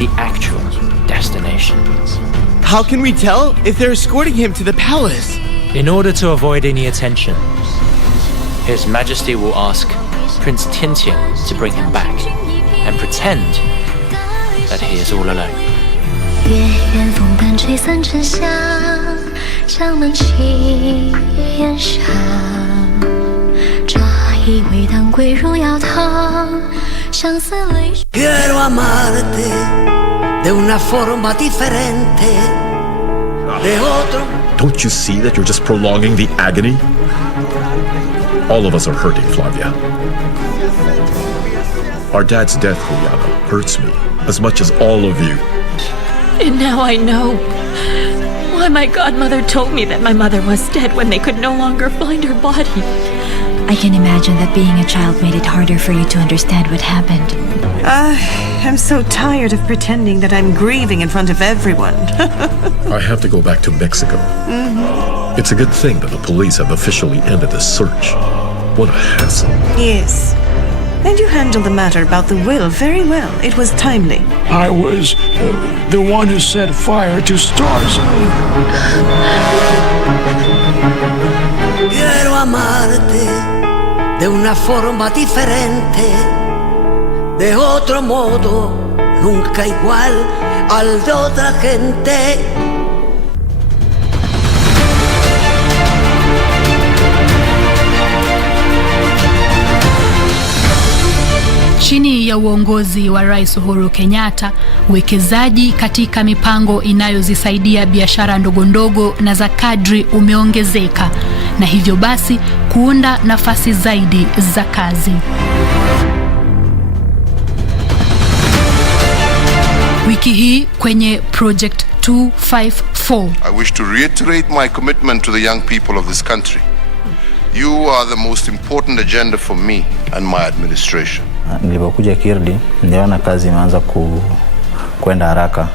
the actual destination. How can we tell if they're escorting him to the palace? In order to avoid any attention, His Majesty will ask Prince Tiantian to bring him back and pretend that he is all alone. 月圆风般吹散沉香，香满旗檐上。抓一味当归入药汤，相思泪。Quiero amarte de una forma diferente de otro. Don't you see that you're just prolonging the agony? All of us are hurting, Flavia. Our dad's death, Juliana, hurts me as much as all of you. And now I know why my godmother told me that my mother was dead when they could no longer find her body. I can imagine that being a child made it harder for you to understand what happened. I'm so tired of pretending that I'm grieving in front of everyone. I have to go back to Mexico. It's a good thing that the police have officially ended the search. What a hassle. Yes. And you handled the matter about the will very well. It was timely. I was the one who set fire to stars. Quiero amarte de una forma diferente, de otro modo, nunca igual al de otra gente. Chini ya uongozi wa Rais Uhuru Kenyatta, uwekezaji katika mipango inayozisaidia biashara ndogondogo na za kadri umeongezeka, na hivyo basi kuunda nafasi zaidi za kazi. Wiki hii kwenye Project 254. I wish to reiterate my commitment to the young people of this country. You are the most important agenda for me and my administration. Nilipokuja Kirdi, niliona kazi imeanza kwenda haraka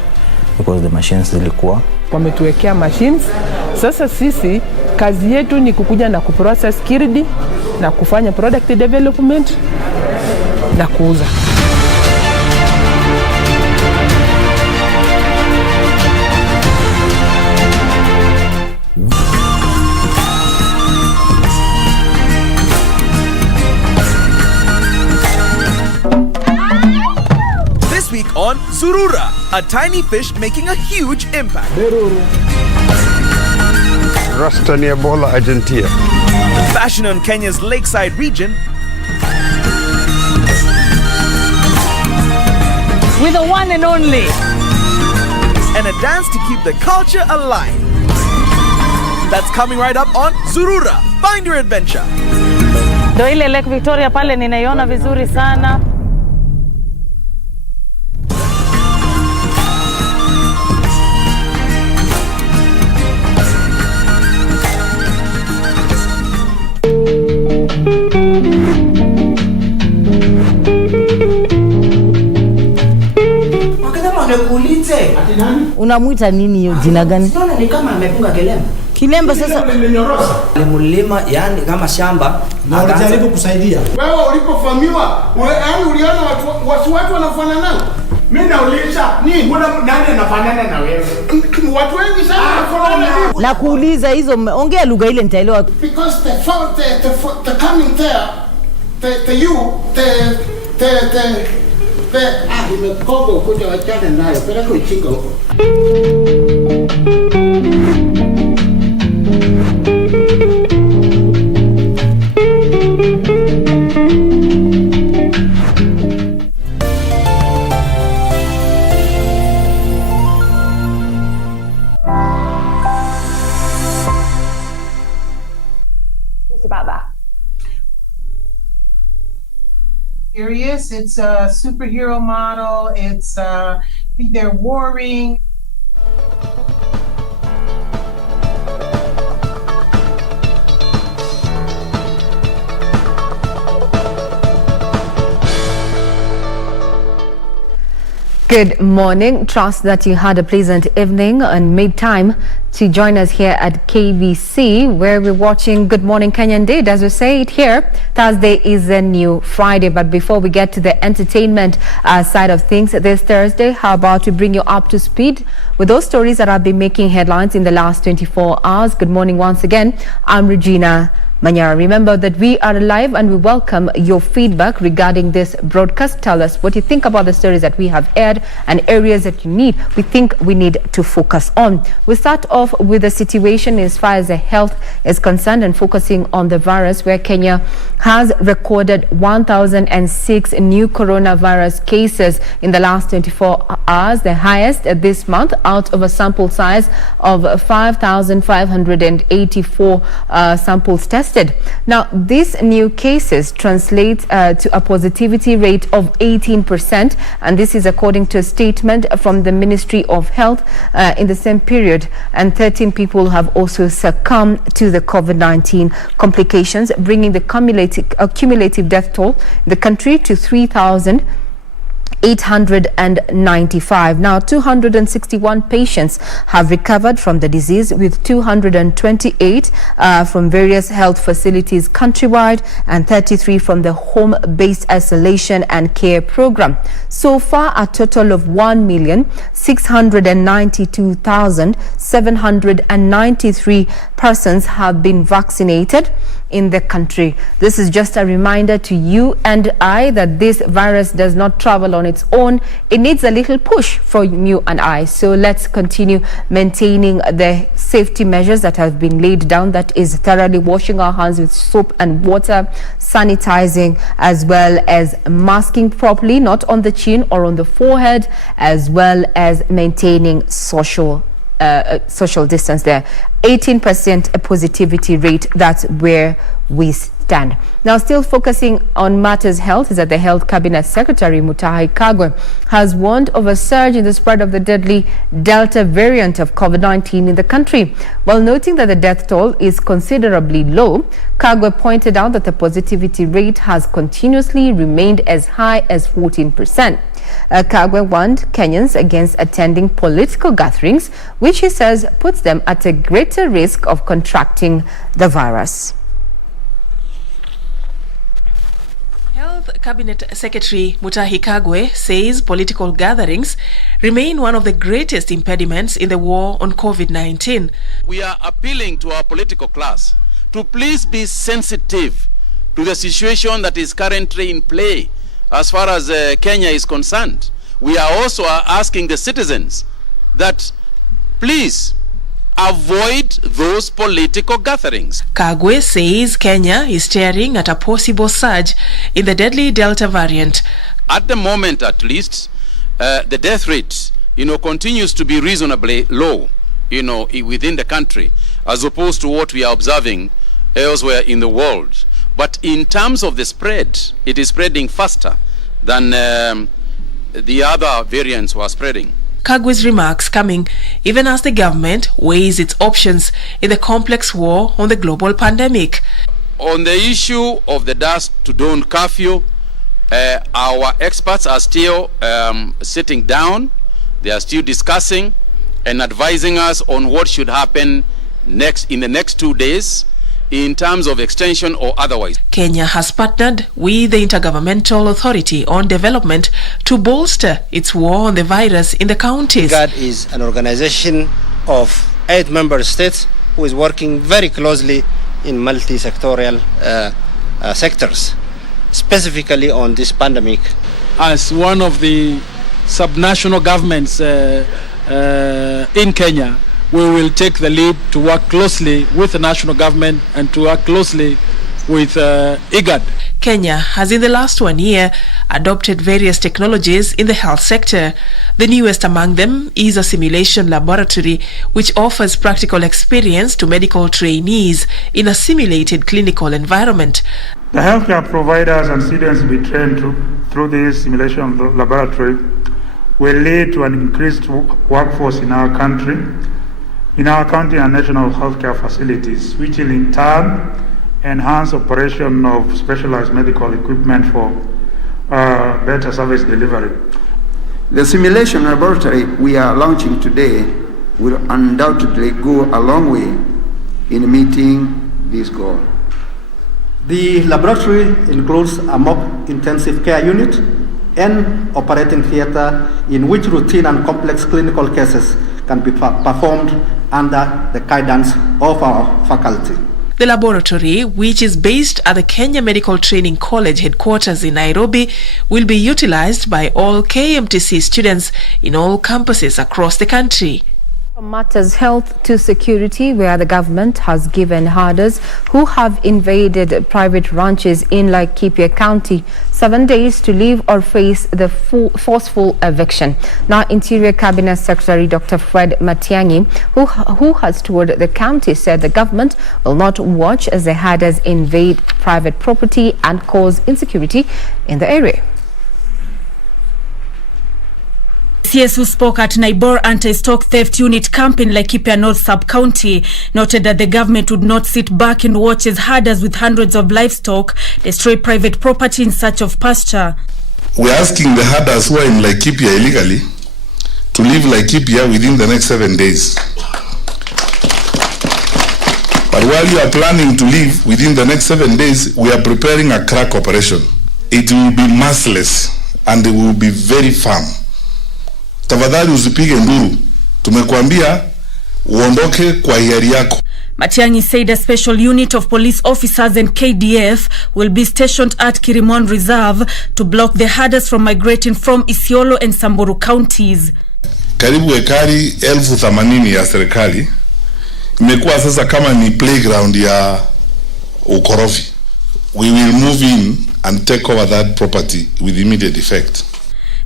because the machines zilikuwa. Wametuwekea machines. Sasa sisi kazi yetu ni kukuja na kuprocess Kirdi na kufanya product development na kuuza. On Zurura, a tiny fish making a huge impact. Rastani Ebola Argentina. Fashion on Kenya's lakeside region. With the one and only. And a dance to keep the culture alive. That's coming right up on Zurura. Find your adventure. Ndio ile Lake Victoria pale ninaiona vizuri sana. Unamuita nini hiyo jina gani? Siona ni kama amepunga kilemba. Kilemba sasa Alimulima yani kama shamba na alijaribu kusaidia. Wewe ulipofamiwa, yani uliona watu wanafanana. Mimi nauliza, nani anafanana na wewe? Watu wengi sana wanafanana. Na kuuliza hizo ongea lugha ile nitaelewa. Because the coming there, nimekogo kuja wachana nayo, peleka uchinga huko. About that. Serious. It's a superhero model. It's they're warring. Good morning. Trust that you had a pleasant evening and made time to join us here at KBC, where we're watching Good Morning Kenya Indeed. As we say it here, Thursday is a new Friday. But before we get to the entertainment side of things this Thursday, how about we bring you up to speed with those stories that have been making headlines in the last 24 hours. Good morning once again. I'm Regina Manyara. Remember that we are live and we welcome your feedback regarding this broadcast. Tell us what you think about the stories that we have aired and areas that we think we need to focus on. We start off with the situation as far as the health is concerned and focusing on the virus, where Kenya has recorded 1,006 new coronavirus cases in the last 24 hours, the highest this month, out of a sample size of 5,584 samples tested. Now, these new cases translate to a positivity rate of 18%, and this is according to a statement from the Ministry of Health in the same period. And 13 people have also succumbed to the COVID-19 complications, bringing the cumulative death toll in the country to 3,895. Now, 261 patients have recovered from the disease, with 228 from various health facilities countrywide and 33 from the home-based isolation and care program. So far, a total of 1,692,793 persons have been vaccinated in the country. This is just a reminder to you and I that this virus does not travel on its own. It needs a little push from you and I. So let's continue maintaining the safety measures that have been laid down. That is thoroughly washing our hands with soap and water, sanitizing, as well as masking properly, not on the chin or on the forehead, as well as maintaining social distance there. 18% positivity rate, that's where we stand. Now, still focusing on matters health, is that the Health Cabinet Secretary Mutahi Kagwe has warned of a surge in the spread of the deadly Delta variant of COVID-19 in the country. While noting that the death toll is considerably low, Kagwe pointed out that the positivity rate has continuously remained as high as 14%. Kagwe warned Kenyans against attending political gatherings, which he says puts them at a greater risk of contracting the virus. Health Cabinet Secretary Mutahi Kagwe says political gatherings remain one of the greatest impediments in the war on COVID-19. We are appealing to our political class to please be sensitive to the situation that is currently in play as far as Kenya is concerned. We are also asking the citizens that please avoid those political gatherings. Kagwe says Kenya is staring at a possible surge in the deadly Delta variant. At the moment, at least, the death rate, continues to be reasonably low, within the country, as opposed to what we are observing elsewhere in the world. But in terms of the spread, it is spreading faster than the other variants were spreading. Kagwe's remarks coming even as the government weighs its options in the complex war on the global pandemic. On the issue of the dusk to dawn curfew, our experts are still sitting down. They are still discussing and advising us on what should happen in the next 2 days, in terms of extension or otherwise. Kenya has partnered with the Intergovernmental Authority on Development to bolster its war on the virus in the counties. IGAD is an organization of 8 member states who is working very closely in multi-sectorial sectors, specifically on this pandemic. As one of the subnational governments in Kenya, we will take the lead to work closely with the national government and to work closely with IGAD. Kenya has in the last 1 year adopted various technologies in the health sector. The newest among them is a simulation laboratory which offers practical experience to medical trainees in a simulated clinical environment. The healthcare providers and students we train through this simulation laboratory will lead to an increased workforce in our country, in our county and national healthcare facilities, which will in turn enhance operation of specialized medical equipment for better service delivery. The simulation laboratory we are launching today will undoubtedly go a long way in meeting this goal. The laboratory includes a mock intensive care unit and operating theatre in which routine and complex clinical cases can be performed under the guidance of our faculty. The laboratory, which is based at the Kenya Medical Training College headquarters in Nairobi, will be utilized by all KMTC students in all campuses across the country. From matters health to security, where the government has given herders who have invaded private ranches in Laikipia County 7 days to leave or face the forceful eviction. Now, Interior Cabinet Secretary Dr. Fred Matiang'i, who has toured the county, said the government will not watch as the herders invade private property and cause insecurity in the area. CS who spoke at Naibor Anti-Stock Theft Unit camp in Laikipia North Sub-County noted that the government would not sit back and watch as herders with hundreds of livestock destroy private property in search of pasture. We're asking the herders who are in Laikipia illegally to leave Laikipia within the next 7 days. But while you are planning to leave within the next 7 days, we are preparing a crack operation. It will be merciless and it will be very firm. Tafadhali usipige nduru. Tumekuambia uondoke kwa hiari yako. Matiang'i said a special unit of police officers and KDF will be stationed at Kirimon Reserve to block the herders from migrating from Isiolo and Samburu counties. Karibu ekari 80,000 ya serikali imekuwa sasa kama ni playground ya ukorofi. We will move in and take over that property with immediate effect.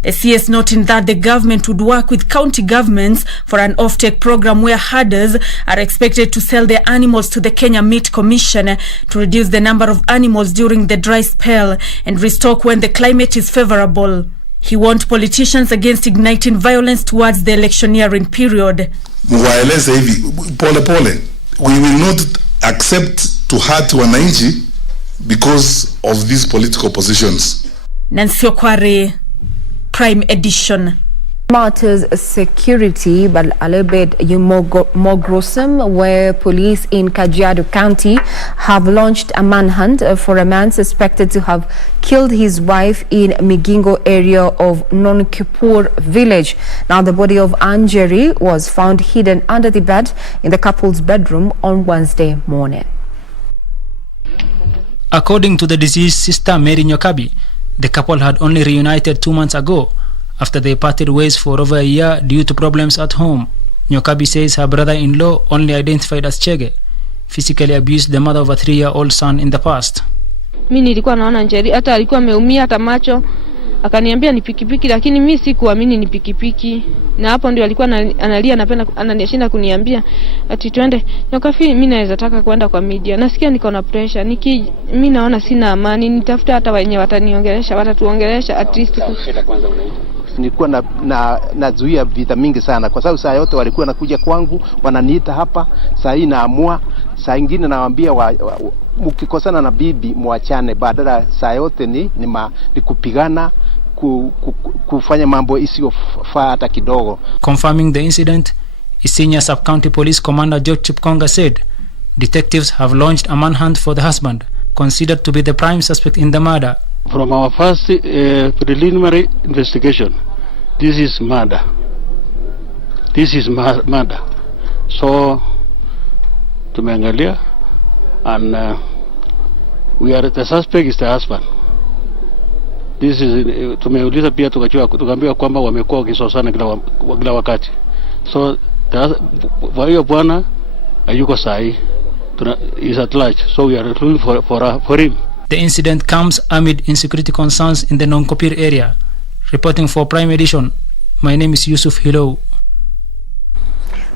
The CS noting that the government would work with county governments for an off-take program where herders are expected to sell their animals to the Kenya Meat Commission to reduce the number of animals during the dry spell and restock when the climate is favorable. He warned politicians against igniting violence towards the electioneering period. Mwaeleze hivi pole pole. We will not accept to hurt wananchi because of these political positions. Nancy Okware, Prime Edition. Matters security, but a little bit more gruesome, where police in Kajiado County have launched a manhunt for a man suspected to have killed his wife in Migingo area of Nonkipur village. Now, the body of Anjeri was found hidden under the bed in the couple's bedroom on Wednesday morning. According to the deceased sister Mary Nyokabi, the couple had only reunited 2 months ago after they parted ways for over a year due to problems at home. Nyokabi says her brother-in-law, only identified as Chege, physically abused the mother of a 3-year-old son in the past. Mimi nilikuwa naona Njeri hata alikuwa ameumia hata macho, akaniambia ni pikipiki, lakini mimi sikuamini ni pikipiki. Na hapo ndio alikuwa analia, anapenda ananishinda kuniambia ati twende. Nyokafi, mimi naweza taka kwenda kwa media. Nasikia niko na pressure. Mimi naona sina amani, nitafuta hata wenye wataniongelesha, watatuongelesha at least. Nilikuwa nazuia vita mingi sana kwa sababu saa yote walikuwa nakuja kwangu, wananiita hapa, saa hii naamua, saa nyingine nawaambia mkikosana na bibi muachane, badala saa yote ni kupigana, kufanya mambo isiyofaa hata kidogo. Confirming the incident, Senior Sub-County Police Commander George Chipkonga said detectives have launched a manhunt for the husband, considered to be the prime suspect in the murder. From our first preliminary investigation, this is murder. This is murder. So, tumeangalia, and the suspect is the husband. This is tumeuliza pia tukaambiwa kwamba wamekuwa wakisosana kila wakati. So kwa hiyo bwana hayuko sahi, is at large, so we are looking for him. The incident comes amid insecurity concerns in the Nonkopir area. Reporting for Prime Edition, my name is Yusuf Hilo.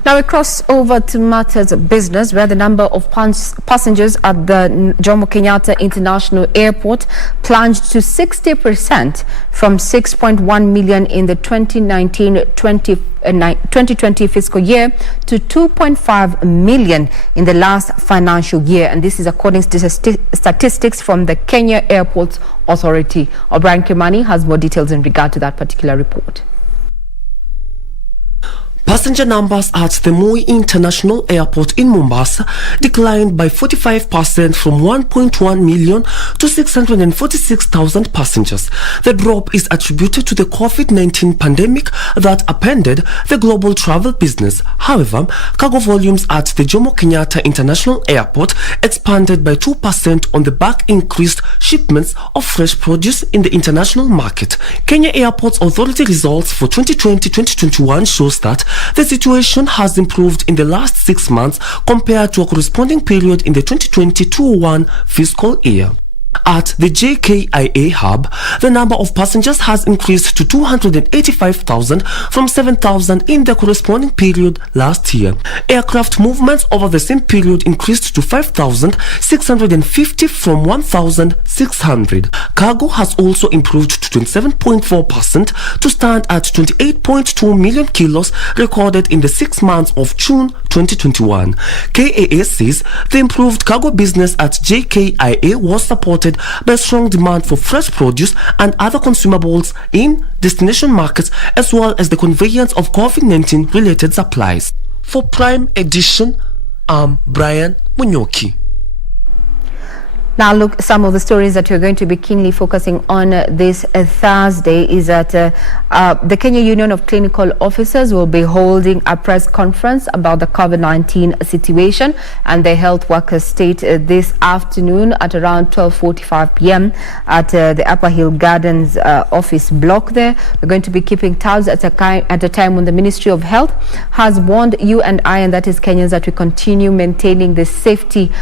Now we cross over to matters of business, where the number of passengers at the Jomo Kenyatta International Airport plunged to 60% from 6.1 million in the 2019-2020 fiscal year to 2.5 million in the last financial year. And this is according to statistics from the Kenya Airports Authority. O'Brien Kimani has more details in regard to that particular report. Passenger numbers at the Moi International Airport in Mombasa declined by 45% from 1.1 million to 646,000 passengers. The drop is attributed to the COVID-19 pandemic that upended the global travel business. However, cargo volumes at the Jomo Kenyatta International Airport expanded by 2% on the back increased shipments of fresh produce in the international market. Kenya Airports Authority results for 2020-2021 shows that the situation has improved in the last 6 months compared to a corresponding period in the 2020-21 fiscal year. At the JKIA hub, the number of passengers has increased to 285,000 from 7,000 in the corresponding period last year. Aircraft movements over the same period increased to 5,650 from 1,600. Cargo has also improved to 27.4% to stand at 28.2 million kilos recorded in the 6 months of June 2021. KAA says the improved cargo business at JKIA was supported by strong demand for fresh produce and other consumables in destination markets, as well as the conveyance of COVID-19 related supplies. For Prime Edition, I'm Brian Munyoki. Now look, some of the stories that we're going to be keenly focusing on this Thursday is that the Kenya Union of Clinical Officers will be holding a press conference about the COVID-19 situation, and the health workers state this afternoon at around 12:45 p.m. at the Upper Hill Gardens office block there. We're going to be keeping tabs at a time when the Ministry of Health has warned you and I, and that is Kenyans, that we continue maintaining the safety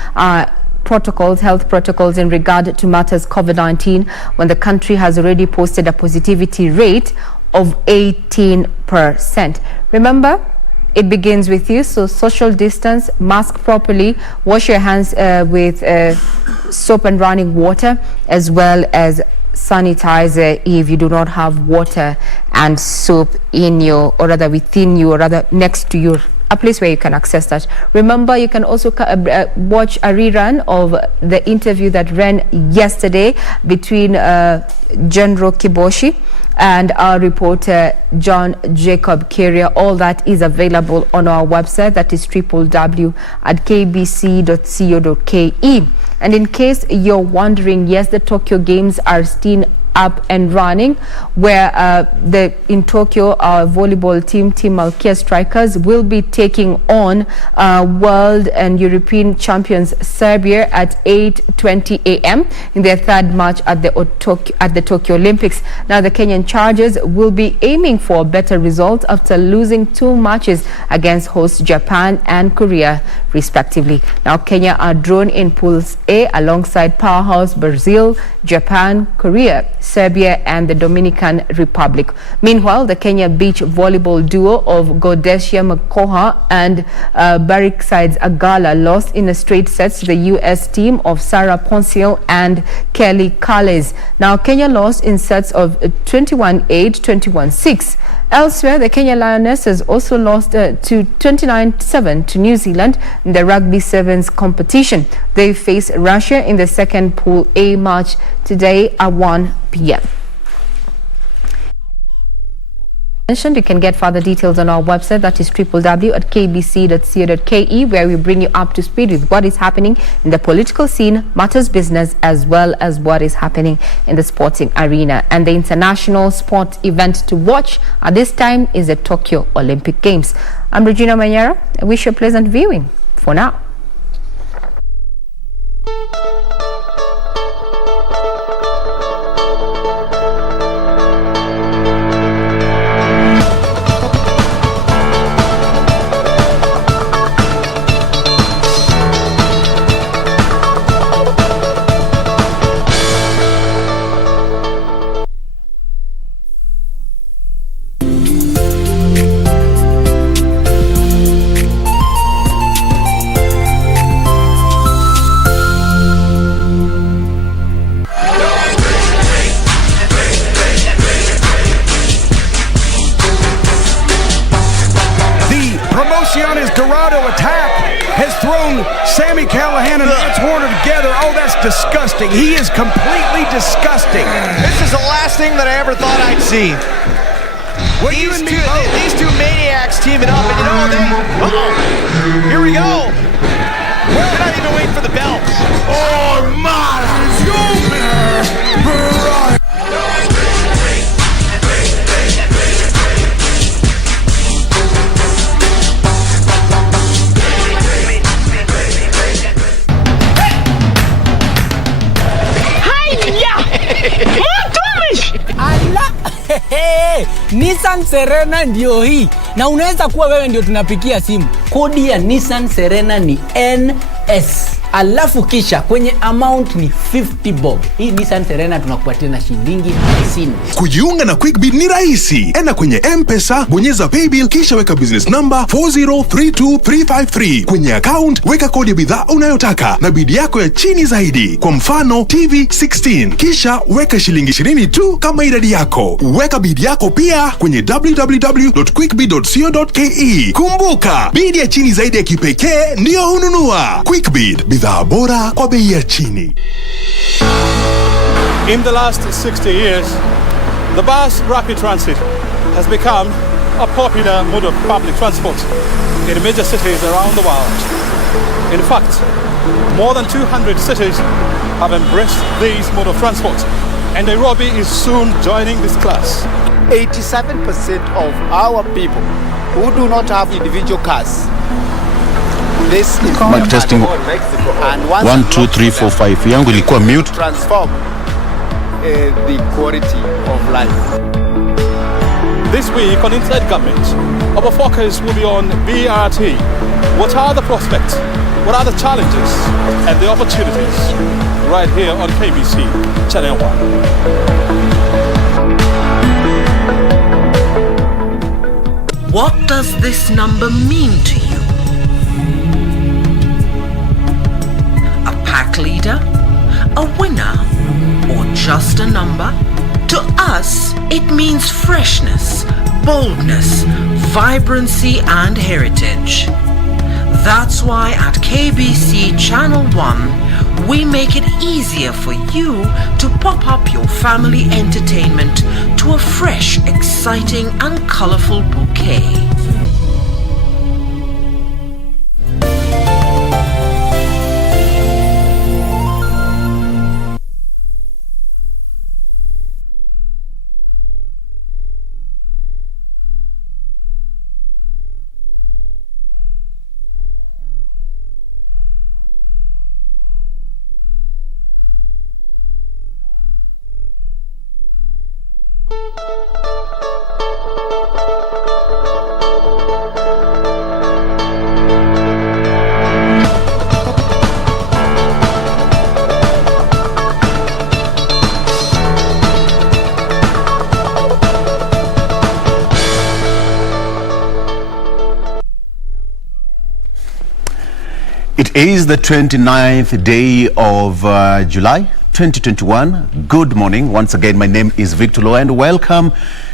health protocols in regard to matters COVID-19, when the country has already posted a positivity rate of 18%. Remember, it begins with you, so social distance, mask properly, wash your hands with soap and running water, as well as sanitizer if you do not have water and soap in your, or rather within you, or rather next to you, a place where you can access that. Remember, you can also watch a rerun of the interview that ran yesterday between General Kiboshi and our reporter John Jacob Carrier. All that is available on our website, that is www.kbc.co.ke. And in case you're wondering, yes, the Tokyo Games are still up and running, where in Tokyo, our volleyball team, Team Malkia Strikers, will be taking on world and European champions Serbia at 8:20 a.m. in their third match at the Tokyo Olympics. Now, the Kenyan Chargers will be aiming for a better result after losing 2 matches against host Japan and Korea, respectively. Now, Kenya are drawn in Pools A alongside powerhouse Brazil, Japan, Korea, Serbia and the Dominican Republic. Meanwhile, the Kenya beach volleyball duo of Godesia Makoha and Bariksides Agala lost in a straight sets to the U.S. team of Sarah Poncio and Kelly Calles. Now, Kenya lost in sets of 21-8, 21-6. Elsewhere, the Kenya Lionesses also lost to 29-7 to New Zealand in the Rugby Sevens competition. They face Russia in the second Pool A match today at 1 p.m. You can get further details on our website, that is www.kbc.co.ke, where we bring you up to speed with what is happening in the political scene, matters business, as well as what is happening in the sporting arena. And the international sport event to watch at this time is the Tokyo Olympic Games. I'm Regina Manyara. I wish you a pleasant viewing for now. Sammy Callahan and Lance Warner together. Oh, that's disgusting. He is completely disgusting. This is the last thing that I ever thought I'd see. These two maniacs teaming up, and you know here we go. We're not even waiting for the bells. Oh man, Nissan Serena ndio hii, na unaweza kuwa wewe ndio tunapikia simu. Kodi ya Nissan Serena ni NS, alafu kisha kwenye amount ni 50 bob. Hii Nissan Serena tunakupatia na shilingi 50. Kujiunga na QuickBid ni rahisi. Enda kwenye M-Pesa, bonyeza paybill, kisha weka business number 4032353. Kwenye account weka kodi ya bidhaa unayotaka na bid yako ya chini zaidi. Kwa mfano TV 16, kisha weka shilingi 20 tu kama idadi yako. Weka bid yako pia kwenye www.quickbid.co.ke. Kumbuka, bid ya chini zaidi ya kipekee ndio hununua. QuickBid, bidhaa bora kwa bei ya chini. In the last 60 years, the bus rapid transit has become a popular mode of public transport in major cities around the world. In fact, more than 200 cities have embraced these mode of transport, and Nairobi is soon joining this class. 87% of our people who do not have individual cars. This is Mic testing. and 1 2 3 4 5 yangu ilikuwa mute. Transform the quality of life. This week on Inside Government, our focus will be on BRT. What are the prospects? What are the challenges and the opportunities? Right here on KBC Channel 1. What does this number mean to you? A pack leader? A winner? Or just a number? To us, it means freshness, boldness, vibrancy and heritage. That's why at KBC Channel 1, we make it easier for you to pop up your family entertainment to a fresh, exciting and colorful bouquet. It is the 29th day of July 2021. Good morning. Once again, my name is Victor Lowe and welcome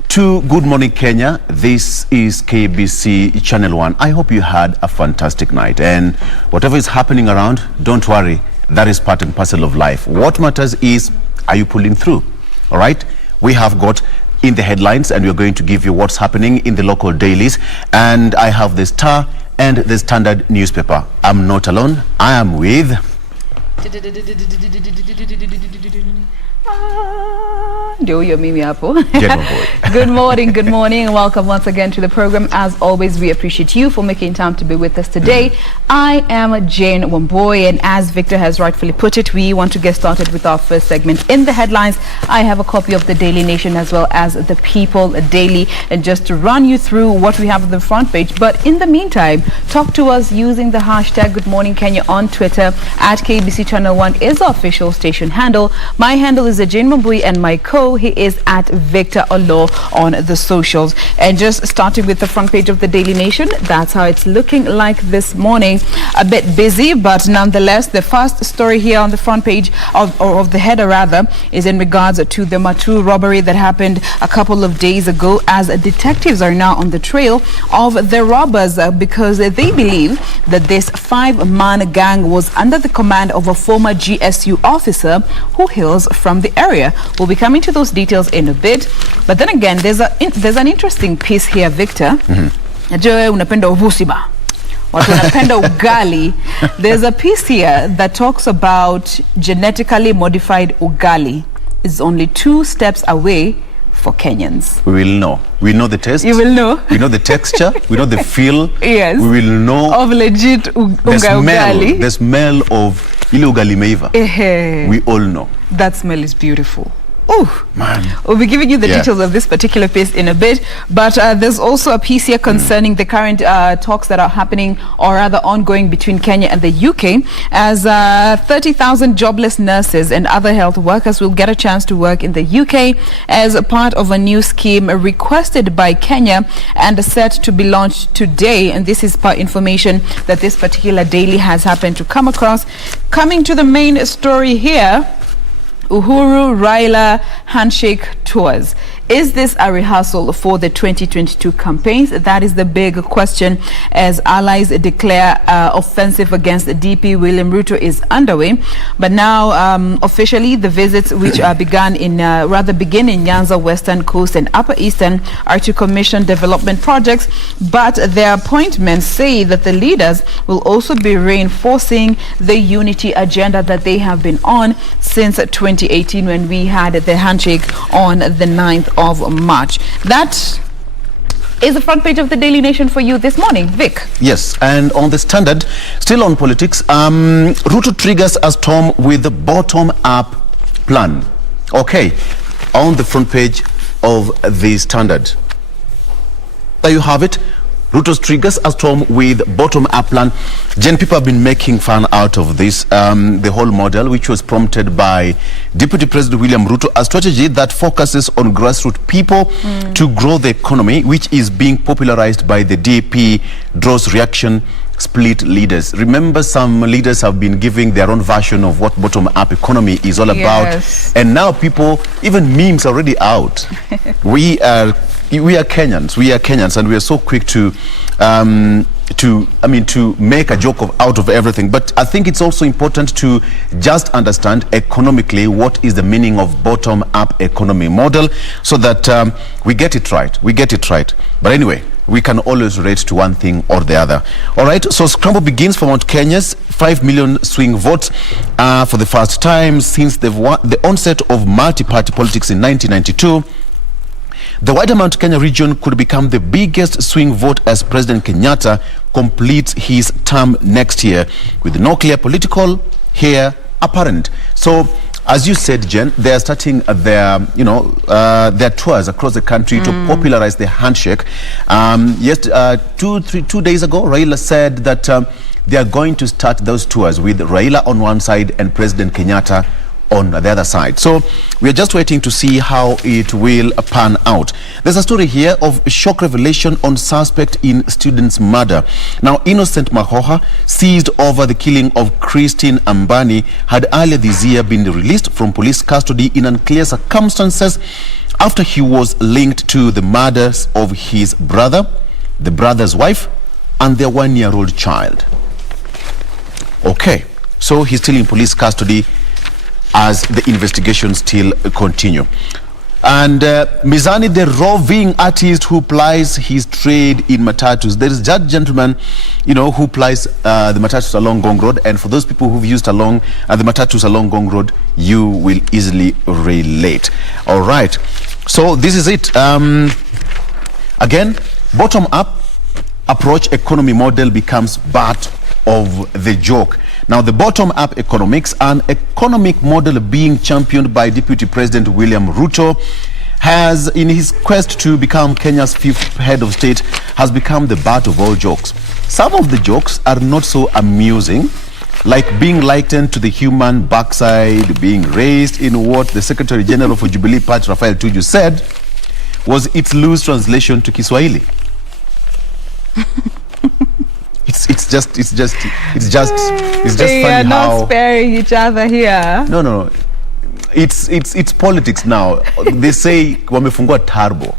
to Good Morning Kenya. This is KBC Channel 1. I hope you had a fantastic night, and whatever is happening around, don't worry. That is part and parcel of life. What matters is, are you pulling through? All right? We have got in the headlines, and we're going to give you what's happening in the local dailies. And I have the Star and the Standard newspaper. I'm not alone. I am with... Ndio huyo mimi hapo. Good morning, and welcome once again to the program. As always, we appreciate you for making time to be with us today. I am Jane Wamboy, and as Victor has rightfully put it, we want to get started with our first segment. In the headlines, I have a copy of the Daily Nation as well as the People Daily, and just to run you through what we have on the front page. But in the meantime, talk to us using the hashtag Good Morning Kenya on Twitter. At KBC Channel 1 is our official station handle. My handle is Jane Wamboy, and my he is at Victor Olo on the socials. And just starting with the front page of the Daily Nation, that's how it's looking like this morning. A bit busy, but nonetheless, the first story here on the front page of the header rather is in regards to the Matu robbery that happened a couple of days ago, as detectives are now on the trail of the robbers because they believe that this 5-man gang was under the command of a former GSU officer who hails from from the area. We'll be coming to those details in a bit. But then again, there's an interesting piece here, Victor. Najua unapenda uvusi ba. Watu wanapenda ugali. There's a piece here that talks about genetically modified ugali is only 2 steps away for Kenyans. We will know. We know the taste. You will know. We know the texture. We know the feel. Yes. We will know of legit ugali. The smell of ile ugali meiva. We all know. That smell is beautiful. Oh, man. We'll be giving you the details of this particular piece in a bit. But there's also a piece here concerning the current talks that are happening or rather ongoing between Kenya and the UK, as 30,000 jobless nurses and other health workers will get a chance to work in the UK as a part of a new scheme requested by Kenya and set to be launched today. And this is information that this particular daily has happened to come across. Coming to the main story here, Uhuru Raila handshake tours. Is this a rehearsal for the 2022 campaigns? That is the big question as allies declare offensive against the DP William Ruto is underway. But now officially the visits which begin in Nyanza, Western Coast and Upper Eastern are to commission development projects, but their appointments say that the leaders will also be reinforcing the unity agenda that they have been on since 2018 when we had the handshake on the 9th of March. That is the front page of the Daily Nation for you this morning, Vic. Yes, and on the Standard, still on politics, Ruto triggers a storm with the bottom-up plan. Okay, on the front page of the Standard. There you have it. Ruto triggers a storm with bottom-up plan. Jen, people have been making fun out of this, the whole model, which was prompted by Deputy President William Ruto, a strategy that focuses on grassroots people to grow the economy, which is being popularized by the DP, draws reaction, split leaders. Remember, some leaders have been giving their own version of what bottom-up economy is all about. And now people, even memes are already out. We are Kenyans, and we are so quick to make a joke out of everything. But I think it's also important to just understand economically what is the meaning of bottom-up economy model, so that we get it right. But anyway, we can always relate to one thing or the other. All right, so scramble begins for Mount Kenya's 5 million swing votes for the first time since the onset of multi-party politics in 1992. The wider Mount Kenya region could become the biggest swing vote as President Kenyatta completes his term next year, with no clear political heir apparent. So, as you said, Jen, they are starting their tours across the country to popularize the handshake. 2 days ago, Raila said that they are going to start those tours with Raila on one side and President Kenyatta on the other side. So we are just waiting to see how it will pan out. There's a story here of shock revelation on suspect in student's murder. Now, Innocent Mahoha, seized over the killing of Christine Ambani, had earlier this year been released from police custody in unclear circumstances after he was linked to the murders of his brother, the brother's wife, and their 1-year-old child. Okay, so he's still in police custody as the investigations still continue. And Mizani, the roving artist who plies his trade in matatus. There is that gentleman, who plies the matatus along Gong Road. And for those people who've used the matatus along Gong Road, you will easily relate. All right. So this is it. Again, bottom-up approach economy model becomes part of the joke. Now, the bottom-up economics, an economic model being championed by Deputy President William Ruto, has, in his quest to become Kenya's 5th head of state, has become the butt of all jokes. Some of the jokes are not so amusing, like being likened to the human backside being raised in what the Secretary General for Jubilee Party, Raphael Tuju, said was its loose translation to Kiswahili. It's just they funny are not how sparing each other here. No. It's politics now. They say wamefungua turbo.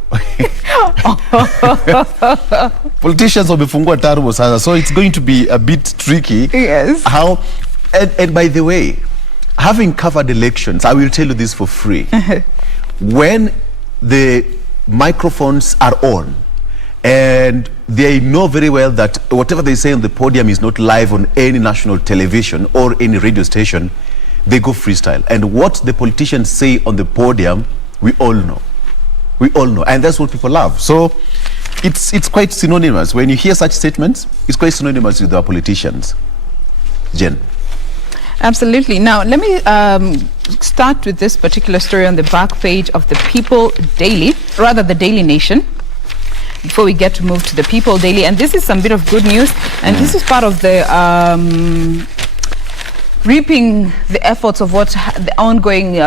Politicians wamefungua turbo sasa, so it's going to be a bit tricky. Yes. How and by the way, having covered elections, I will tell you this for free. When the microphones are on and they know very well that whatever they say on the podium is not live on any national television or any radio station, they go freestyle. And what the politicians say on the podium, we all know. We all know. And that's what people love. So it's quite synonymous. When you hear such statements, it's quite synonymous with our politicians. Jen. Absolutely. Now, let me start with this particular story on the back page of the People Daily, rather the Daily Nation, before we get to move to the People Daily. And this is some bit of good news, and this is part of the reaping the efforts of what the ongoing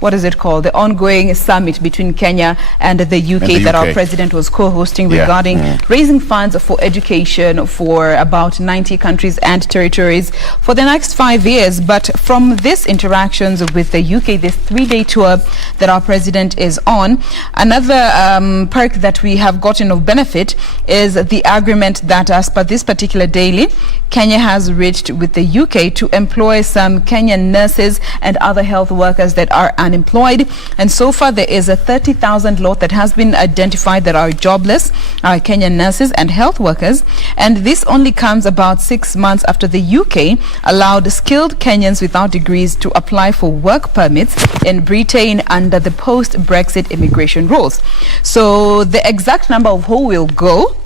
what is it called? The ongoing summit between Kenya and the UK that our president was co-hosting regarding raising funds for education for about 90 countries and territories for the next 5 years. But from these interactions with the UK, this 3-day tour that our president is on, another perk that we have gotten of benefit is the agreement that, as per this particular daily, Kenya has reached with the UK to employ some Kenyan nurses and other health workers that are unemployed. And so far there is a 30,000 lot that has been identified that are jobless, Kenyan nurses and health workers. And this only comes about 6 months after the UK allowed skilled Kenyans without degrees to apply for work permits in Britain under the post-Brexit immigration rules. So the exact number of who will go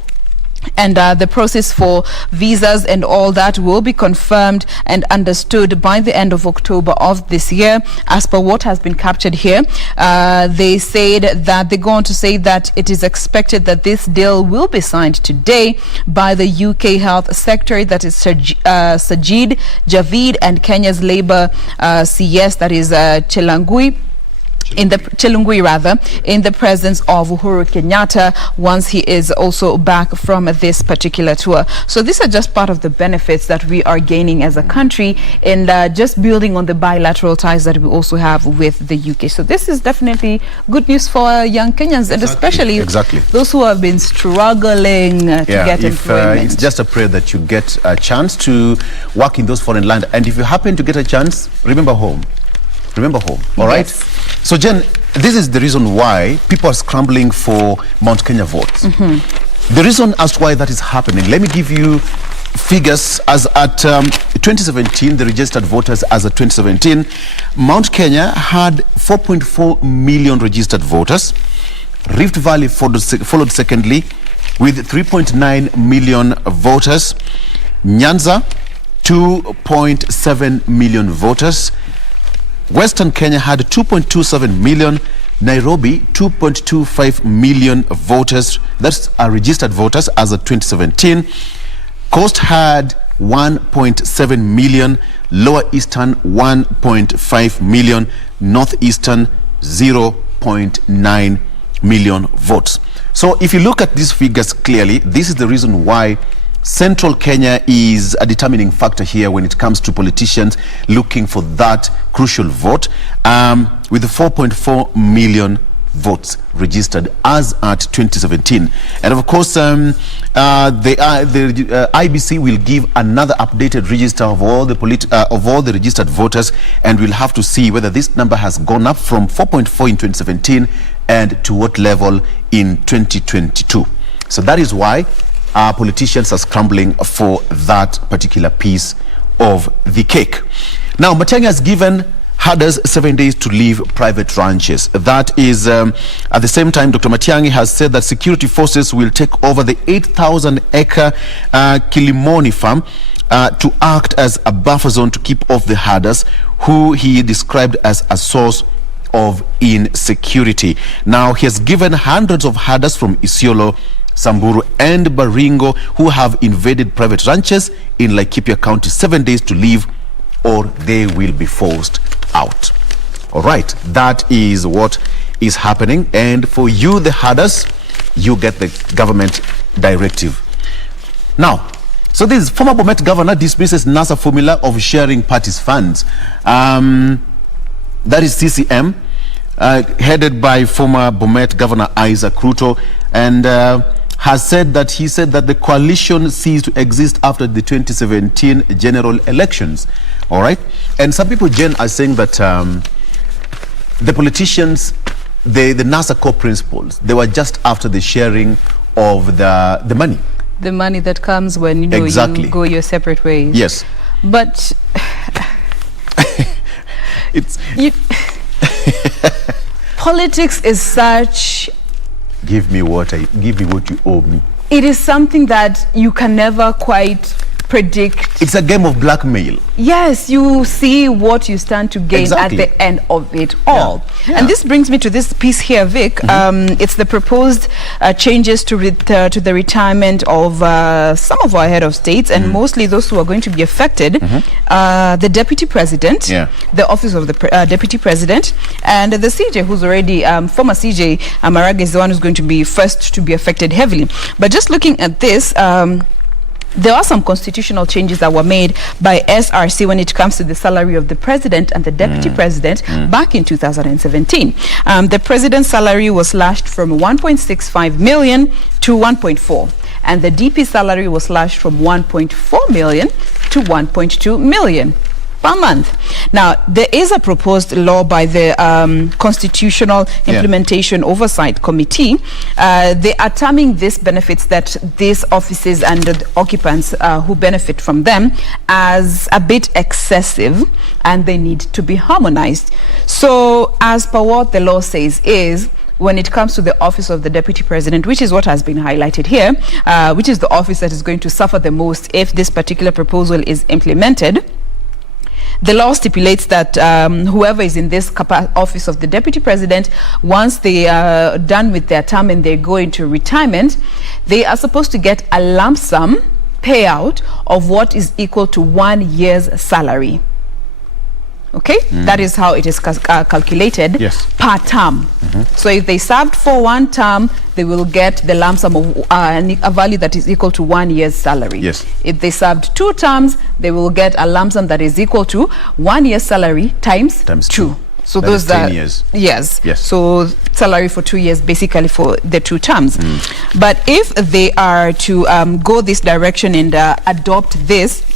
and the process for visas and all that will be confirmed and understood by the end of October of this year, as per what has been captured here. They said that they go on to say that it is expected that this deal will be signed today by the UK Health Secretary, that is Sajid Javid, and Kenya's Labour CS, that is Chelangui, in the presence of Uhuru Kenyatta, once he is also back from this particular tour. So these are just part of the benefits that we are gaining as a country, and just building on the bilateral ties that we also have with the UK. So this is definitely good news for young Kenyans, and especially those who have been struggling to get employment. It's just a prayer that you get a chance to work in those foreign lands, and if you happen to get a chance, remember home. Remember home, all right? So, Jen, this is the reason why people are scrambling for Mount Kenya votes. The reason as to why that is happening, let me give you figures. As at 2017, the registered voters as at 2017, Mount Kenya had 4.4 million registered voters. Rift Valley followed secondly with 3.9 million voters. Nyanza, 2.7 million voters. Western Kenya had 2.27 million, Nairobi 2.25 million voters. That's registered voters as of 2017. Coast had 1.7 million, Lower Eastern 1.5 million, Northeastern 0.9 million votes. So if you look at these figures clearly, this is the reason why Central Kenya is a determining factor here when it comes to politicians looking for that crucial vote, with 4.4 million votes registered as at 2017. And of course, the IBC will give another updated register of all the registered voters, and we'll have to see whether this number has gone up from 4.4 in 2017 and to what level in 2022. So that is why our politicians are scrambling for that particular piece of the cake. Now, Matiang'i has given herders 7 days to leave private ranches. That is, at the same time, Dr. Matiang'i has said that security forces will take over the 8,000-acre Kilimoni farm to act as a buffer zone to keep off the herders, who he described as a source of insecurity. Now, he has given hundreds of herders from Isiolo, Samburu and Baringo who have invaded private ranches in Laikipia County 7 days to leave, or they will be forced out. All right, that is what is happening. And for you, the herders, you get the government directive. Now, so this former Bomet governor dismisses NASA formula of sharing parties' funds. That is CCM, headed by former Bomet governor Isaac Ruto, and has said that the coalition ceased to exist after the 2017 general elections. All right, and some people, Jen, are saying that the politicians, the NASA core principles, they were just after the sharing of the money. The money that comes when exactly. you go your separate ways. Yes, but it's politics is such. Give me what you owe me. It is something that you can never quite predict. It's a game of blackmail. Yes, you see what you stand to gain exactly. at the end of it all. Yeah. And this brings me to this piece here, Vic. It's the proposed changes to the retirement of some of our head of states, and mostly those who are going to be affected. The deputy president, the office of the deputy president, and the CJ, who's already former CJ Maraga, is the one who's going to be first to be affected heavily. But just looking at this, there are some constitutional changes that were made by SRC when it comes to the salary of the president and the deputy president back in 2017. The president's salary was slashed from 1.65 million to 1.4, and the DP salary was slashed from 1.4 million to 1.2 million per month. Now, there is a proposed law by the Constitutional Implementation Oversight Committee. They are terming these benefits that these offices and the occupants who benefit from them as a bit excessive, and they need to be harmonized. So, as per what the law says is, when it comes to the office of the deputy president, which is what has been highlighted here, which is the office that is going to suffer the most if this particular proposal is implemented, the law stipulates that whoever is in this office of the deputy president, once they are done with their term and they go into retirement, they are supposed to get a lump sum payout of what is equal to 1 year's salary. Okay, that is how it is calculated per term. So if they served for one term, they will get the lump sum of a value that is equal to 1 year's salary. If they served 2 terms, they will get a lump sum that is equal to 1 year's salary times 2. So that those is 10 are years. Yes. So salary for 2 years, basically for the 2 terms. But if they are to go this direction and adopt this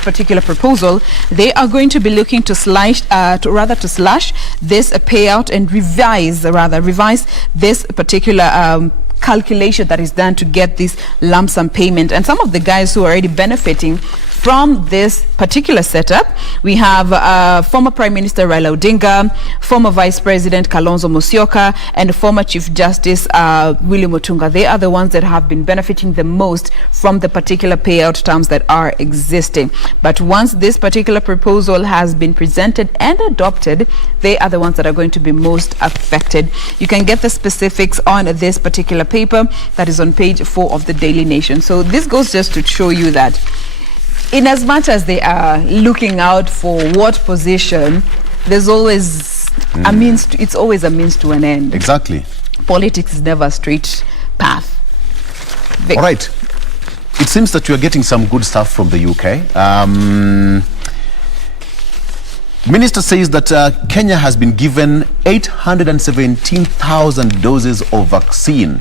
particular proposal, they are going to be looking to slash this payout and revise this particular calculation that is done to get this lump sum payment. And some of the guys who are already benefiting from this particular setup, we have former Prime Minister Raila Odinga, former Vice President Kalonzo Musyoka, and former Chief Justice William Mutunga. They are the ones that have been benefiting the most from the particular payout terms that are existing. But once this particular proposal has been presented and adopted, they are the ones that are going to be most affected. You can get the specifics on this particular paper that is on page 4 of the Daily Nation. So this goes just to show you that in as much as they are looking out for what position, there's always a means to, it's always a means to an end. Exactly. Politics is never a straight path. All right. It seems that you are getting some good stuff from the UK. Minister says that Kenya has been given 817,000 doses of vaccine.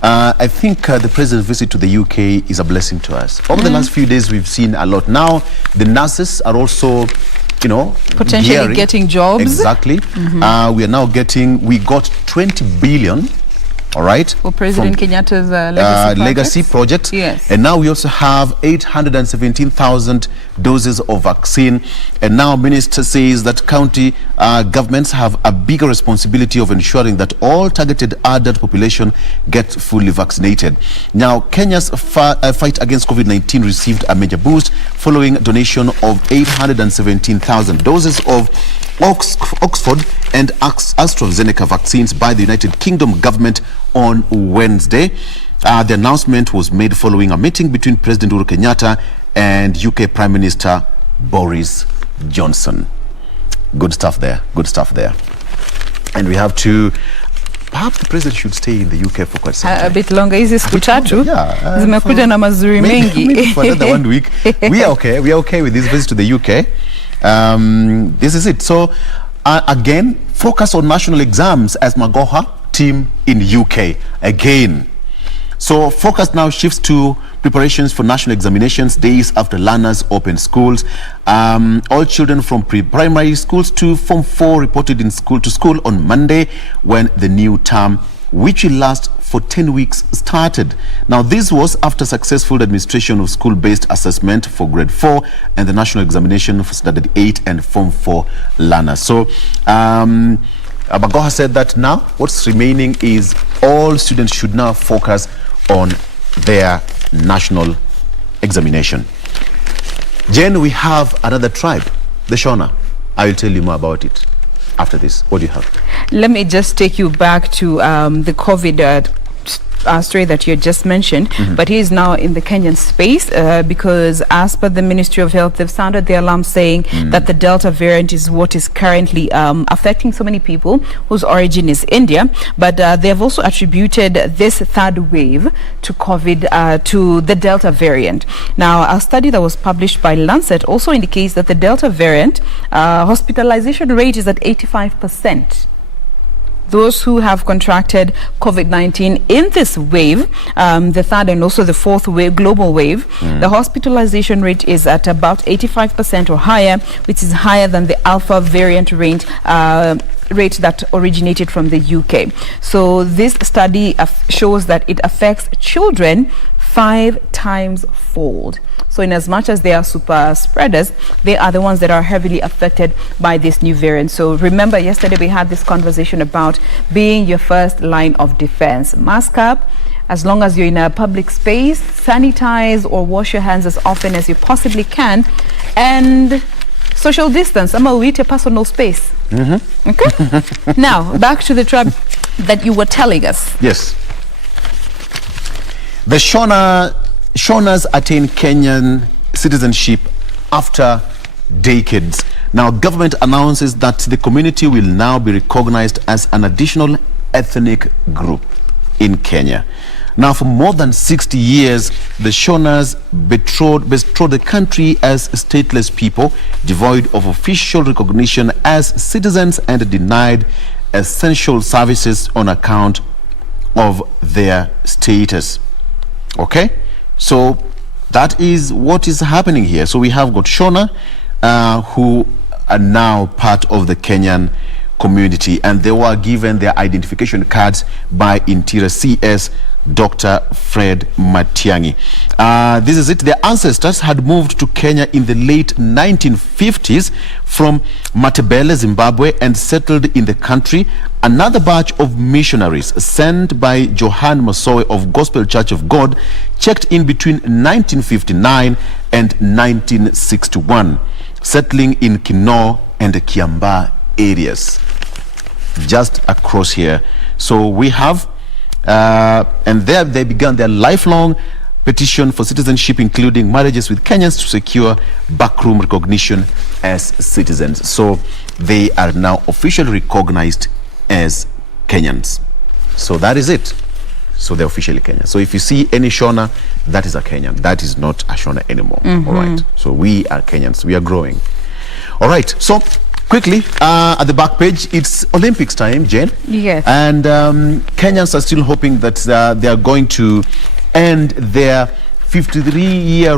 I think the president's visit to the UK is a blessing to us. Over the last few days, we've seen a lot. Now, the nurses are also, potentially getting jobs. Exactly. We are now we got 20 billion. All right. For President Kenyatta's legacy project. Yes. And now we also have 817,000 doses of vaccine. And now Minister says that county governments have a bigger responsibility of ensuring that all targeted adult population get fully vaccinated. Now, Kenya's fight against COVID-19 received a major boost following donation of 817,000 doses of Oxford and AstraZeneca vaccines by the United Kingdom government on Wednesday. The announcement was made following a meeting between President Uhuru Kenyatta and UK Prime Minister Boris Johnson. Good stuff there. Good stuff there. And we have to... Perhaps the president should stay in the UK for quite some time. A bit longer. Hizi siku tatu zimekuja na mazuri mengi. Maybe for another 1 week. We are okay. We are okay with this visit to the UK. This is it. So, again, focus on national exams as Magoha team in UK. Again, So focus now shifts to preparations for national examinations days after learners open schools. All children from pre-primary schools to Form 4 reported to school on Monday when the new term, which will last for 10 weeks, started. Now, this was after successful administration of school-based assessment for grade 4 and the national examination for standard 8 and Form 4 learners. So, Abagoha said that now what's remaining is all students should now focus on their national examination. Jen, we have another tribe, the Shona. I will tell you more about it after this. What do you have? Let me just take you back to the COVID story that you just mentioned, but he is now in the Kenyan space because as per the Ministry of Health, they've sounded the alarm saying that the Delta variant is what is currently affecting so many people whose origin is India, but they have also attributed this third wave to COVID, to the Delta variant. Now, a study that was published by Lancet also indicates that the Delta variant hospitalization rate is at 85%. Those who have contracted COVID-19 in this wave, the third and also the fourth wave, global wave, the hospitalization rate is at about 85% or higher, which is higher than the Alpha variant rate that originated from the UK. So this study shows that it affects children 5 times fold. So in as much as they are super spreaders, they are the ones that are heavily affected by this new variant. So remember, yesterday we had this conversation about being your first line of defense. Mask up as long as you're in a public space, sanitize or wash your hands as often as you possibly can, and social distance. I'm going to personal space. Okay? Now, back to the tribe that you were telling us. Yes. The Shonas attain Kenyan citizenship after decades. Now, government announces that the community will now be recognized as an additional ethnic group in Kenya. Now, for more than 60 years, the Shonas betrothed the country as stateless people, devoid of official recognition as citizens and denied essential services on account of their status. Okay, so that is what is happening here. So we have got Shona who are now part of the Kenyan community, and they were given their identification cards by Interior CS Dr. Fred Matiang'i. This is it. Their ancestors had moved to Kenya in the late 1950s from Matebele, Zimbabwe, and settled in the country. Another batch of missionaries sent by Johan Masowe of Gospel Church of God checked in between 1959 and 1961, settling in Kinoo and Kiambaa areas just across here. So we have and there they began their lifelong petition for citizenship, including marriages with Kenyans to secure backroom recognition as citizens. So they are now officially recognized as Kenyans. So that is it. So they're officially Kenyan. So if you see any Shona, that is a Kenyan. That is not a Shona anymore. All right. So we are Kenyans. We are growing. All right. So quickly, at the back page, it's Olympics time, Jane. Yes. And Kenyans are still hoping that they are going to end their 53-year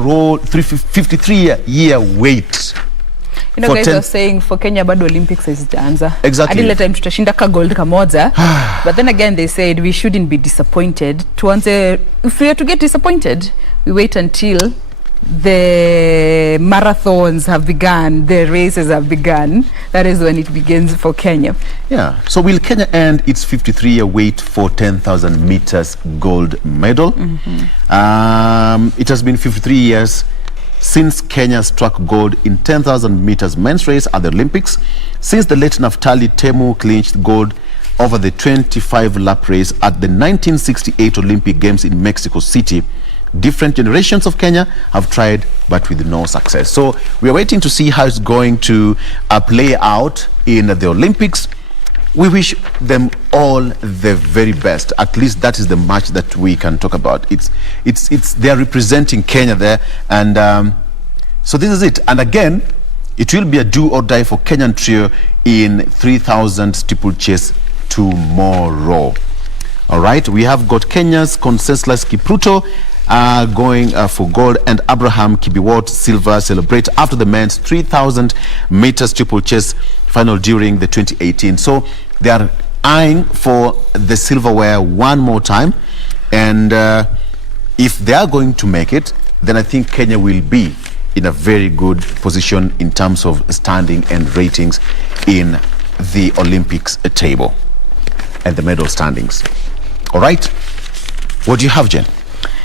wait. You know, guys are saying for Kenya bado Olympics is janza. Exactly. Adile time tutashinda ka gold kamoja. But then again they said we shouldn't be disappointed. If we are to get disappointed, we wait until the marathons have begun, the races have begun. That is when it begins for Kenya. Yeah. So will Kenya end its 53-year wait for 10,000 meters gold medal? It has been 53 years since Kenya struck gold in 10,000 meters men's race at the Olympics, since the late Naftali Temu clinched gold over the 25-lap race at the 1968 Olympic Games in Mexico City. Different generations of Kenya have tried, but with no success. So we are waiting to see how it's going to play out in the Olympics. We wish them all the very best. At least that is the match that we can talk about. They are representing Kenya there, and so this is it. And again, it will be a do or die for Kenyan trio in 3,000 steeplechase tomorrow. All right, we have got Kenya's Conseslus Kipruto going for gold, and Abraham Kibiwot silver celebrate after the men's 3,000 meters triple chase final during the 2018. So they are eyeing for the silverware one more time, and if they are going to make it, then I think Kenya will be in a very good position in terms of standing and ratings in the Olympics table and the medal standings. All right, what do you have, Jen?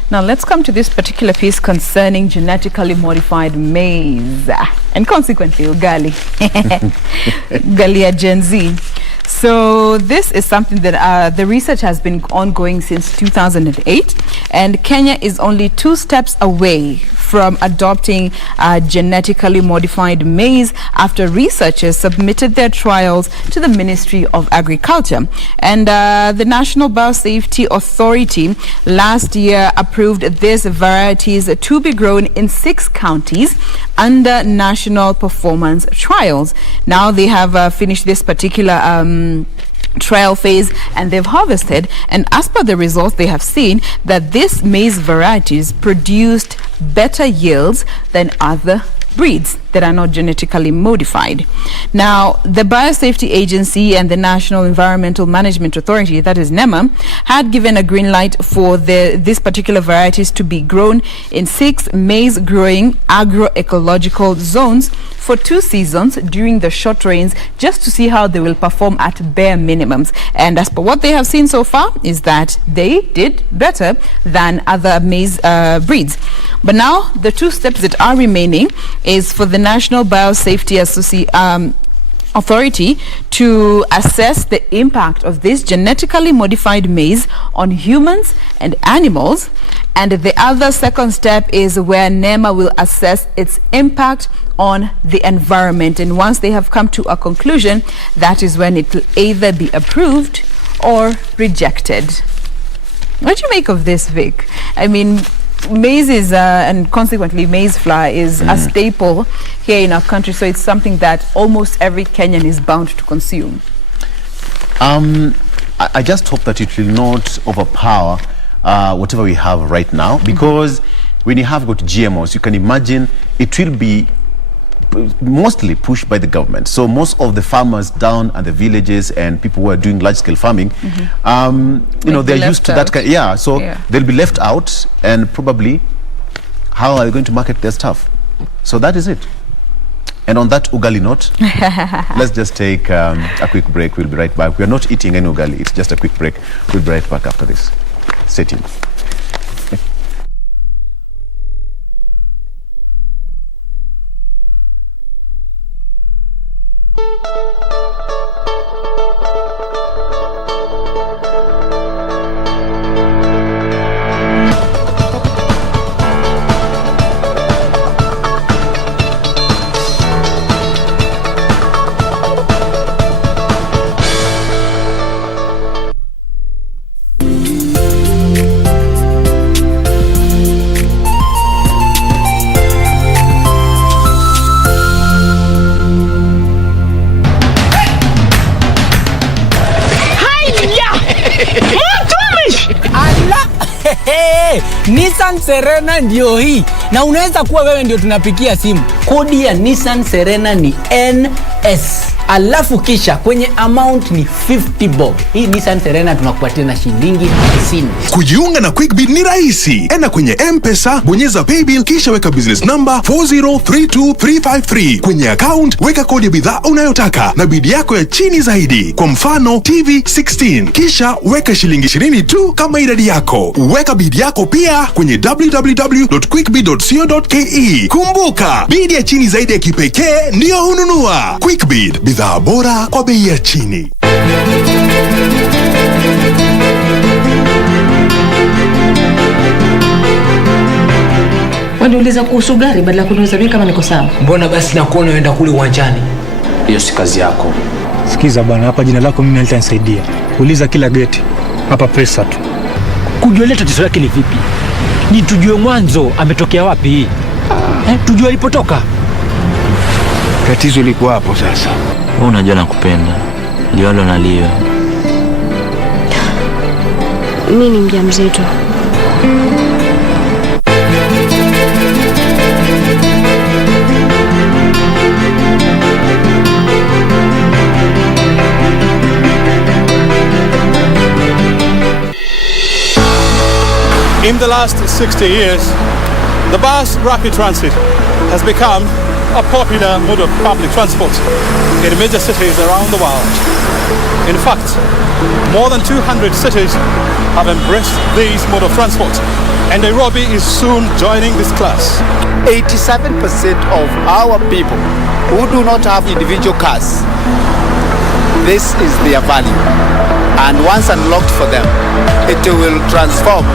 Now let's come to this particular piece concerning genetically modified maize and consequently ugali. Ugali Gen Z. So this is something that the research has been ongoing since 2008, and Kenya is only 2 steps away from adopting genetically modified maize after researchers submitted their trials to the Ministry of Agriculture. And the National Biosafety Authority last year approved these varieties to be grown in 6 counties under national performance trials. Now they have finished this particular trial phase and they've harvested, and as per the results they have seen that these maize varieties produced better yields than other breeds that are not genetically modified. Now, the Biosafety Agency and the National Environmental Management Authority, that is NEMA, had given a green light for these particular varieties to be grown in 6 maize-growing agroecological zones for 2 seasons during the short rains, just to see how they will perform at bare minimums. And as per what they have seen so far is that they did better than other maize breeds. But now the 2 steps that are remaining is for the National Biosafety Authority to assess the impact of this genetically modified maize on humans and animals. And the other second step is where NEMA will assess its impact on the environment. And once they have come to a conclusion, that is when it will either be approved or rejected. What do you make of this, Vic? I mean, maize is, and consequently maize flour is a staple here in our country, so it's something that almost every Kenyan is bound to consume. I just hope that it will not overpower whatever we have right now, because when you have got GMOs, you can imagine it will be mostly pushed by the government. So most of the farmers down at the villages and people who are doing large-scale farming, you know, they're used to that kind. Yeah, so they'll be left out, and probably how are they going to market their stuff? So that is it. And on that ugali note, let's just take a quick break. We'll be right back. We're not eating any ugali. It's just a quick break. We'll be right back after this. Stay tuned. Nissan Serena ndio hii, na unaweza kuwa wewe ndio tunapikia simu. Kodi ya Nissan Serena ni NS, alafu kisha kwenye amount ni 50 bob. Hii Nissan Serena tunakupatia na shilingi 50. Kujiunga na QuickBid ni rahisi. Enda kwenye M-Pesa, bonyeza paybill, kisha weka business number 4032353. Kwenye account weka kodi ya bidhaa unayotaka na bid yako ya chini zaidi, kwa mfano TV 16, kisha weka shilingi 20 tu kama idadi yako. Weka bid yako pia kwenye www.quickbid.co.ke. Kumbuka, bid ya chini zaidi ya kipekee ndio hununua. QuickBid, bidhaa bora kwa bei ya chini. Waniuliza kuhusu gari badala ya kuniuliza mimi kama niko sawa. Mbona basi nakuona unaenda kule uwanjani? Hiyo si kazi yako. Sikiza bwana, hapa jina lako mimi nitanisaidia. Uliza kila geti. Hapa pesa tu. Kujua leo tatizo lake ni vipi? Ni tujue mwanzo ametokea wapi? Tujue alipotoka. Tatizo liko hapo sasa. Wewe unajua nakupenda. Liwalo na liwe. Mimi ni mjamzito. In the last 60 years, the bus rapid transit has become a popular mode of public transport in major cities around the world. In fact, more than 200 cities have embraced this mode of transport, and Nairobi is soon joining this class. 87% of our people who do not have individual cars, this is their value. And once unlocked for them, it will transform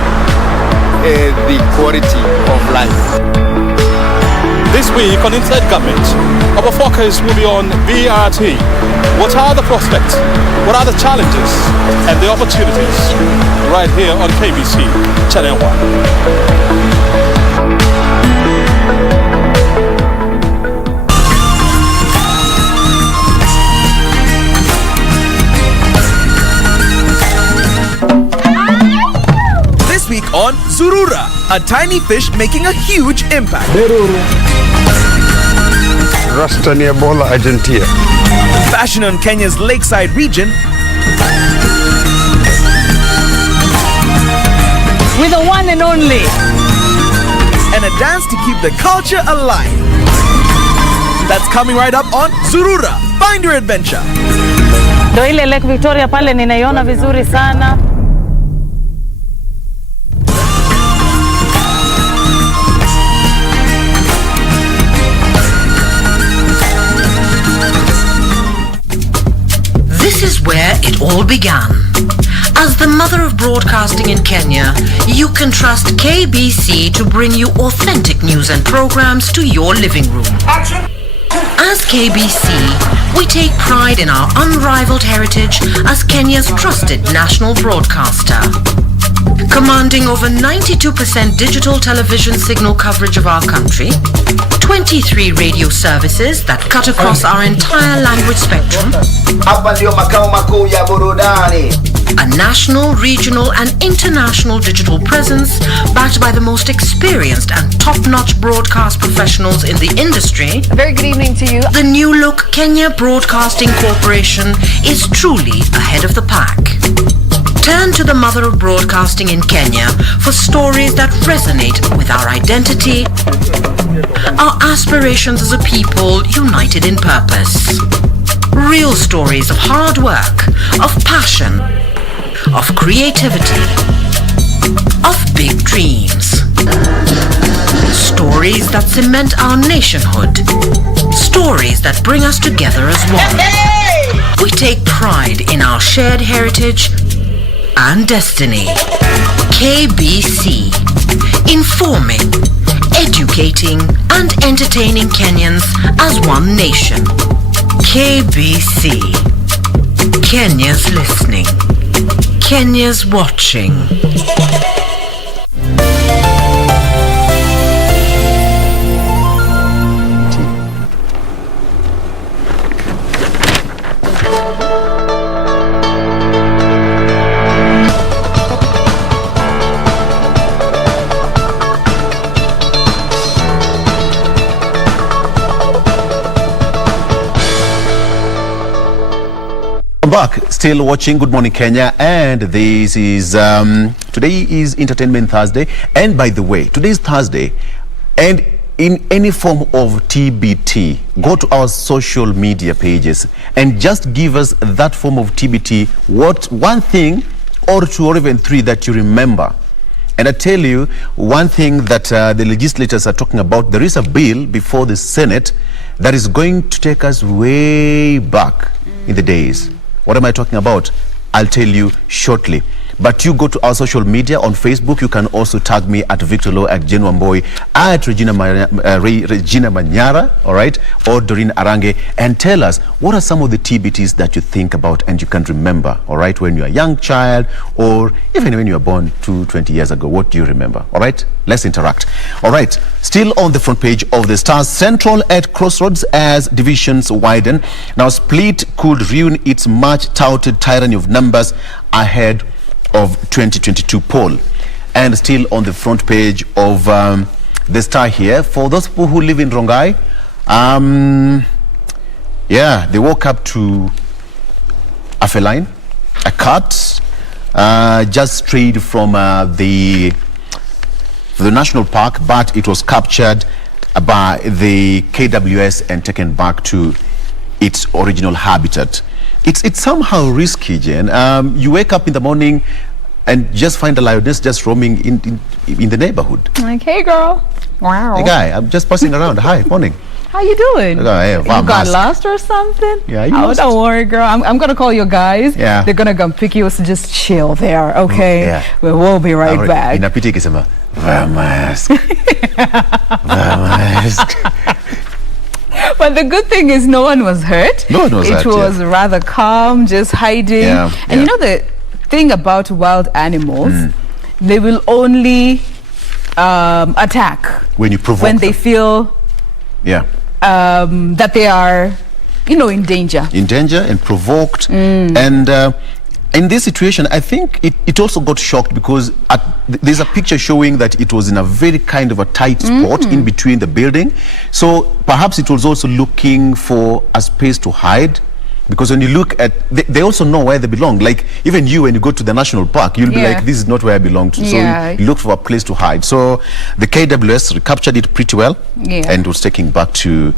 the quality of life. This week on Inside Government, our focus will be on BRT. What are the prospects? What are the challenges and the opportunities? Right here on KBC Channel 1. On Zurura, a tiny fish making a huge impact. Rastania Bola Argentina. Fashion on Kenya's lakeside region. With the one and only. And a dance to keep the culture alive. That's coming right up on Zurura. Find your adventure. Ndo ile Lake Victoria pale ninaiona vizuri sana. This is where it all began. As the mother of broadcasting in Kenya, you can trust KBC to bring you authentic news and programs to your living room. As KBC, we take pride in our unrivaled heritage as Kenya's trusted national broadcaster. Commanding over 92% digital television signal coverage of our country, 23 radio services that cut across our entire language spectrum, a national, regional and international digital presence backed by the most experienced and top-notch broadcast professionals in the industry. A very good evening to you. The new look Kenya Broadcasting Corporation is truly ahead of the pack. Turn to the mother of broadcasting in Kenya for stories that resonate with our identity, our aspirations as a people united in purpose. Real stories of hard work, of passion, of creativity, of big dreams. Stories that cement our nationhood. Stories that bring us together as one. We take pride in our shared heritage and destiny. KBC, informing, educating and entertaining Kenyans as one nation. KBC, Kenya's listening, Kenya's watching. Back, still watching Good Morning Kenya, and this is today is Entertainment Thursday, and by the way, today is Thursday, and in any form of TBT, go to our social media pages and just give us that form of TBT, what one thing or two or even three that you remember. And I tell you one thing that the legislators are talking about. There is a bill before the Senate that is going to take us way back in the days. What am I talking about? I'll tell you shortly. But you go to our social media on Facebook. You can also tag me at Victor Low, at Jen Wamboy, at Regina Manyara, all right, or Doreen Arange, and tell us what are some of the TBTs that you think about and you can remember, all right, when you're a young child or even when you were born 20 years ago. What do you remember? All right, let's interact. All right, still on the front page of the Star, Central at crossroads as divisions widen. Now, split could ruin its much touted tyranny of numbers ahead of 2022 poll. And still on the front page of the Star here, for those people who live in Rongai, they woke up to a feline, a cat, just strayed from the national park, but it was captured by the KWS and taken back to its original habitat. It's somehow risky, Jen. You wake up in the morning and just find a lioness just roaming in the neighborhood. Like, hey, girl. Wow. Hey, guy, I'm just passing around. Hi, morning. How you doing? You got lost or something? Yeah, don't worry, girl. I'm gonna call your guys. Yeah. They're gonna come pick you up, so just chill there, okay? Yeah. We'll be right back. Inapita ikisema, vaa mask. Vaa mask. But the good thing is no one was hurt. No one was hurt, It was rather calm, just hiding. Yeah, and you know the thing about wild animals, they will only attack when you provoke when they feel that they are, in danger. In danger and provoked. And in this situation, I think it also got shocked because there's a picture showing that it was in a very kind of a tight spot in between the building. So perhaps it was also looking for a space to hide. Because when you look at, they also know where they belong. Like even you, when you go to the national park, you'll be like, this is not where I belong to. So you look for a place to hide. So the KWS recaptured it pretty well and was taking back to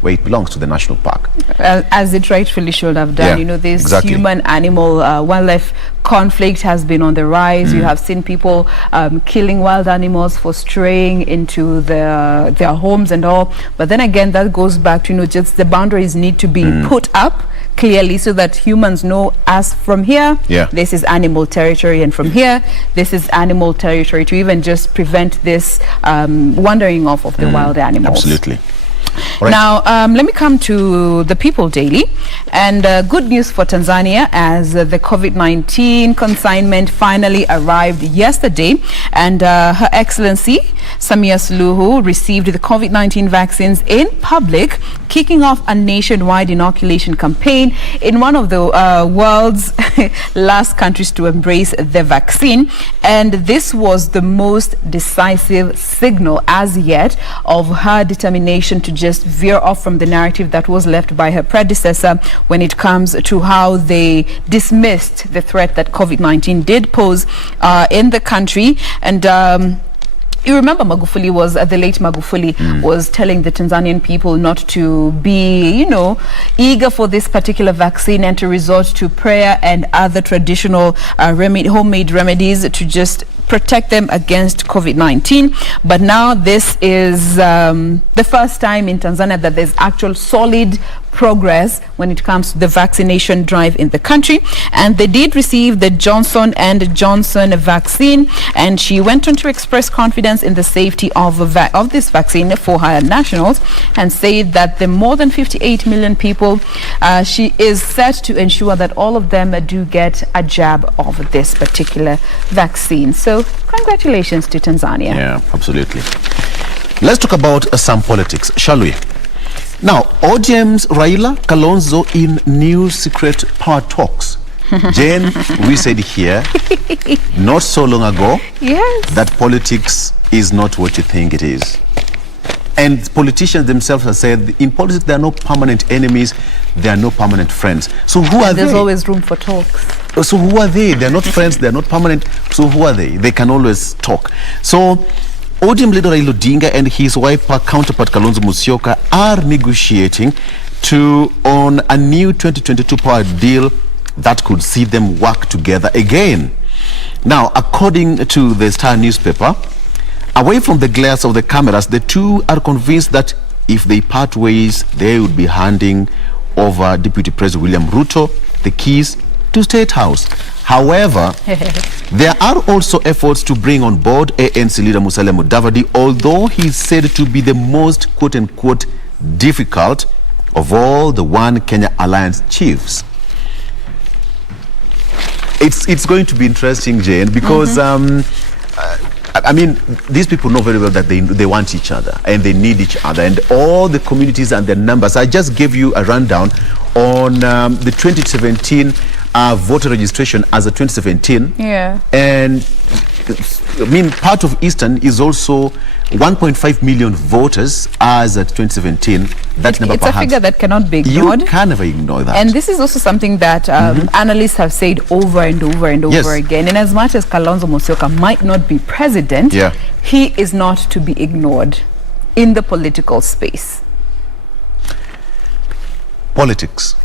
where it belongs, to the national park. As it rightfully should have done. This human-animal wildlife conflict has been on the rise. You have seen people killing wild animals for straying into their homes and all. But then again, that goes back to, just the boundaries need to be put up clearly so that humans know, as from here, this is animal territory, and from here, this is animal territory, to even just prevent this wandering off of the wild animals. Absolutely. Right. Now, let me come to the People Daily. And good news for Tanzania, as the COVID-19 consignment finally arrived yesterday. And Her Excellency Samia Suluhu received the COVID-19 vaccines in public, kicking off a nationwide inoculation campaign in one of the world's last countries to embrace the vaccine. And this was the most decisive signal as yet of her determination to just veer off from the narrative that was left by her predecessor when it comes to how they dismissed the threat that COVID-19 did pose in the country. And you remember Magufuli the late Magufuli was telling the Tanzanian people not to be, eager for this particular vaccine and to resort to prayer and other traditional homemade remedies to just protect them against COVID-19. But now this is the first time in Tanzania that there's actual solid progress when it comes to the vaccination drive in the country. And they did receive the Johnson & Johnson vaccine, and she went on to express confidence in the safety of this vaccine for her nationals, and said that the more than 58 million people, she is set to ensure that all of them do get a jab of this particular vaccine. So congratulations to Tanzania. Yeah, absolutely. Let's talk about some politics, shall we? Now, ODM's Raila Kalonzo in new secret power talks. Jane, we said here not so long ago that politics is not what you think it is. And politicians themselves have said in politics there are no permanent enemies, there are no permanent friends. So who are they? There's always room for talks. So who are they? They're not friends, they're not permanent. So who are they? They can always talk. So ODM leader Raila Odinga and his wife counterpart Kalonzo Musyoka are negotiating on a new 2022 power deal that could see them work together again. Now, according to the Star newspaper, away from the glares of the cameras, the two are convinced that if they part ways, they would be handing over Deputy President William Ruto the keys to State House. However, there are also efforts to bring on board ANC leader Musalia Mudavadi, although he is said to be the most quote-unquote difficult of all the One Kenya Alliance chiefs. It's going to be interesting, Jane, because I mean, these people know very well that they want each other and they need each other, and all the communities and their numbers. I just gave you a rundown on the 2017 voter registration as of 2017. Yeah. And I mean, part of Eastern is also 1.5 million voters as at 2017. That number, it's a figure that cannot be ignored. You can never ignore that. And this is also something that analysts have said over and over and over again. And as much as Kalonzo Musyoka might not be president, he is not to be ignored in the political space. Politics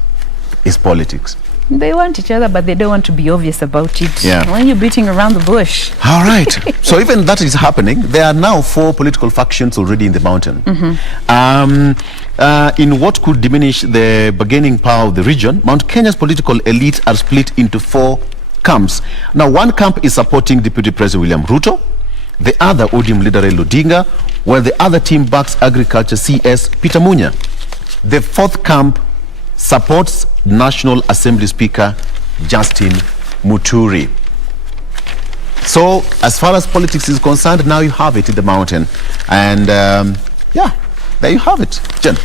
is politics. They want each other, but they don't want to be obvious about it. Yeah. When you're beating around the bush. All right. So even that is happening. There are now 4 political factions already in the mountain. In what could diminish the bargaining power of the region, Mount Kenya's political elites are split into 4 camps. Now, one camp is supporting Deputy President William Ruto, the other ODM leader Raila Odinga, while the other team backs Agriculture CS Peter Munya. The 4th camp supports National Assembly Speaker Justin Muturi. So, as far as politics is concerned, now you have it in the mountain. And yeah, there you have it. Jen.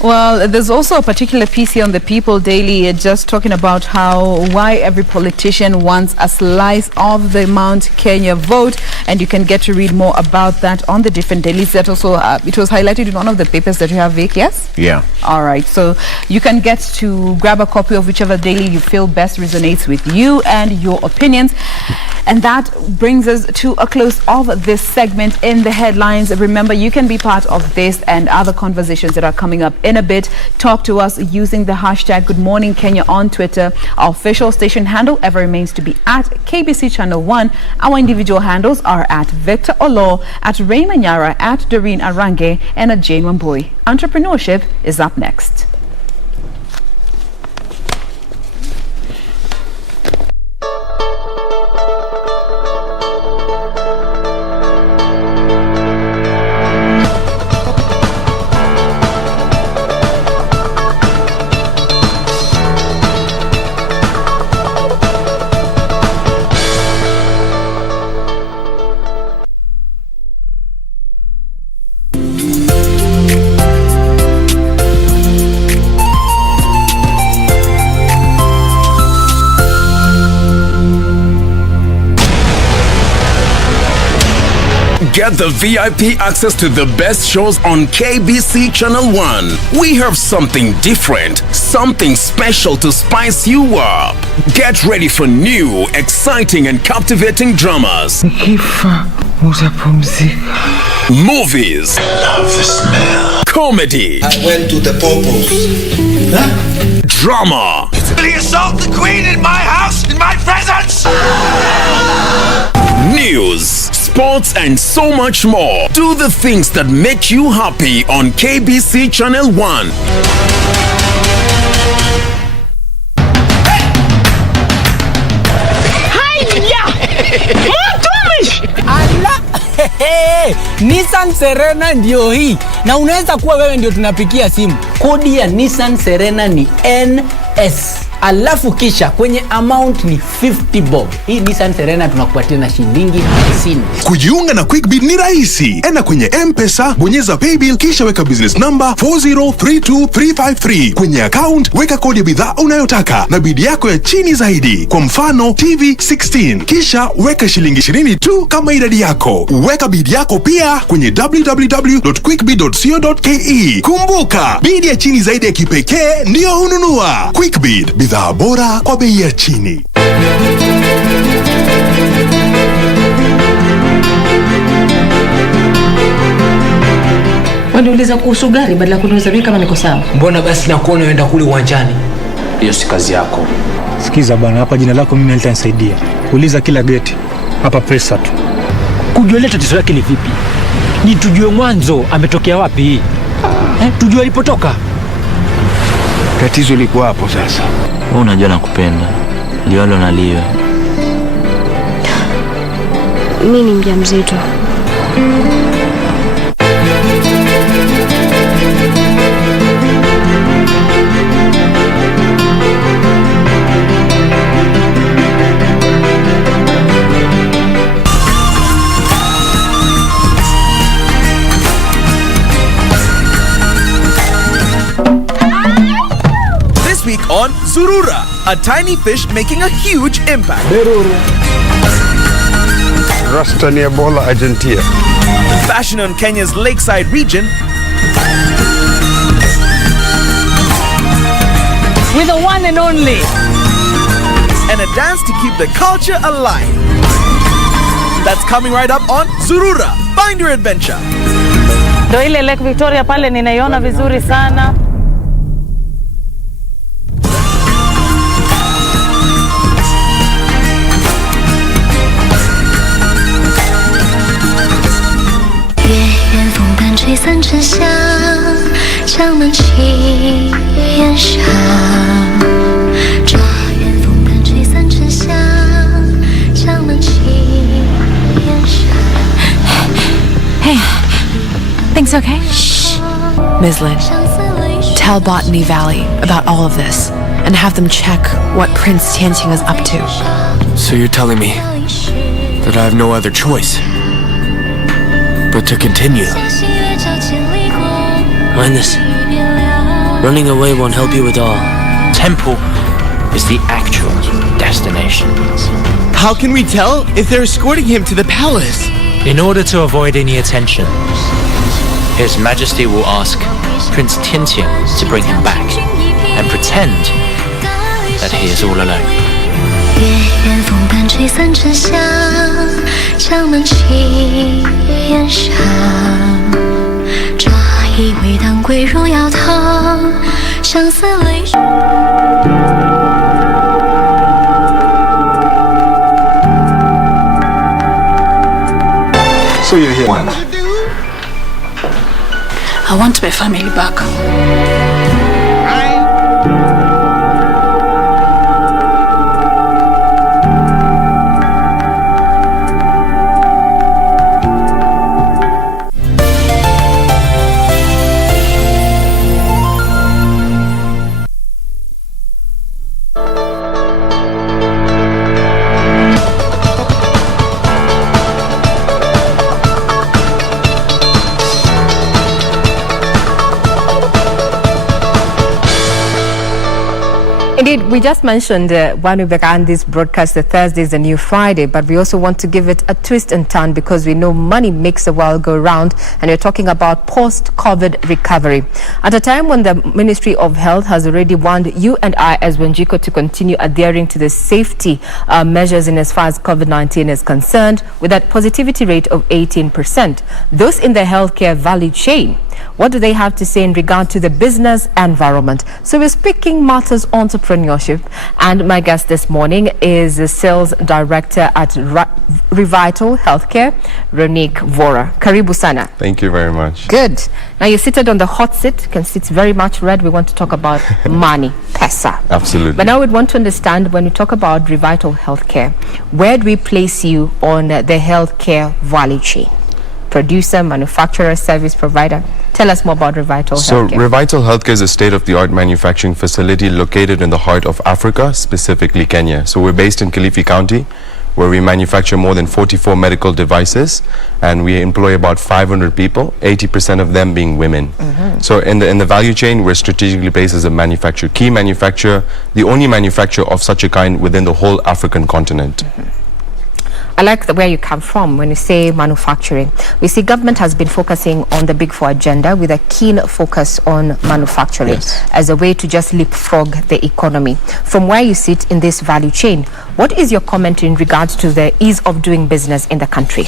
Well, there's also a particular piece here on the People Daily just talking about why every politician wants a slice of the Mount Kenya vote, and you can get to read more about that on the different dailies. That also it was highlighted in one of the papers that you have, Vic. Yes. Yeah. All right. So you can get to grab a copy of whichever daily you feel best resonates with you and your opinions. And that brings us to a close of this segment in the headlines. Remember, you can be part of this and other conversations that are coming up in a bit. Talk to us using the hashtag Good Morning Kenya on Twitter. Our official station handle ever remains to be at KBC Channel 1. Our individual handles are at Victor Olo, at Ray Manyara, at Doreen Arange, and at Jane Wambui. Entrepreneurship is up next. Get the VIP access to the best shows on KBC Channel 1. We have something different, something special to spice you up. Get ready for new, exciting and captivating dramas. Movies. I love the smell. Comedy. I went to the purpose. Huh? Drama. Will he assault the queen in my house, in my presence? News, sports, and so much more. Do the things that make you happy on KBC Channel 1. Nissan Serena ndio hii, na unaweza kuwa wewe ndio tunapikia simu. Kodi ya Nissan Serena ni NS, alafu kisha kwenye amount ni 50 bob. Hii Nissan Serena tunakupatia na shilingi 50. Kujiunga na QuickBid ni rahisi. Enda kwenye M-Pesa, bonyeza paybill, kisha weka business number 4032353. Kwenye account weka kodi ya bidhaa unayotaka na bid yako ya chini zaidi. Kwa mfano TV 16, kisha weka shilingi 20 tu kama idadi yako. Weka bid yako pia kwenye www.quickbid.co.ke. Kumbuka, bid ya chini zaidi ya kipekee ndio hununua. QuickBid, bidhaa bora kwa bei ya chini. Waniuliza kuhusu gari badala ya kuniuliza mimi kama niko sawa. Mbona basi nakuona unaenda kule uwanjani? Hiyo si kazi yako. Sikiza bana, hapa jina lako mimi nitanisaidia. Uliza kila geti. Hapa pesa tu. Kujua ile tatizo lake ni vipi? Ni tujue mwanzo ametokea wapi? Tujue alipotoka. Tatizo liko hapo sasa. Wewe unajua nakupenda. Liwalo na liwe. Mimi ni mjamzito. On Zurura, A tiny fish making a huge impact. Rasta ni Ebola Argentina. Fashion on Kenya's lakeside region. With the one and only. And a dance to keep the culture alive. That's coming right up on Zurura. Find your adventure. Ndio ile Lake Victoria pale ninaiona vizuri sana. Hey, things okay? Shh. Ms. Lin, tell Botany Valley about all of this and have them check what Prince Tianqing is up to. So you're telling me that I have no other choice but to continue? Mind this. Running away won't help you at all. Temple is the actual destination. How can we tell if they're escorting him to the palace? In order to avoid any attention, His Majesty will ask Prince Tianqing to bring him back and pretend that he is all alone. So you're here. I want my family back. Indeed, we just mentioned when we began this broadcast that Thursday is the new Friday, but we also want to give it a twist and turn because we know money makes the world go round, and we're talking about post-COVID recovery. At a time when the Ministry of Health has already warned you and I as Wanjiko to continue adhering to the safety measures in as far as COVID-19 is concerned, with that positivity rate of 18%. Those in the healthcare value chain, what do they have to say in regard to the business environment? So we're speaking matters entrepreneurship, and my guest this morning is the sales director at Revital Healthcare, Ronique Vora. Karibu sana. Thank you very much. Good. Now you're seated on the hot seat. You can see it's very much red. We want to talk about money, pesa. Absolutely. But now we'd want to understand, when we talk about Revital Healthcare, where do we place you on the healthcare value chain? Producer, manufacturer, service provider. Tell us more about Revital Healthcare. So Revital Healthcare is a state-of-the-art manufacturing facility located in the heart of Africa, specifically Kenya. So we're based in Kilifi County, where we manufacture more than 44 medical devices, and we employ about 500 people, 80% of them being women. So in the value chain, we're strategically placed as a manufacturer, key manufacturer, the only manufacturer of such a kind within the whole African continent. I like where you come from when you say manufacturing. We see government has been focusing on the Big Four agenda with a keen focus on manufacturing as a way to just leapfrog the economy. From where you sit in this value chain, what is your comment in regards to the ease of doing business in the country?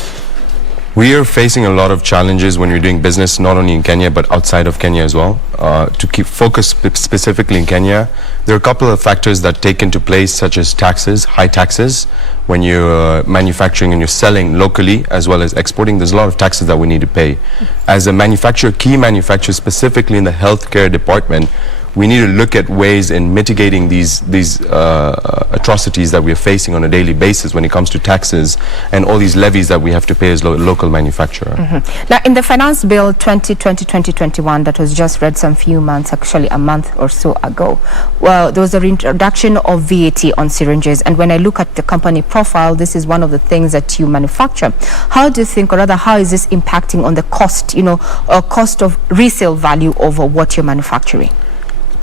We are facing a lot of challenges when we're doing business, not only in Kenya, but outside of Kenya as well. To keep focus specifically in Kenya, there are a couple of factors that take into place, such as taxes, high taxes. When you're manufacturing and you're selling locally as well as exporting, there's a lot of taxes that we need to pay. As a manufacturer, key manufacturer, specifically in the healthcare department, we need to look at ways in mitigating these atrocities that we are facing on a daily basis when it comes to taxes and all these levies that we have to pay as local manufacturer. Now, in the Finance Bill 2020-2021 that was just read some few months, actually a month or so ago, well, there was a reintroduction of VAT on syringes, and when I look at the company profile, this is one of the things that you manufacture. How do you think, or rather, how is this impacting on the cost, cost of resale value over what you're manufacturing?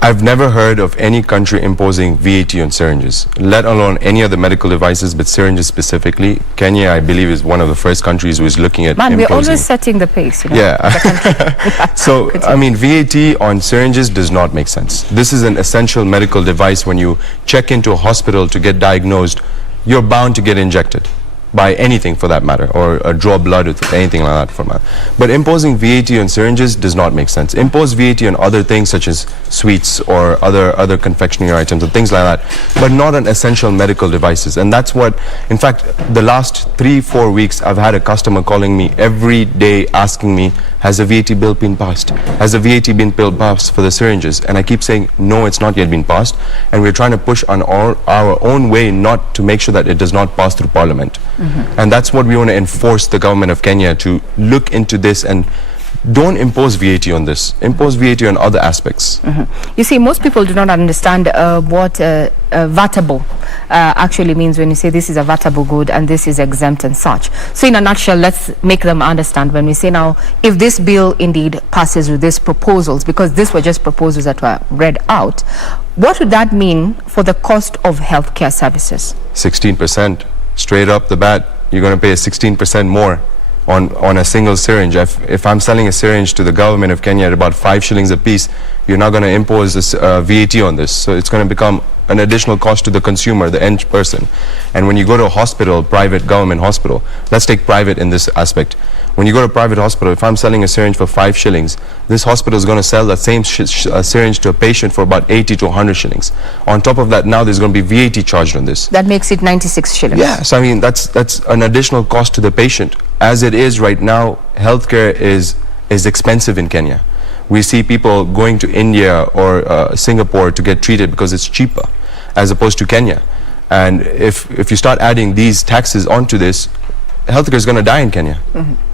I've never heard of any country imposing VAT on syringes, let alone any other medical devices, but syringes specifically. Kenya, I believe, is one of the first countries who is looking at Man, imposing. we're always setting the pace, you know. Yeah. So, I mean, VAT on syringes does not make sense. This is an essential medical device. When you check into a hospital to get diagnosed, you're bound to get injected by anything for that matter, or draw blood with anything like that for that. But imposing VAT on syringes does not make sense. Impose VAT on other things such as sweets or other confectionery items and things like that, but not on essential medical devices. And that's what, in fact, the last 3-4 weeks, I've had a customer calling me every day asking me, has a VAT bill been passed? Has a VAT been passed for the syringes? And I keep saying, no, it's not yet been passed. And we're trying to push on our own way, not to make sure that it does not pass through Parliament. And that's what we want to enforce the government of Kenya to look into this, and don't impose VAT on this. Impose VAT on other aspects. You see, most people do not understand what vatable actually means when you say this is a vatable good and this is exempt and such. So in a nutshell, let's make them understand when we say now, if this bill indeed passes with these proposals, because these were just proposals that were read out, what would that mean for the cost of healthcare services? 16%. Straight up the bat, you're going to pay 16% more on a single syringe. If I'm selling a syringe to the government of Kenya at about 5 shillings a piece, you're not going to impose this VAT on this. So it's going to become an additional cost to the consumer, the end person. And when you go to a hospital, private government hospital, let's take private in this aspect. When you go to a private hospital, if I'm selling a syringe for 5 shillings, this hospital is going to sell that same syringe to a patient for about 80 to 100 shillings. On top of that, now there's going to be VAT charged on this. That makes it 96 shillings. Yeah, so I mean, that's an additional cost to the patient. As it is right now, healthcare is expensive in Kenya. We see people going to India or Singapore to get treated because it's cheaper, as opposed to Kenya. And if you start adding these taxes onto this, healthcare is going to die in Kenya.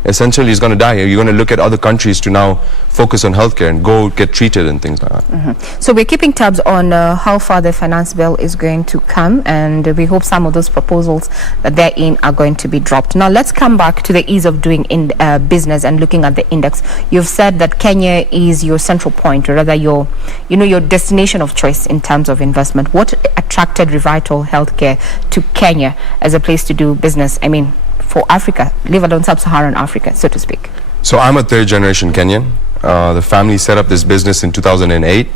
Essentially, it's going to die. You're going to look at other countries to now focus on healthcare and go get treated and things like that. So we're keeping tabs on how far the finance bill is going to come, and we hope some of those proposals that they're in are going to be dropped. Now let's come back to the ease of doing in business and looking at the index. You've said that Kenya is your central point, or rather your destination of choice in terms of investment. What attracted Revital Healthcare to Kenya as a place to do business? I mean, for Africa, leave alone sub-Saharan Africa, so to speak. So I'm a third-generation Kenyan. The family set up this business in 2008.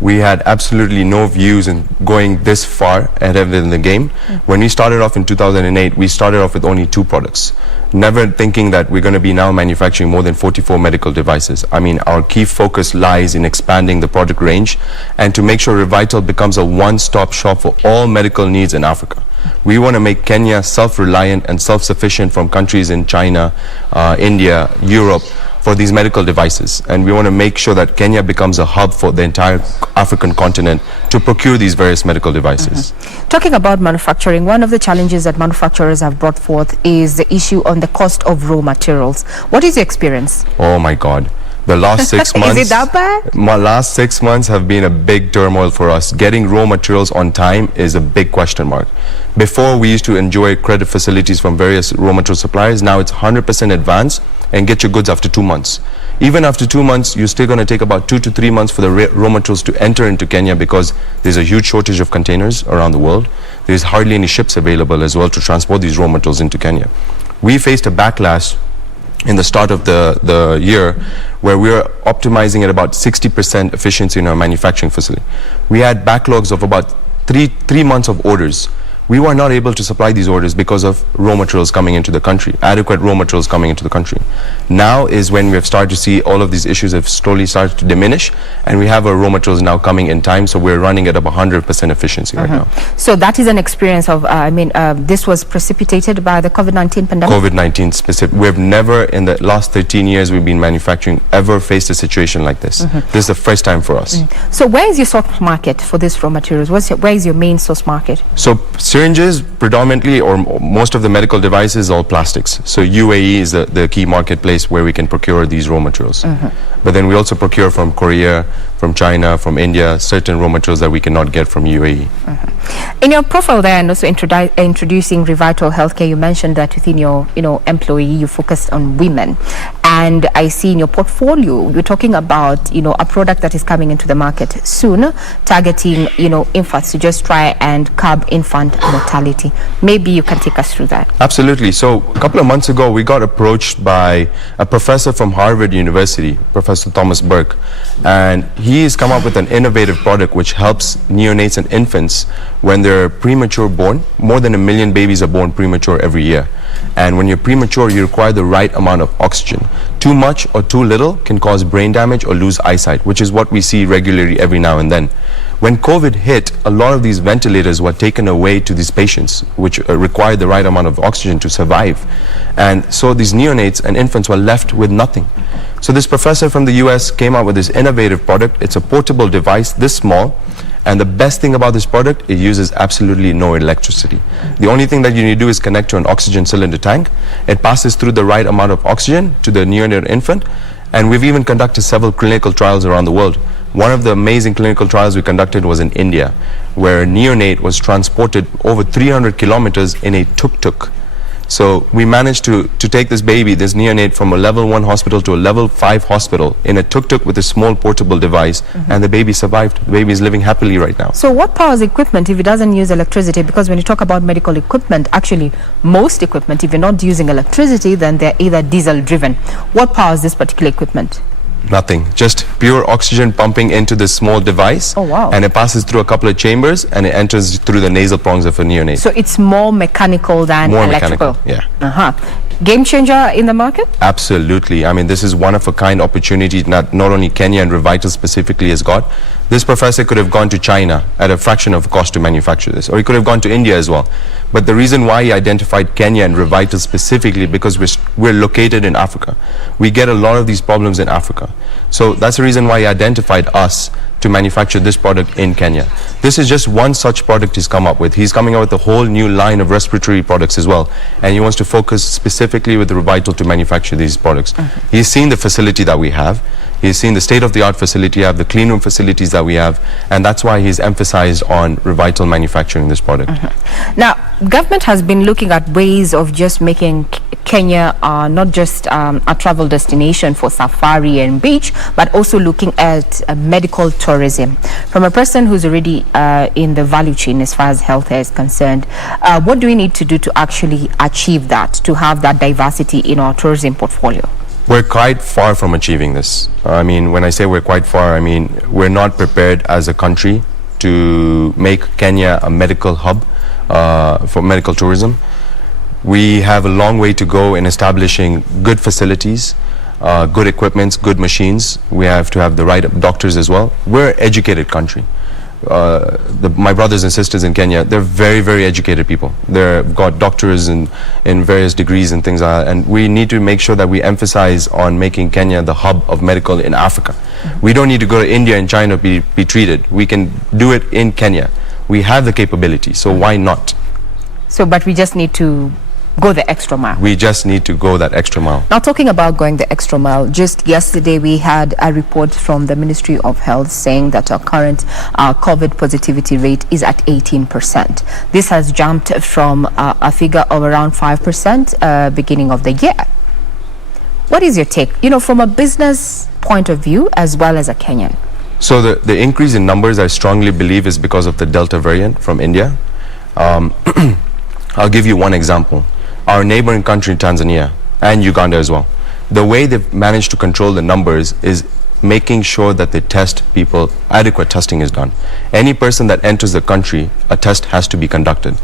We had absolutely no views in going this far ahead in the game. When we started off in 2008, we started off with only 2 products, never thinking that we're going to be now manufacturing more than 44 medical devices. I mean, our key focus lies in expanding the product range and to make sure Revital becomes a one-stop shop for all medical needs in Africa. We want to make Kenya self-reliant and self-sufficient from countries in China, India, Europe, for these medical devices, and we want to make sure that Kenya becomes a hub for the entire African continent to procure these various medical devices. Talking about manufacturing, one of the challenges that manufacturers have brought forth is the issue on the cost of raw materials. What is your experience? Oh my God. The last 6 months... Is it that bad? My last 6 months have been a big turmoil for us. Getting raw materials on time is a big question mark. Before, we used to enjoy credit facilities from various raw material suppliers. Now it's 100% advance and get your goods after 2 months. Even after 2 months, you're still going to take about 2 to 3 months for the raw materials to enter into Kenya, because there's a huge shortage of containers around the world. There's hardly any ships available as well to transport these raw materials into Kenya. We faced a backlash in the start of the year, where we were optimizing at about 60% efficiency in our manufacturing facility. We had backlogs of about three months of orders. We were not able to supply these orders because of raw materials coming into the country, adequate raw materials coming into the country. Now is when we have started to see all of these issues have slowly started to diminish, and we have our raw materials now coming in time, so we're running at about 100% efficiency right now. So that is an experience of, this was precipitated by the COVID-19 pandemic? COVID-19 specific. We've never, in the last 13 years we've been manufacturing, ever faced a situation like this. This is the first time for us. So where is your source market for these raw materials? Where is your main source market? So syringes predominantly, or most of the medical devices, all plastics. So UAE is the key marketplace where we can procure these raw materials. But then we also procure from Korea, from China, from India, certain raw materials that we cannot get from UAE. In your profile there, and also introducing Revital Healthcare, you mentioned that within your employee, you focused on women. And I see in your portfolio, you're talking about, a product that is coming into the market soon, targeting, infants to just try and curb infant mortality. Maybe you can take us through that. Absolutely. So a couple of months ago, we got approached by a professor from Harvard University, Professor Thomas Burke, and he has come up with an innovative product which helps neonates and infants when they're premature born. More than 1 million babies are born premature every year. And when you're premature, you require the right amount of oxygen. Too much or too little can cause brain damage or lose eyesight, which is what we see regularly every now and then. When COVID hit, a lot of these ventilators were taken away to these patients, which required the right amount of oxygen to survive. And so these neonates and infants were left with nothing. So this professor from the US came out with this innovative product. It's a portable device this small. And the best thing about this product, it uses absolutely no electricity. The only thing that you need to do is connect to an oxygen cylinder tank. It passes through the right amount of oxygen to the neonate infant. And we've even conducted several clinical trials around the world. One of the amazing clinical trials we conducted was in India, where a neonate was transported over 300 kilometers in a tuk-tuk. So we managed to take this baby, this neonate, from a level 1 hospital to a level 5 hospital in a tuk-tuk with a small portable device, and the baby survived. The baby is living happily right now. So what powers equipment if it doesn't use electricity? Because when you talk about medical equipment, actually most equipment, if you're not using electricity, then they're either diesel driven. What powers this particular equipment? Nothing, just pure oxygen pumping into this small device. Oh, wow. And it passes through a couple of chambers and it enters through the nasal prongs of a neonate. So it's more mechanical than electrical. Yeah. Game changer in the market? Absolutely. I mean, this is one of a kind opportunity not only Kenya and Revital specifically has got. This professor could have gone to China at a fraction of the cost to manufacture this, or he could have gone to India as well. But the reason why he identified Kenya and Revital specifically, because we're located in Africa. We get a lot of these problems in Africa. So that's the reason why he identified us to manufacture this product in Kenya. This is just one such product he's come up with. He's coming out with a whole new line of respiratory products as well. And he wants to focus specifically with Revital to manufacture these products. He's seen the facility that we have. He's seen the state-of-the-art facility we have, the clean room facilities that we have, and that's why he's emphasized on Revital manufacturing this product. Now, government has been looking at ways of just making Kenya not just a travel destination for safari and beach, but also looking at medical tourism. From a person who's already in the value chain as far as healthcare is concerned, what do we need to do to actually achieve that, to have that diversity in our tourism portfolio? We're quite far from achieving this. I mean, when I say we're quite far, I mean we're not prepared as a country to make Kenya a medical hub for medical tourism. We have a long way to go in establishing good facilities, good equipments, good machines. We have to have the right doctors as well. We're an educated country. My brothers and sisters in Kenya, they're very, very educated people. They've got doctors in various degrees and things like that. And we need to make sure that we emphasize on making Kenya the hub of medical in Africa. We don't need to go to India and China to be treated. We can do it in Kenya. We have the capability, so why not? So, but we just need to go the extra mile. We just need to go that extra mile. Now, talking about going the extra mile, just yesterday we had a report from the Ministry of Health saying that our current COVID positivity rate is at 18%. This has jumped from a figure of around 5% beginning of the year. What is your take, from a business point of view as well as a Kenyan? So the increase in numbers, I strongly believe, is because of the Delta variant from India. I'll give you one example. Our neighboring country, Tanzania, and Uganda as well, the way they've managed to control the numbers is making sure that they test people, adequate testing is done. Any person that enters the country, a test has to be conducted.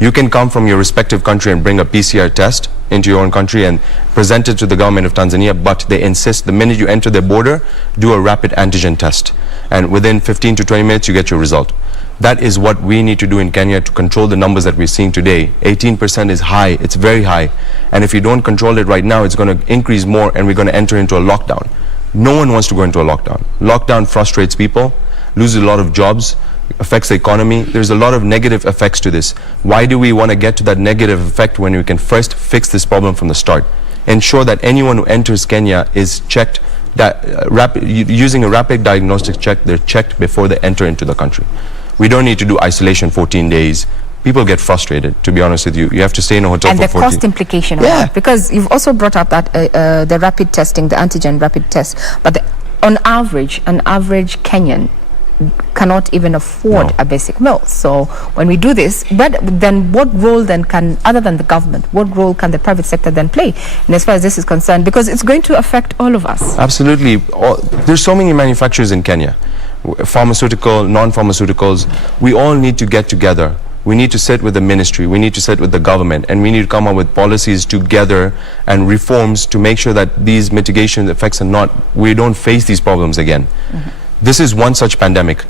You can come from your respective country and bring a PCR test into your own country and present it to the government of Tanzania, but they insist the minute you enter their border, do a rapid antigen test. And within 15 to 20 minutes, you get your result. That is what we need to do in Kenya to control the numbers that we're seeing today. 18% is high, it's very high. And if you don't control it right now, it's going to increase more and we're going to enter into a lockdown. No one wants to go into a lockdown. Lockdown frustrates people, loses a lot of jobs, affects the economy. There's a lot of negative effects to this. Why do we want to get to that negative effect when we can first fix this problem from the start? Ensure that anyone who enters Kenya is checked, using a rapid diagnostic check, they're checked before they enter into the country. We don't need to do isolation 14 days, people get frustrated, to be honest with you. You have to stay in a hotel and for the 14. cost implication of that, because you've also brought up that the rapid testing, the antigen rapid test, but on average, an average Kenyan cannot even afford a basic meal. So when we do this, but then what role then can, other than the government, what role can the private sector then play? And as far as this is concerned, because it's going to affect all of us. Absolutely. There's so many manufacturers in Kenya, pharmaceutical, non-pharmaceuticals. We all need to get together. We need to sit with the ministry, we need to sit with the government, and we need to come up with policies together and reforms to make sure that these mitigation effects are not, we don't face these problems again. This is one such pandemic.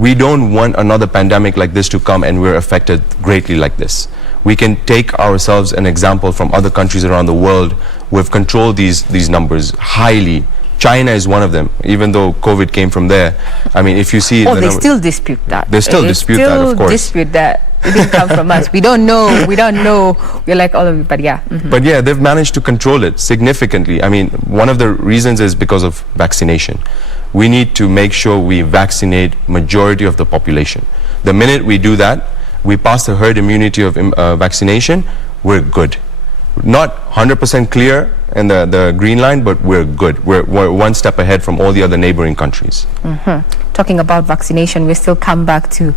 We don't want another pandemic like this to come and we're affected greatly like this. We can take ourselves an example from other countries around the world who have controlled these numbers highly. China is one of them, even though COVID came from there. I mean, if you see... they still dispute that. They still dispute that, of course. Dispute that. It didn't come from us. We don't know. We're like all of you, but yeah. But yeah, they've managed to control it significantly. I mean, one of the reasons is because of vaccination. We need to make sure we vaccinate majority of the population. The minute we do that, we pass the herd immunity of vaccination, we're good. Not 100% clear in the green line, but we're good. We're one step ahead from all the other neighboring countries. Talking about vaccination, we still come back to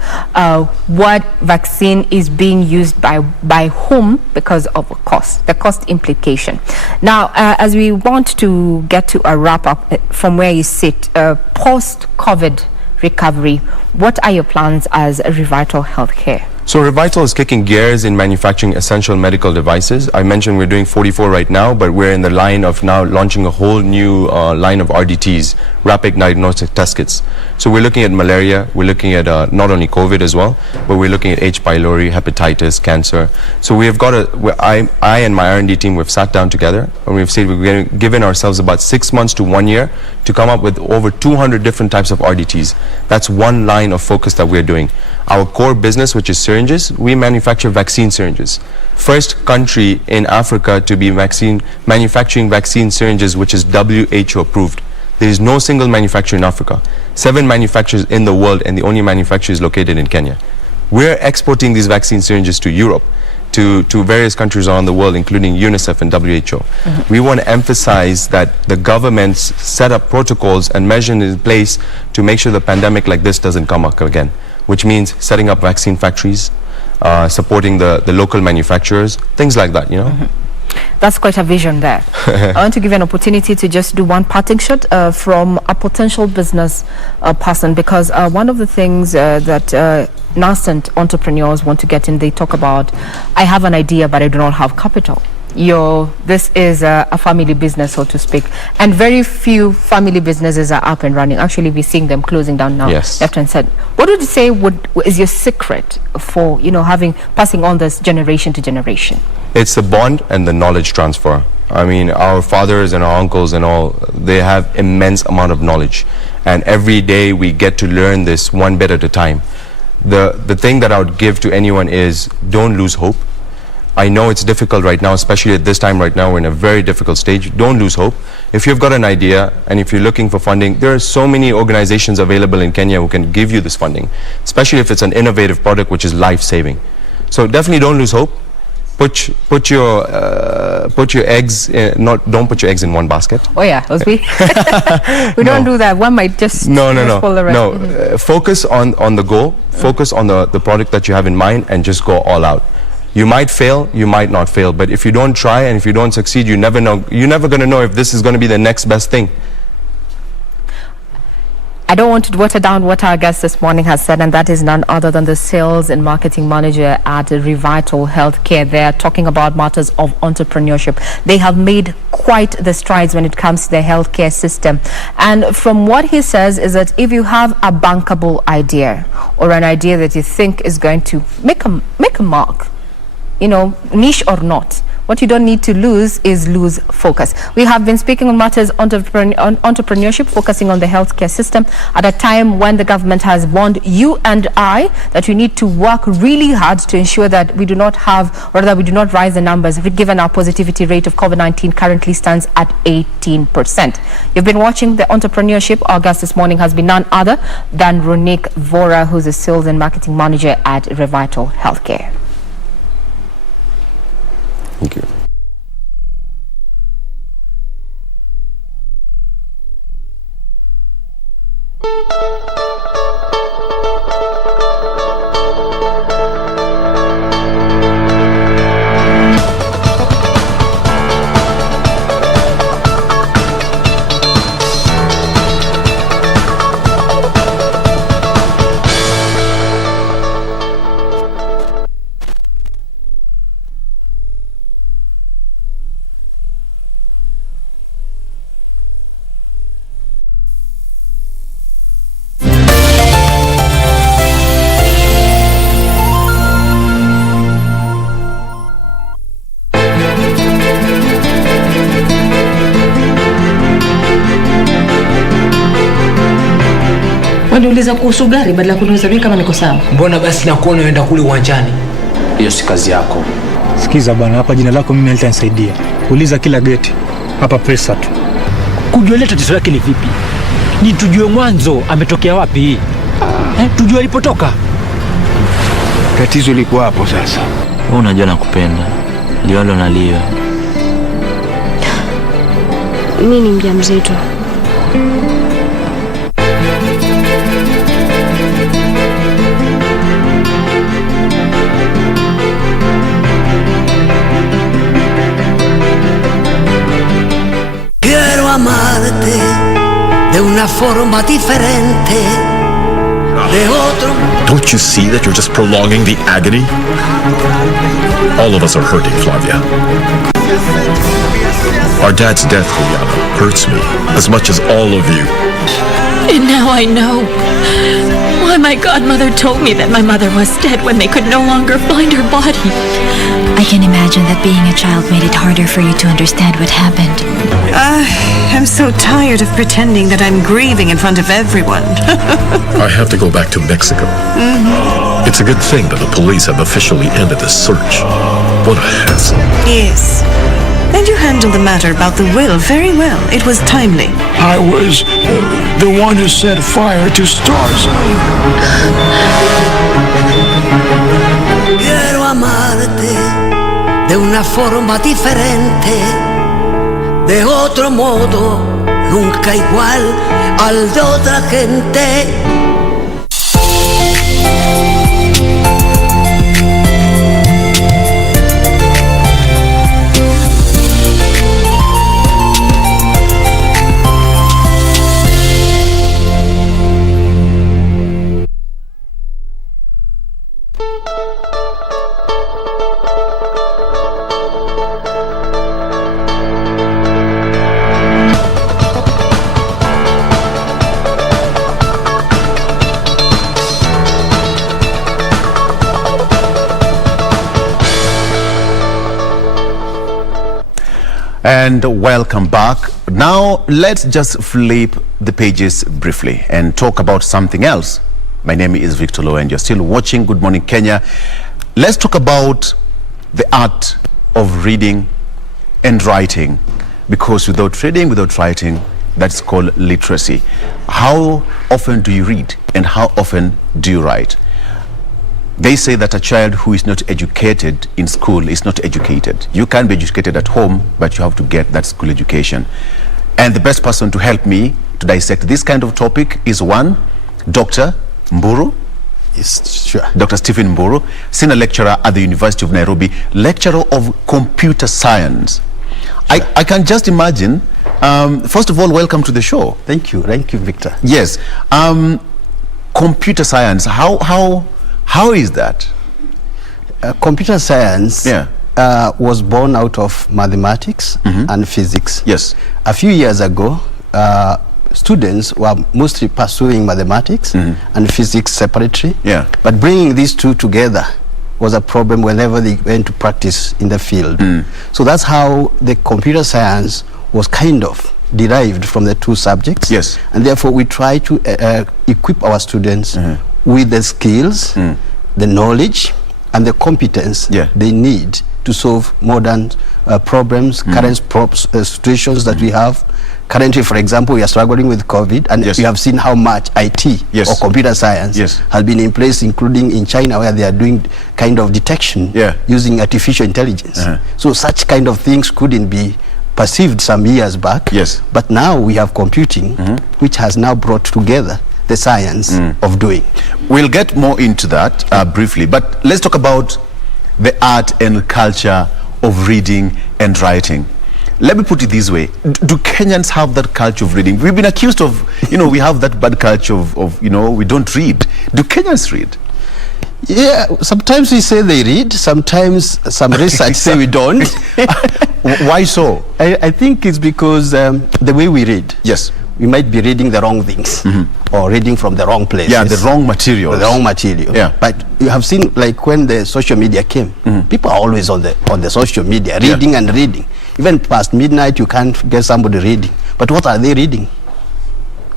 what vaccine is being used by whom because of cost, the cost implication. Now, as we want to get to a wrap up from where you sit, post-COVID recovery, what are your plans as Revital Healthcare? So Revital is kicking gears in manufacturing essential medical devices. I mentioned we're doing 44 right now, but we're in the line of now launching a whole new line of RDTs, rapid diagnostic test kits. So we're looking at malaria, we're looking at not only COVID as well, but we're looking at H. pylori, hepatitis, cancer. So we have got I and my R&D team, we've sat down together and we've said we're given ourselves about 6 months to 1 year to come up with over 200 different types of RDTs. That's one line of focus that we're doing. Our core business, which is syringes, we manufacture vaccine syringes. First country in Africa to be manufacturing vaccine syringes, which is WHO approved. There is no single manufacturer in Africa. 7 manufacturers in the world, and the only manufacturer is located in Kenya. We're exporting these vaccine syringes to Europe, to various countries around the world, including UNICEF and WHO. We want to emphasize that the governments set up protocols and measures in place to make sure the pandemic like this doesn't come up again, which means setting up vaccine factories, supporting the local manufacturers, things like that, you know. That's quite a vision there. I want to give you an opportunity to just do one parting shot from a potential business person, because one of the things that nascent entrepreneurs want to get in, they talk about, I have an idea but I do not have capital. This is a family business, so to speak, and very few family businesses are up and running. Actually, we're seeing them closing down now, left and right. What would you say is your secret for passing on this generation to generation? It's the bond and the knowledge transfer. I mean, our fathers and our uncles and all, they have immense amount of knowledge, and every day we get to learn this one bit at a time. The thing that I would give to anyone is don't lose hope. I know it's difficult right now, especially at this time right now, we're in a very difficult stage. Don't lose hope. If you've got an idea and if you're looking for funding, there are so many organizations available in Kenya who can give you this funding, especially if it's an innovative product which is life-saving. So definitely don't lose hope. Put your eggs don't put your eggs in one basket. Oh yeah, we don't do that. One might just no. Focus on the goal. Focus on the product that you have in mind and just go all out. You might fail, you might not fail, but if you don't try and if you don't succeed, you never know. You're never going to know if this is going to be the next best thing. I don't want to water down what our guest this morning has said, and that is none other than the sales and marketing manager at Revital Healthcare. They're talking about matters of entrepreneurship. They have made quite the strides when it comes to the healthcare system. And from what he says is that if you have a bankable idea or an idea that you think is going to make a mark, niche or not, What you don't need to lose is lose focus. We have been speaking on matters entrepreneurship, focusing on the healthcare system at a time when the government has warned you and I that we need to work really hard to ensure that we do not have, or that we do not rise the numbers, given our positivity rate of COVID-19 currently stands at 18%. You've been watching the entrepreneurship. Our guest this morning has been none other than Ronique Vora, who's a sales and marketing manager at Revital Healthcare. Thank you. Waniuliza kuhusu gari badala kuniuliza mimi kama niko sawa. Mbona basi nakuona unaenda kule uwanjani? Hiyo si kazi yako. Sikiza bwana, hapa jina lako mimi litanisaidia. Uliza kila geti. Hapa pesa tu. Kujua ile tatizo lake ni vipi? Ni tujue mwanzo ametokea wapi? Tujue alipotoka. Tatizo liko hapo sasa. Wewe unajua nakupenda. Liwalo na liwe. Mimi ni mjamzito. Quiero amarte de una forma diferente, de otro. Don't you see that you're just prolonging the agony? All of us are hurting, Flavia. Our dad's death, Juliana, hurts me as much as all of you. And now I know why my godmother told me that my mother was dead when they could no longer find her body. I can imagine that being a child made it harder for you to understand what happened. I'm so tired of pretending that I'm grieving in front of everyone. I have to go back to Mexico. It's a good thing that the police have officially ended the search. What a hassle. Yes. And you handled the matter about the will very well. It was timely. I was the one who set fire to stars. Quiero amarte de una forma diferente, de otro modo, nunca igual al de otra gente. And welcome back. Now let's just flip the pages briefly and talk about something else. My name is Victor Lowe and you're still watching Good Morning Kenya. Let's talk about the art of reading and writing, because without reading, without writing, that's called literacy. How often do you read and how often do you write? They say that a child who is not educated in school is not educated. You can be educated at home, but you have to get that school education. And the best person to help me to dissect this kind of topic is one, Dr. Mburu. Yes, sure. Dr. Stephen Mburu, senior lecturer at the University of Nairobi, lecturer of computer science. Sure. I can just imagine, first of all, welcome to the show. Thank you, Victor. Yes. Computer science, how is that? Computer science was born out of mathematics and physics. Yes. A few years ago, students were mostly pursuing mathematics and physics separately. Yeah. But bringing these two together was a problem whenever they went to practice in the field. So that's how the computer science was kind of derived from the two subjects. Yes. And therefore we try to equip our students with the skills, the knowledge, and the competence they need to solve modern problems, current situations that we have. Currently, for example, we are struggling with COVID, and you have seen how much IT or computer science has been in place, including in China, where they are doing kind of detection using artificial intelligence. So such kind of things couldn't be perceived some years back. But now we have computing, which has now brought together the science of doing. We'll get more into that briefly, but let's talk about the art and culture of reading and writing. Let me put it this way. Do Kenyans have that culture of reading? We've been accused of, we have that bad culture of we don't read. Do Kenyans read? Yeah, sometimes we say they read, sometimes some research say we don't. Why so? I think it's because the way we read. Yes. We might be reading the wrong things or reading from the wrong places. Yeah, the wrong material. The wrong material. Yeah. But you have seen, like when the social media came, people are always on the social media, reading and reading. Even past midnight, you can't get somebody reading. But what are they reading?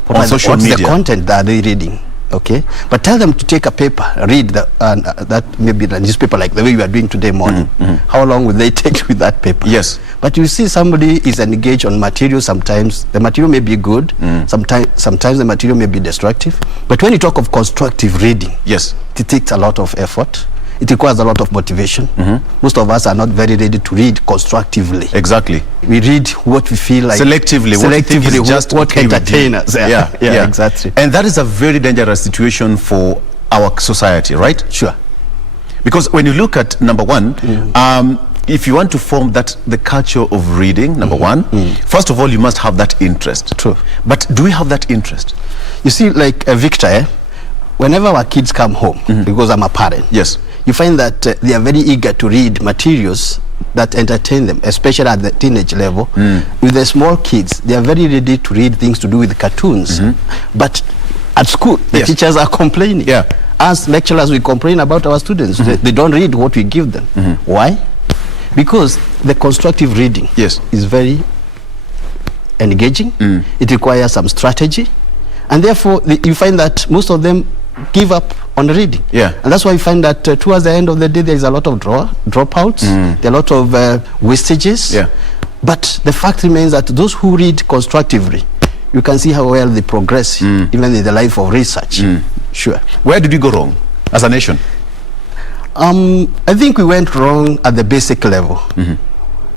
What's the content that they reading? Okay, but tell them to take a paper, read that maybe the newspaper like the way you are doing today morning. How long will they take with that paper? Yes. But you see somebody is engaged on material. Sometimes the material may be good, sometimes the material may be destructive. But when you talk of constructive reading, yes, it takes a lot of effort. It requires a lot of motivation. Most of us are not very ready to read constructively. Exactly. We read what we feel like selectively, what entertain us. Yeah, exactly. And that is a very dangerous situation for our society, right? Sure. Because when you look at number one, if you want to form the culture of reading, number one, first of all, you must have that interest. True. But do we have that interest? You see, like Victor, whenever our kids come home, because I'm a parent, yes, you find that they are very eager to read materials that entertain them, especially at the teenage level. With the small kids, they are very ready to read things to do with cartoons. But at school, the teachers are complaining. Yeah. As lecturers, we complain about our students. They don't read what we give them. Why? Because the constructive reading is very engaging. It requires some strategy. And therefore, you find that most of them give up on reading. Yeah. And that's why you find that towards the end of the day, there is a lot of dropouts, there are a lot of wastages. Yeah. But the fact remains that those who read constructively, you can see how well they progress, even in the life of research. Sure. Where did we go wrong as a nation? I think we went wrong at the basic level.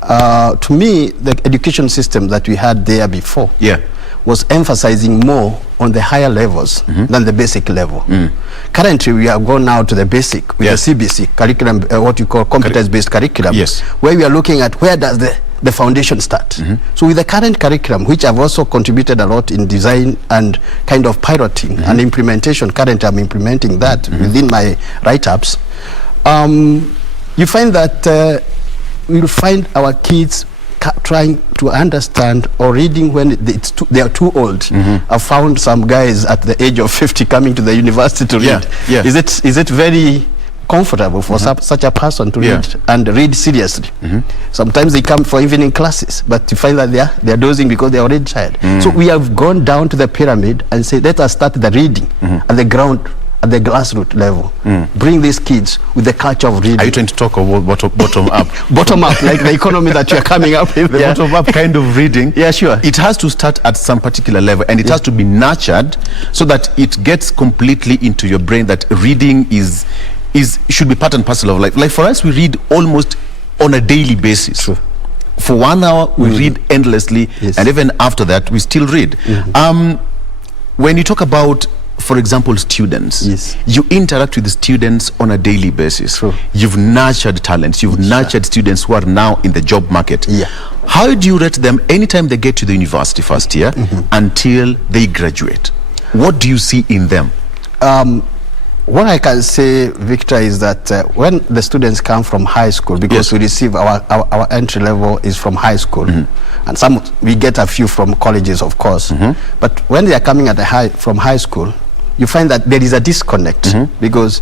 To me, the education system that we had there before was emphasizing more on the higher levels than the basic level. Currently, we have gone now to the basic with the CBC curriculum, what you call competence-based curriculum, where we are looking at where does the foundation start. So with the current curriculum, which I've also contributed a lot in design and kind of piloting and implementation, currently I'm implementing that within my write-ups, you find that we'll find our kids trying to understand or reading when they are too old. I've found some guys at the age of 50 coming to the university to read. Is it very comfortable for such a person to read and read seriously? Sometimes they come for evening classes, but you find that they are dozing because they are already tired. So we have gone down to the pyramid and say, let us start the reading at the ground, at the grassroots level. Bring these kids with the culture of reading. Are you trying to talk about bottom up? Bottom up, like the economy that you're coming up with. The bottom up kind of reading. Yeah, sure. It has to start at some particular level, and it has to be nurtured so that it gets completely into your brain that reading should be part and parcel of life. Like for us, we read almost on a daily basis. True. For 1 hour, we read endlessly, and even after that, we still read. When you talk about, for example, students, you interact with the students on a daily basis. True. You've nurtured talents, you've nurtured students who are now in the job market. How do you rate them anytime they get to the university first year until they graduate? What do you see in them? What I can say, Victor, is that when the students come from high school, because we receive our entry level is from high school, and some we get a few from colleges, of course. But when they are coming from high school, you find that there is a disconnect because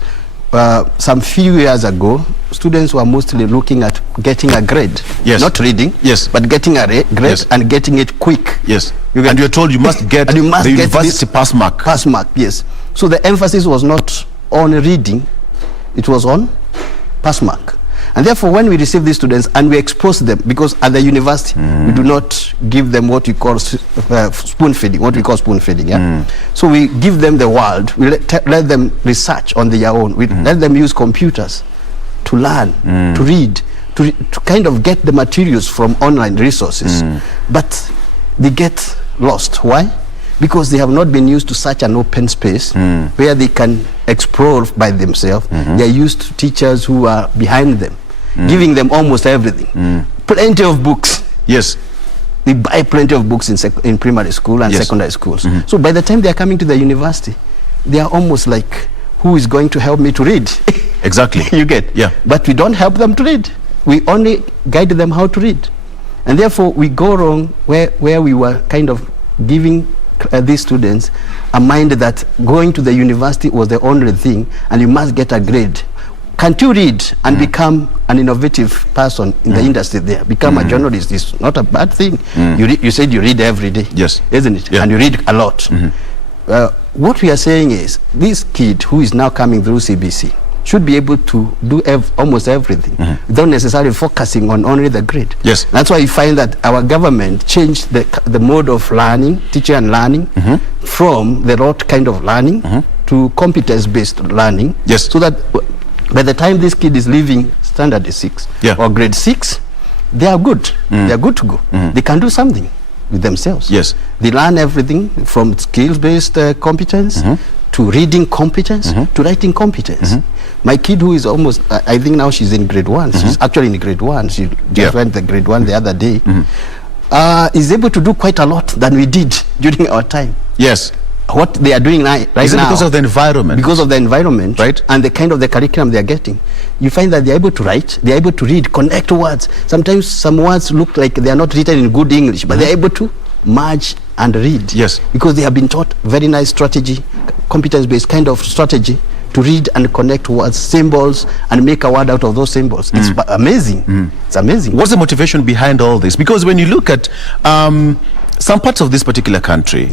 some few years ago, students were mostly looking at getting a grade. Yes. Not reading. Yes. But getting a grade, yes, and getting it quick. Yes. And you're told you must get and you must the get university pass mark. Pass mark, yes. So the emphasis was not on reading, it was on pass mark. And therefore, when we receive these students and we expose them, because at the university, we do not give them what we call spoon feeding, yeah? So we give them the world, we let them research on their own, we let them use computers to learn, to read, to kind of get the materials from online resources. But they get lost. Why? Because they have not been used to such an open space where they can explore by themselves. They are used to teachers who are behind them, giving them almost everything. Plenty of books. Yes. They buy plenty of books in primary school and secondary schools. So by the time they are coming to the university, they are almost like, who is going to help me to read? Exactly. You get? Yeah. But we don't help them to read. We only guide them how to read. And therefore, we go wrong where we were kind of giving these students a mind that going to the university was the only thing, and you must get a grade. Can't you read and become an innovative person in the industry there? Become a journalist is not a bad thing. You said you read every day. Yes. Isn't it? Yeah. And you read a lot. What we are saying is, this kid who is now coming through CBC should be able to do almost everything without necessarily focusing on only the grade. Yes. That's why you find that our government changed the mode of learning, teaching and learning, from the rote kind of learning to competence-based learning. Yes. So that by the time this kid is leaving standard 6 or grade 6, they are good. They are good to go. They can do something with themselves. Yes. They learn everything from skills-based competence to reading competence to writing competence. My kid, who is almost, I think now she's in grade 1. She's actually in grade 1. She just went the grade 1 the other day. Is able to do quite a lot than we did during our time. Yes. What they are doing right Is it now, because of the environment? Because of the environment, right? And the kind of the curriculum they are getting. You find that they are able to write, they are able to read, connect words. Sometimes some words look like they are not written in good English, but they are able to merge and read. Yes. Because they have been taught very nice strategy, competence-based kind of strategy to read and connect words, symbols, and make a word out of those symbols. It's amazing. It's amazing. What's the motivation behind all this? Because when you look at some parts of this particular country,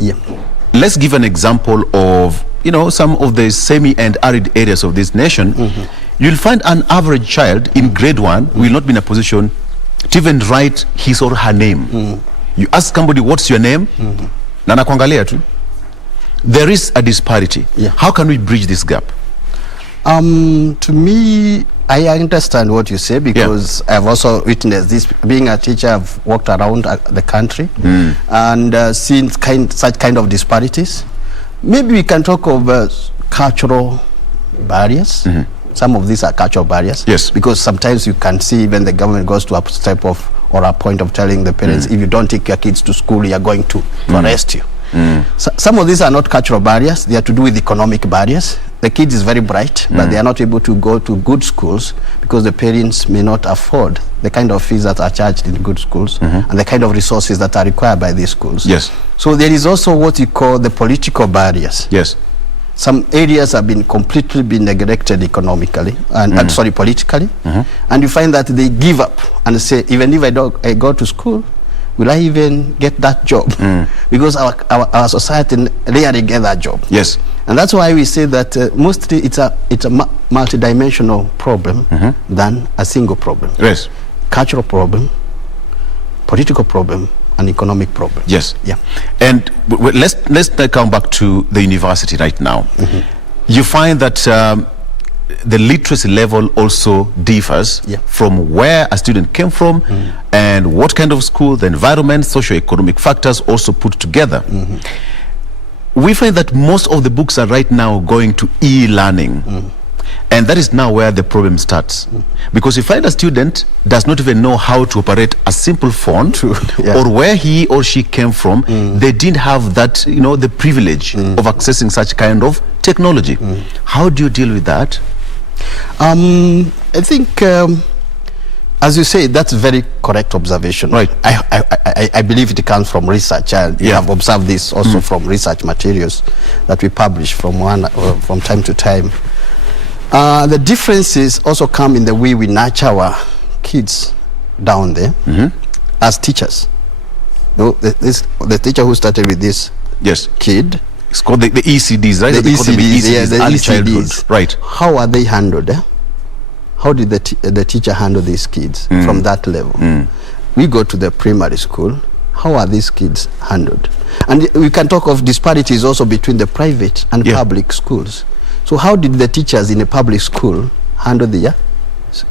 let's give an example of, some of the semi and arid areas of this nation. You'll find an average child in grade 1 will not be in a position to even write his or her name. You ask somebody, what's your name? Nana kuangalia tu. There is a disparity. How can we bridge this gap? To me, I understand what you say, because I've also witnessed this. Being a teacher, I've walked around the country and seen such kind of disparities. Maybe we can talk of cultural barriers. Some of these are cultural barriers. Yes. Because sometimes you can see even the government goes to a step of, or a point of telling the parents, if you don't take your kids to school, you are going to arrest you. So, some of these are not cultural barriers, they are to do with economic barriers. The kid is very bright, but they are not able to go to good schools because the parents may not afford the kind of fees that are charged in good schools and the kind of resources that are required by these schools. Yes. So there is also what you call the political barriers. Yes. Some areas have been completely neglected economically and politically, and you find that they give up and say, even if I go to school, will I even get that job? Because our society rarely get that job. Yes. And that's why we say that mostly it's a multidimensional problem than a single problem. Yes. Cultural problem, political problem, and economic problem. Yes. Yeah. And let's come back to the university right now. You find that the literacy level also differs from where a student came from and what kind of school, the environment, socio-economic factors also put together. We find that most of the books are right now going to e-learning. And that is now where the problem starts. Because you find a student does not even know how to operate a simple font or where he or she came from. They didn't have that, the privilege of accessing such kind of technology. How do you deal with that? I think, as you say, that's a very correct observation. Right. I believe it comes from research. We have observed this also from research materials that we publish from time to time. The differences also come in the way we nurture our kids down there as teachers. The teacher who started with this kid, it's called the ECDs, right? The ECDs, the early childhood. Right. How are they handled? How did the teacher handle these kids from that level? We go to the primary school. How are these kids handled? And we can talk of disparities also between the private and public schools. So how did the teachers in a public school handle their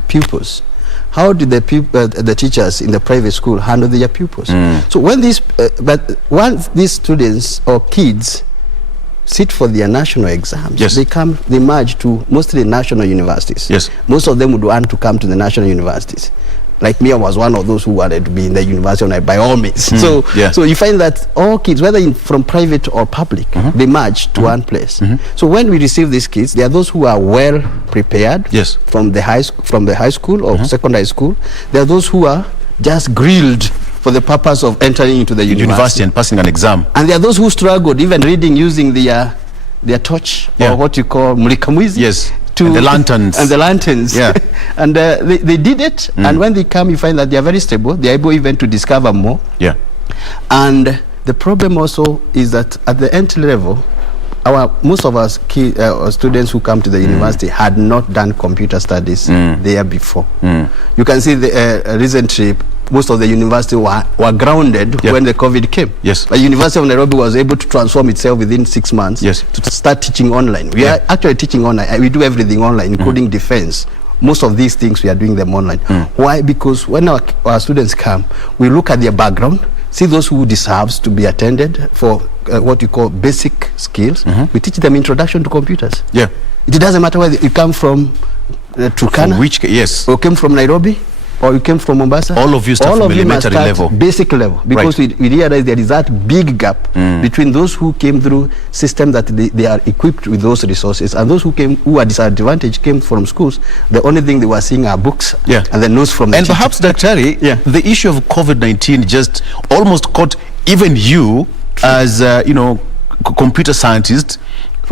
pupils? How did the teachers in the private school handle their pupils? So when once these students or kids sit for their national exams, they merge to mostly national universities. Most of them would want to come to the national universities. Like me, I was one of those who wanted to be in the university by all means. So you find that all kids, whether from private or public, they merge to one place. So when we receive these kids, there are those who are well prepared from the high school or secondary school. There are those who are just grilled for the purpose of entering into the university and passing an exam. And there are those who struggled, even reading using their torch or what you call mulikamwizi. And the lanterns. And the lanterns. And they did it. And when they come, you find that they are very stable. They are able even to discover more. And the problem also is that at the entry level, most of us students who come to the university had not done computer studies there before. You can see the recent trip, most of the university were grounded when the COVID came. The University of Nairobi was able to transform itself within 6 months to start teaching online. We are actually teaching online. We do everything online, including defense. Most of these things we are doing them online. Why? Because when our students come, we look at their background, see those who deserves to be attended for what you call basic skills. We teach them introduction to computers. It doesn't matter whether you come from Turkana, or came from Nairobi, or you came from Mombasa. All of you start from elementary level. Basic level. Because we realize there is that big gap between those who came through system that they are equipped with those resources and those who are disadvantaged came from schools. The only thing they were seeing are books and the notes from the teacher. perhaps, Daktari, the issue of COVID-19 just almost caught even you as, computer scientist.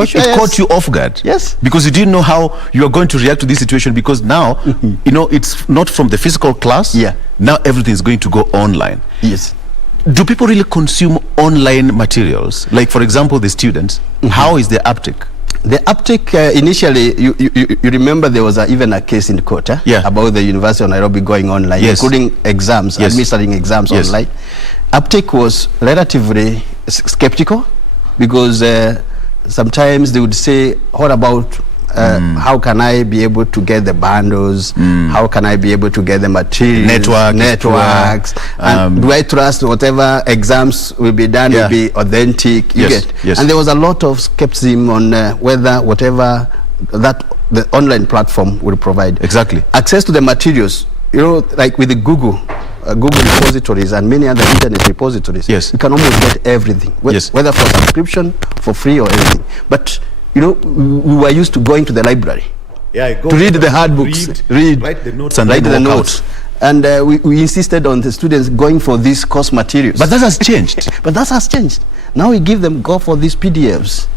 It caught you off guard. Because you didn't know how you are going to react to this situation, because now, it's not from the physical class. Now everything is going to go online. Do people really consume online materials? Like, for example, the students, how is the uptake? The uptake initially, you remember there was even a case in court about the University of Nairobi going online, including exams, administering exams online. Uptake was relatively skeptical because sometimes they would say, what about how can I be able to get the bundles? How can I be able to get the materials? Networks. And do I trust whatever exams will be done will be authentic? And there was a lot of skepticism on whether whatever that the online platform will provide. Access to the materials, like with the Google repositories and many other internet repositories, you can almost get everything, whether for subscription, for free, or anything. But we were used to going to the library to read the hard books, write the notes, and write the notes. And we insisted on the students going for these course materials. But that has changed. Now we give them, go for these PDFs.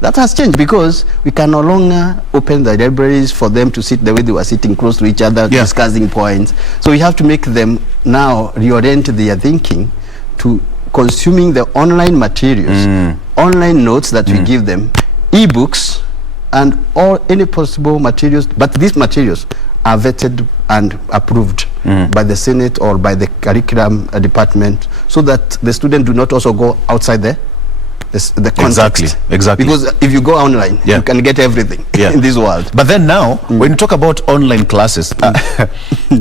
That has changed because we can no longer open the libraries for them to sit the way they were sitting close to each other, discussing points. So we have to make them now reorient their thinking to consuming the online materials, online notes that we give them, e-books, and any possible materials. But these materials are vetted and approved by the Senate or by the curriculum department, so that the student do not also go outside the context. Exactly. Because if you go online, you can get everything in this world. But then now, when you talk about online classes,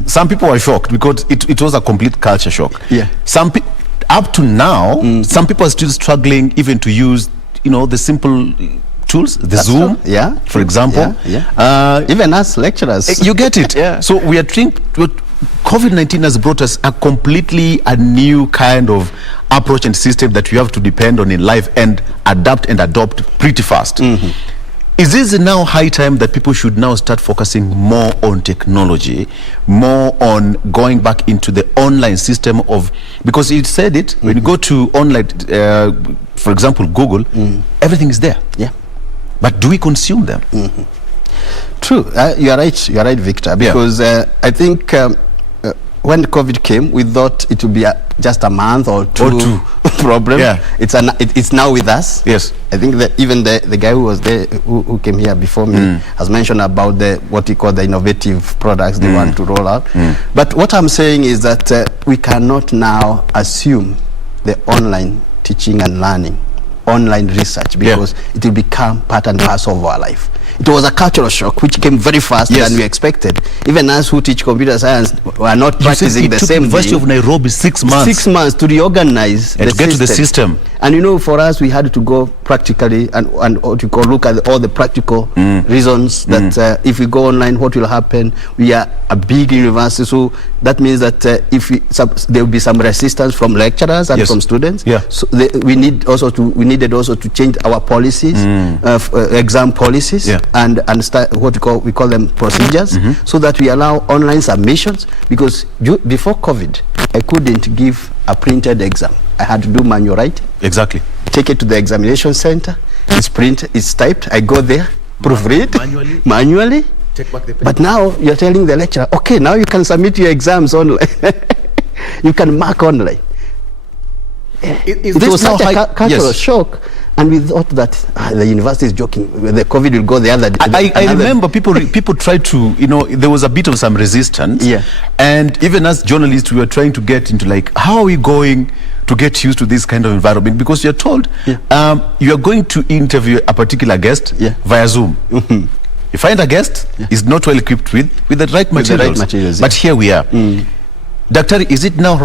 some people are shocked because it was a complete culture shock. Up to now, some people are still struggling even to use, the simple tools, the Zoom, for example. Even us lecturers. You get it. So we are COVID-19 has brought us a new kind of approach and system that we have to depend on in life and adapt and adopt pretty fast. Is this now high time that people should now start focusing more on technology, more on going back into the online system because you said it, when you go to online, for example, Google, everything is there. But do we consume them? True. You are right. You are right, Victor. Because I think when COVID came, we thought it would be just a month or two problem. Yeah. It's now with us. Yes. I think that even the guy who was there, who came here before me, has mentioned about what we call the innovative products they want to roll out. But what I'm saying is that we cannot now assume the online teaching and learning, online research, because it will become part and parcel of our life. It was a cultural shock which came very fast than we expected. Even us who teach computer science were not practicing the same University of Nairobi 6 months. 6 months to reorganize and to get to the system. And you know, for us, we had to go practically and what you call look at all the practical reasons that if we go online, what will happen? We are a big university, so that means that there will be some resistance from lecturers and from students. So we needed also to change our policies, exam policies, and start what we call them procedures, so that we allow online submissions. Because before COVID, I couldn't give a printed exam. I had to do manual writing. Exactly. Take it to the examination center. It's printed, it's typed. I go there, proofread manually. Take back the pen. But now you're telling the lecturer, okay, now you can submit your exams online. You can mark online. It was such a cultural shock. And we thought that the university is joking. The COVID will go the other day. I remember people tried to, there was a bit of some resistance. And even as journalists, we were trying to get into like, how are we going to get used to this kind of environment? Because you're told you are going to interview a particular guest via Zoom. You find a guest is not well equipped with the right materials. But here we are. Doctor, is it now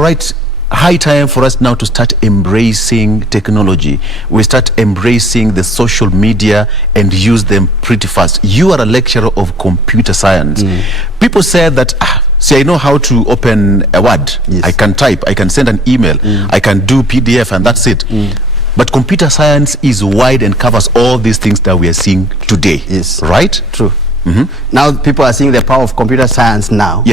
high time for us now to start embracing technology? We start embracing the social media and use them pretty fast. You are a lecturer of computer science. People say that, see, I know how to open a Word. I can type, I can send an email, I can do PDF, and that's it. But computer science is wide and covers all these things that we are seeing today. Right? True. Now people are seeing the power of computer science now.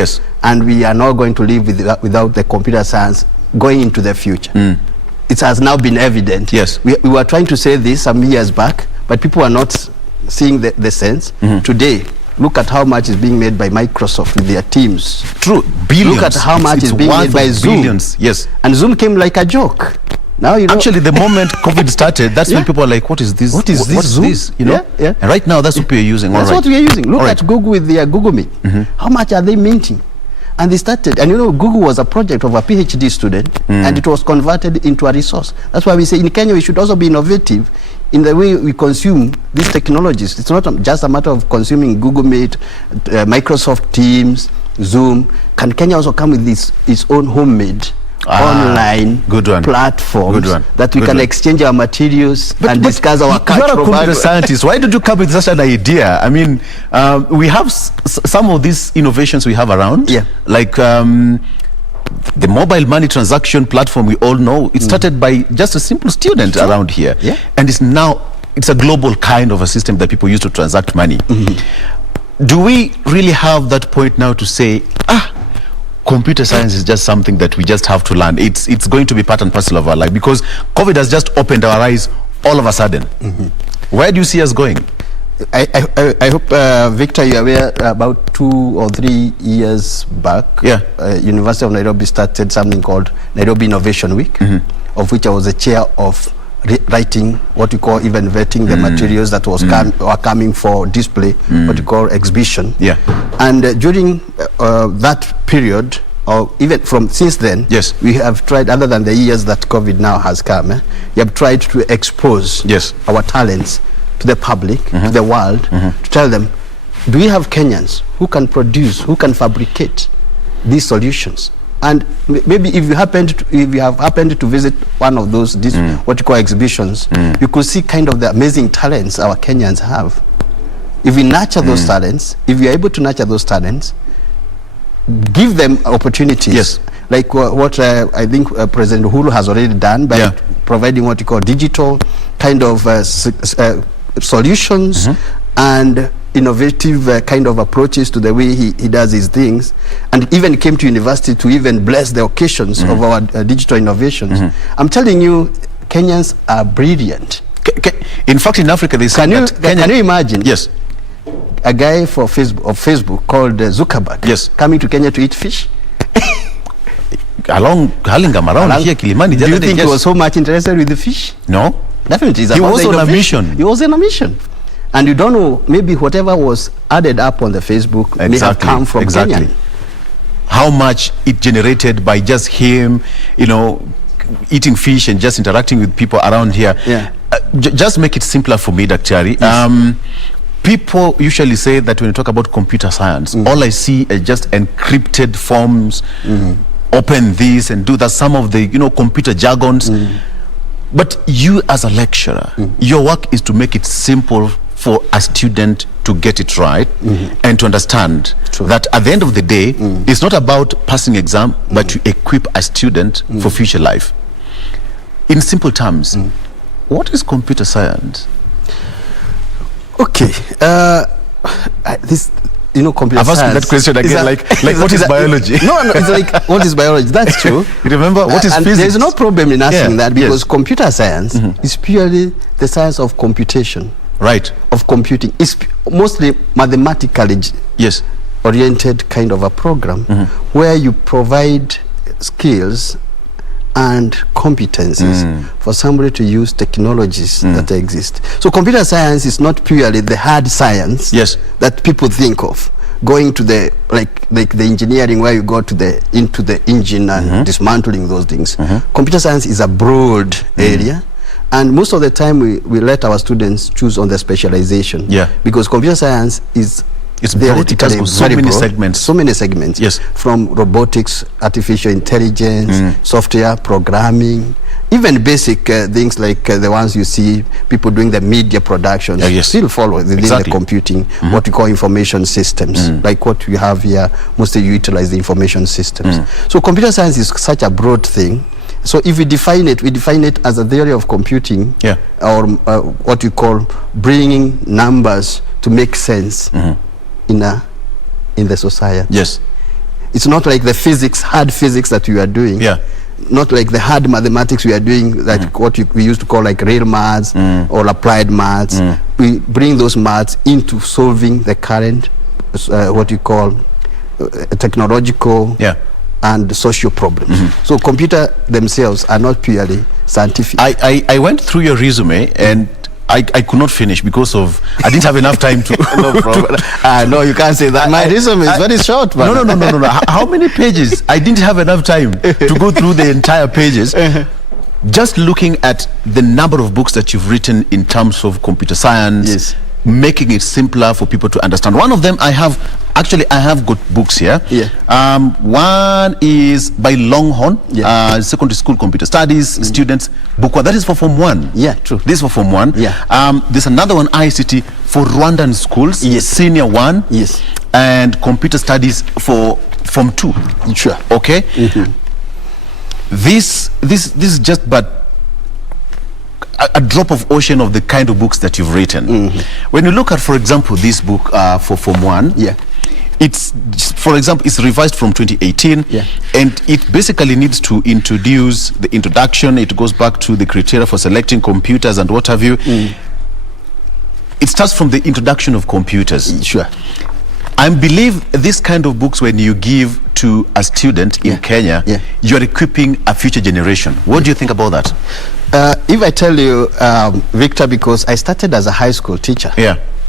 And we are not going to live without the computer science going into the future. It has now been evident. We were trying to say this some years back, but people are not seeing the sense. Today, look at how much is being made by Microsoft with their teams. True, billions. Look at how much is being made by Zoom. Billions. And Zoom came like a joke. Now actually, the moment COVID started, that's when people are like, "What is this? What is this Zoom?" And right now, that's what we are using. That's what we are using. Look at Google with their Google Meet. How much are they minting? And they started, and Google was a project of a PhD student, and it was converted into a resource. That's why we say in Kenya we should also be innovative in the way we consume these technologies. It's not just a matter of consuming Google Meet, Microsoft Teams, Zoom. Can Kenya also come with its own homemade online platforms that we can exchange our materials and discuss our cultural You're a computer scientist. Why did you come with such an idea? I mean, we have some of these innovations we have around, like the mobile money transaction platform. We all know it started by just a simple student around here, and it's a global kind of a system that people use to transact money. Do we really have that point now to say, computer science is just something that we just have to learn? It's going to be part and parcel of our life, because COVID has just opened our eyes all of a sudden. Where do you see us going? I hope, Victor, you're aware about 2 or 3 years back, University of Nairobi started something called Nairobi Innovation Week, of which I was the chair of writing what we call even vetting the materials that were coming for display, what we call exhibition. And during that period, or even since then, we have tried, other than the years that COVID now has come, we have tried to expose our talents to the public, to the world, to tell them, do we have Kenyans who can produce, who can fabricate these solutions? And maybe if you have happened to visit one of those what you call exhibitions, you could see kind of the amazing talents our Kenyans have. If we nurture those talents, if we are able to nurture those talents, give them opportunities, like what I think President Uhuru has already done by providing what you call digital kind of solutions and innovative kind of approaches to the way he does his things, and even came to university to even bless the occasions of our digital innovations. I'm telling you, Kenyans are brilliant. In fact, in Africa, they say can you imagine? a guy for Facebook called Zuckerberg. Yes. Coming to Kenya to eat fish. Around here, Kilimani. Do you think he was so much interested with the fish? No. Definitely. He was on a mission. He was on a mission. And you don't know, maybe whatever was added up on the Facebook may have come from Kenya. How much it generated by just him, eating fish and just interacting with people around here. Yeah. Just make it simpler for me, Daktari. Yes. People usually say that when you talk about computer science, all I see is just encrypted forms, open this and do that, some of the computer jargons. But you as a lecturer, your work is to make it simple for a student to get it right and to understand that at the end of the day, it's not about passing exam, but to equip a student for future life. In simple terms, what is computer science? Okay, this computer I've asked science. that question again, like what is biology? No, it's like what is biology? That's true. You remember what is physics? There's no problem in asking that because computer science is purely the science of computation. Right. Of computing. It's mostly mathematically oriented kind of a program where you provide skills and competencies for somebody to use technologies that exist. So computer science is not purely the hard science that people think of. Going to the like the engineering where you go to into the engine and dismantling those things. Computer science is a broad area. And most of the time we let our students choose on the specialization. Yeah. Because computer science is broad. It has so many segments. So many segments. Yes. From robotics, artificial intelligence, software, programming, even basic things like the ones you see people doing the media productions still follow within the computing, what we call information systems, like what we have here, mostly you utilize the information systems. So computer science is such a broad thing. So if we define it as a theory of computing, or what we call bringing numbers to make sense in the society. Yes. It's not like the hard physics that we are doing. Yeah. Not like the hard mathematics we are doing, like what we used to call like real maths or applied maths. We bring those maths into solving the current, what you call technological and social problems. So computer themselves are not purely scientific. I went through your resume and I could not finish because I didn't have enough time to. No problem. No, you can't say that. My resume is very short. No. How many pages? I didn't have enough time to go through the entire pages. Just looking at the number of books that you've written in terms of computer science, making it simpler for people to understand. One of them I have got books here. One is by Longhorn, secondary school computer studies students book one. That is for Form 1. Yeah, true. This is for Form 1. There's another one, ICT for Rwandan schools, Senior 1. And computer studies for Form 2. Sure. Okay. This is just but a drop of ocean of the kind of books that you've written. When you look at, for example, this book for Form 1, it's, for example, it's revised from 2018, and it basically needs to introduce the introduction. It goes back to the criteria for selecting computers and what have you. It starts from the introduction of computers. Sure. I believe this kind of books, when you give to a student in Kenya, you're equipping a future generation. What do you think about that? If I tell you, Victor, because I started as a high school teacher,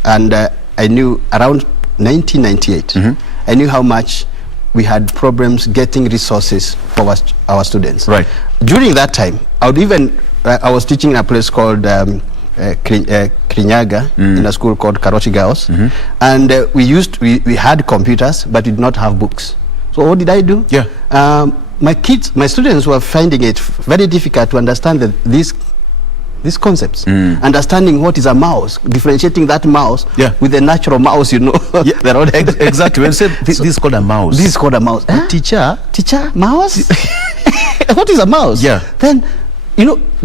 and I knew around 1998, I knew how much we had problems getting resources for our students. Right. During that time, I was teaching in a place called Kirinyaga, in a school called Karoti Girls, and we had computers, but we did not have books. So what did I do? My students were finding it very difficult to understand these concepts. Understanding what is a mouse, differentiating that mouse with the natural mouse, Exactly. When you say this is called a mouse. This is called a mouse. Teacher, mouse? What is a mouse? Then,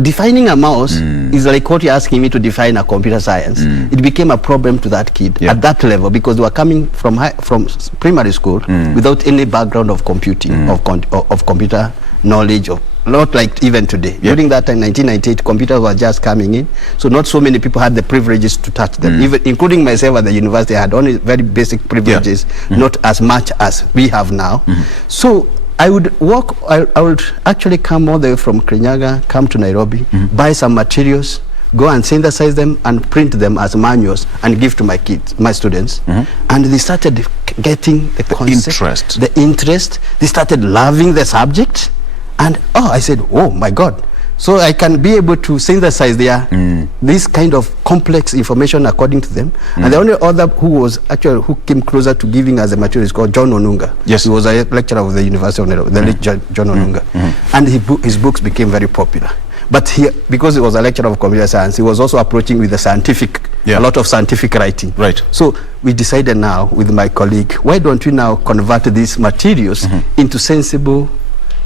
defining a mouse is like what you're asking me to define a computer science. It became a problem to that kid at that level because they were coming from primary school without any background of computing, of computer knowledge, not like even today. During that time, 1998, computers were just coming in, so not so many people had the privileges to touch them. Even including myself at the university, I had only very basic privileges, not as much as we have now. So I would walk. I would actually come all the way from Kirinyaga, come to Nairobi, buy some materials, go and synthesize them and print them as manuals and give to my kids, my students. And they started getting the concept, the interest. They started loving the subject. And I said, oh my God. So I can be able to synthesize this kind of complex information according to them. And the only other who came closer to giving us the material is called John Onunga. Yes. He was a lecturer of the University of Nairobi, the late John Onunga. And his books became very popular. But because he was a lecturer of computer science, he was also approaching with the scientific, a lot of scientific writing. Right. So we decided now with my colleague, why don't we now convert these materials into sensible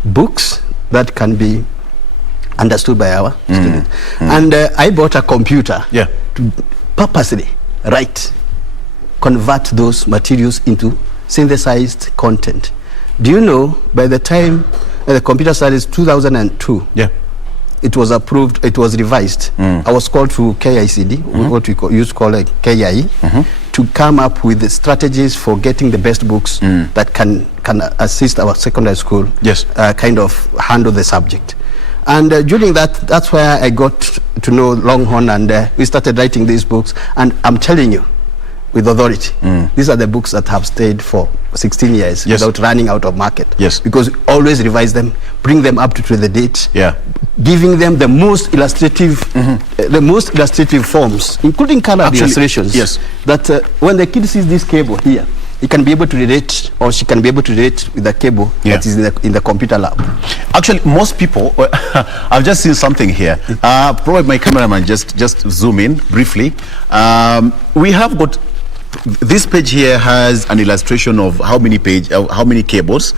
books that can be understood by our students. And I bought a computer to purposely convert those materials into synthesized content. Do you know, by the time the computer studies 2002, it was approved, it was revised. I was called to KICD, what we used to call a KIE, to come up with the strategies for getting the best books that can assist our secondary school kind of handle the subject. And during that's where I got to know Longhorn, and we started writing these books. And I'm telling you, with authority, these are the books that have stayed for 16 years without running out of market. Because we always revise them, bring them up to the date, giving them the most illustrative, forms, including color illustrations. That when the kid sees this cable here, he can be able to relate, or she can be able to relate with the cable that is in the computer lab. Actually, most people, I've just seen something here. Probably my cameraman just zoom in briefly. We have got, this page here has an illustration of how many cables.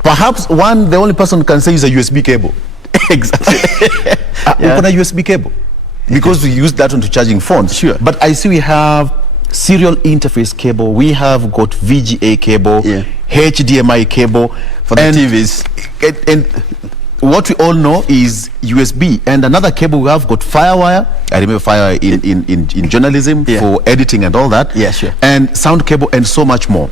Perhaps the only person can say is a USB cable. Exactly. We got a USB cable because we use that one to charging phones. Sure. But I see we have serial interface cable, we have got VGA cable, HDMI cable for the TVs, and what we all know is USB. And another cable we have got Firewire. I remember Firewire in journalism for editing and all that. And sound cable and so much more.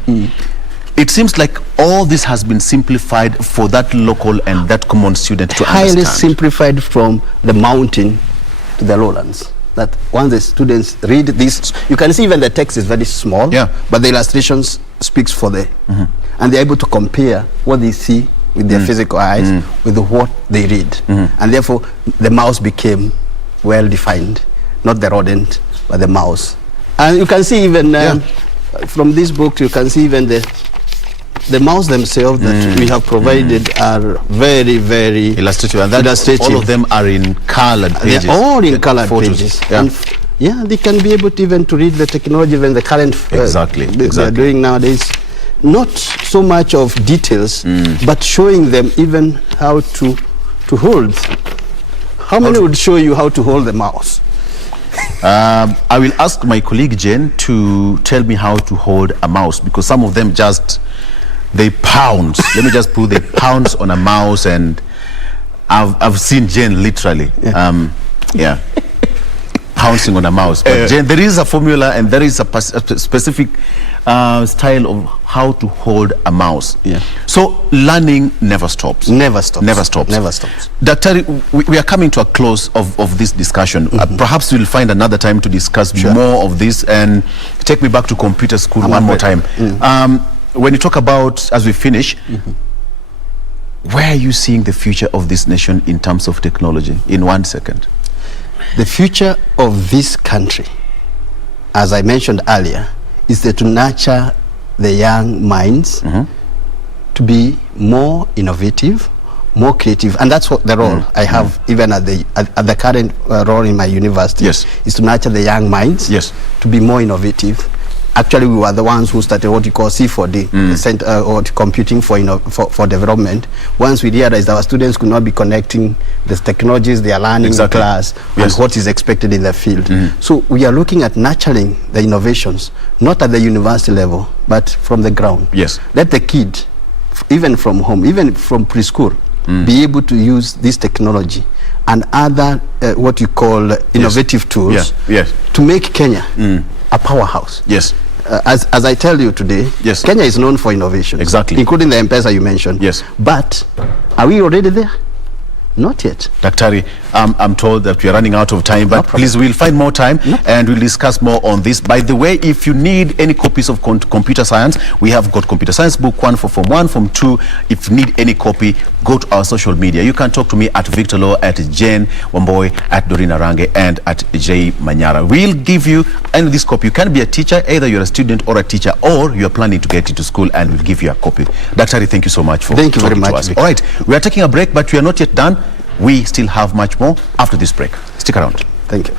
It seems like all this has been simplified for that local and that common student to understand. Highly simplified from the mountain to the lowlands. That once the students read this, you can see even the text is very small, but the illustrations speaks for them. And they're able to compare what they see with their physical eyes with what they read. And therefore, the mouse became well defined, not the rodent, but the mouse. And you can see even from this book, you can see even the mouse themselves that we have provided are very, very illustrative, and all of them are in colored pages. They're all in colored pages. And they can be able to even to read the technology when the current they're doing nowadays. Not so much of details, but showing them even how to hold. How many would show you how to hold the mouse? I will ask my colleague Jane to tell me how to hold a mouse, because some of them they pounce. Let me just put the pounds on a mouse, and I've seen Jane literally pouncing on a mouse. But Jane, there is a formula and there is a specific style of how to hold a mouse. So learning never stops. Never stops. Never stops. Never stops. Dr. We are coming to a close of this discussion. Perhaps we'll find another time to discuss more of this, and take me back to computer school one more time. When you talk about, as we finish, where are you seeing the future of this nation in terms of technology, in 1 second? The future of this country, as I mentioned earlier, is to nurture the young minds to be more innovative, more creative, and that's what the role I have even at the current role in my university is to nurture the young minds to be more innovative. Actually, we were the ones who started what we call C4D, the Center or Computing for Development. Once we realized our students could not be connecting the technologies they are learning in class and what is expected in the field. So we are looking at nurturing the innovations, not at the university level, but from the ground. Let the kid, even from home, even from preschool, be able to use this technology and other what you call innovative tools to make Kenya a powerhouse. Yes. As I tell you today, Kenya is known for innovation. Exactly. Including the M-Pesa you mentioned. Yes. But are we already there? Not yet. Daktari, I'm told that we are running out of time, but please, we'll find more time and we'll discuss more on this. By the way, if you need any copies of computer science, we have got computer science book 1 for Form 1, Form 2. If you need any copy, go to our social media. You can talk to me at Victor Law, at Jane Wamboy, at Dorina Range, and at Jay Manyara. We'll give you this copy. You can be a teacher, either you're a student or a teacher, or you're planning to get into school, and we'll give you a copy. Daktari, thank you so much for thank you very talking to much. us. All right, we are taking a break, but we are not yet done. We still have much more after this break. Stick around. Thank you.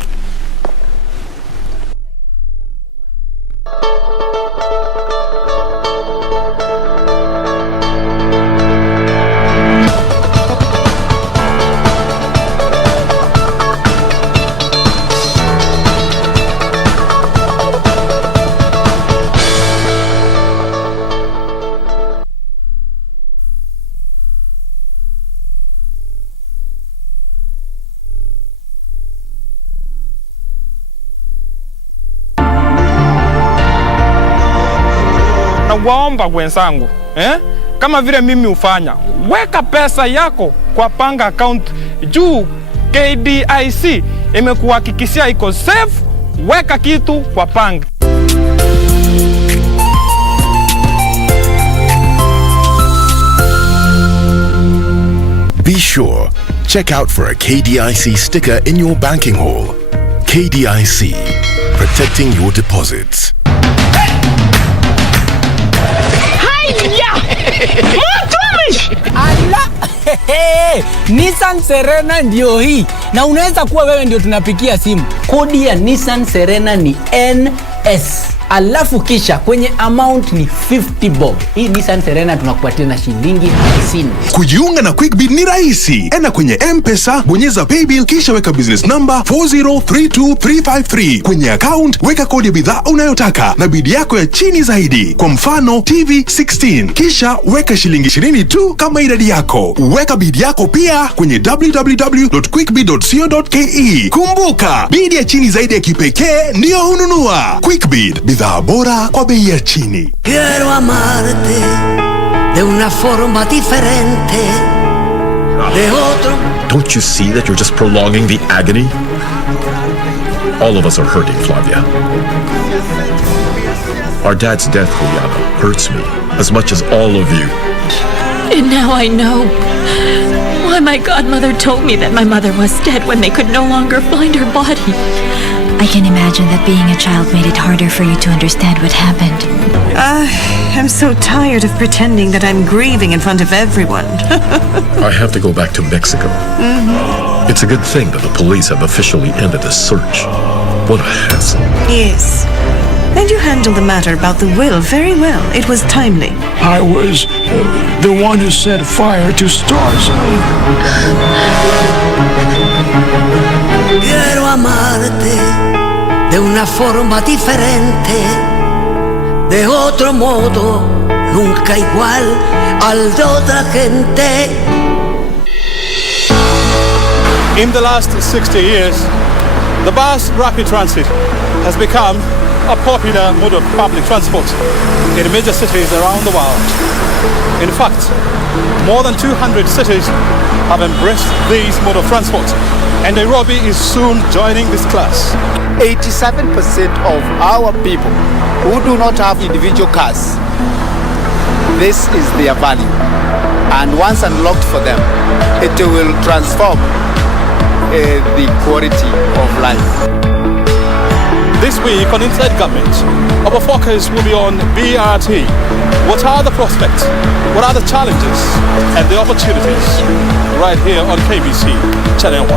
Waomba wenzangu, kama vile mimi ufanya, weka pesa yako kwa panga account juu KDIC imekuhakikishia iko safe. Weka kitu kwa panga. Be sure, check out for a KDIC sticker in your banking hall. KDIC, protecting your deposits. Ala! Nissan Serena ndio hii. Na unaweza kuwa wewe ndio tunapikia simu. Kodi ya Nissan Serena ni NS. Alafu kisha kwenye amount ni 50 bob. Hii Nissan Serena tunakupatia na shilingi 50. Kujiunga na QuickBid ni rahisi. Enda kwenye M-Pesa, bonyeza paybill, kisha weka business number 4032353. Kwenye account, weka kodi ya bidhaa unayotaka na bidi yako ya chini zaidi. Kwa mfano, TV 16. Kisha weka shilingi 20 tu kama idadi yako. Weka bidi yako pia kwenye www.quickbid.co.ke. Kumbuka, bidi ya chini zaidi ya kipekee ndio hununua. QuickBid, bidhaa bora kwa bei ya chini. Quiero amarte de una forma diferente, de otro. Don't you see that you're just prolonging the agony? All of us are hurting, Flavia. Our dad's death, Juliana, hurts me as much as all of you. And now I know why my godmother told me that my mother was dead when they could no longer find her body. I can imagine that being a child made it harder for you to understand what happened. I'm so tired of pretending that I'm grieving in front of everyone. I have to go back to Mexico. It's a good thing that the police have officially ended the search. What a hassle. Yes. And you handled the matter about the will very well. It was timely. I was the one who set fire to stars. Quiero amarte de una forma diferente, de otro modo, nunca igual al de otra gente. In the last 60 years, the bus rapid transit has become a popular mode of public transport in major cities around the world. In fact, more than 200 cities have embraced this mode of transport, and Nairobi is soon joining this class. 87% of our people who do not have individual cars, this is their value. And once unlocked for them, it will transform the quality of life. This week on Inside Government, our focus will be on BRT. What are the prospects? What are the challenges and the opportunities? Right here on KBC Channel 1.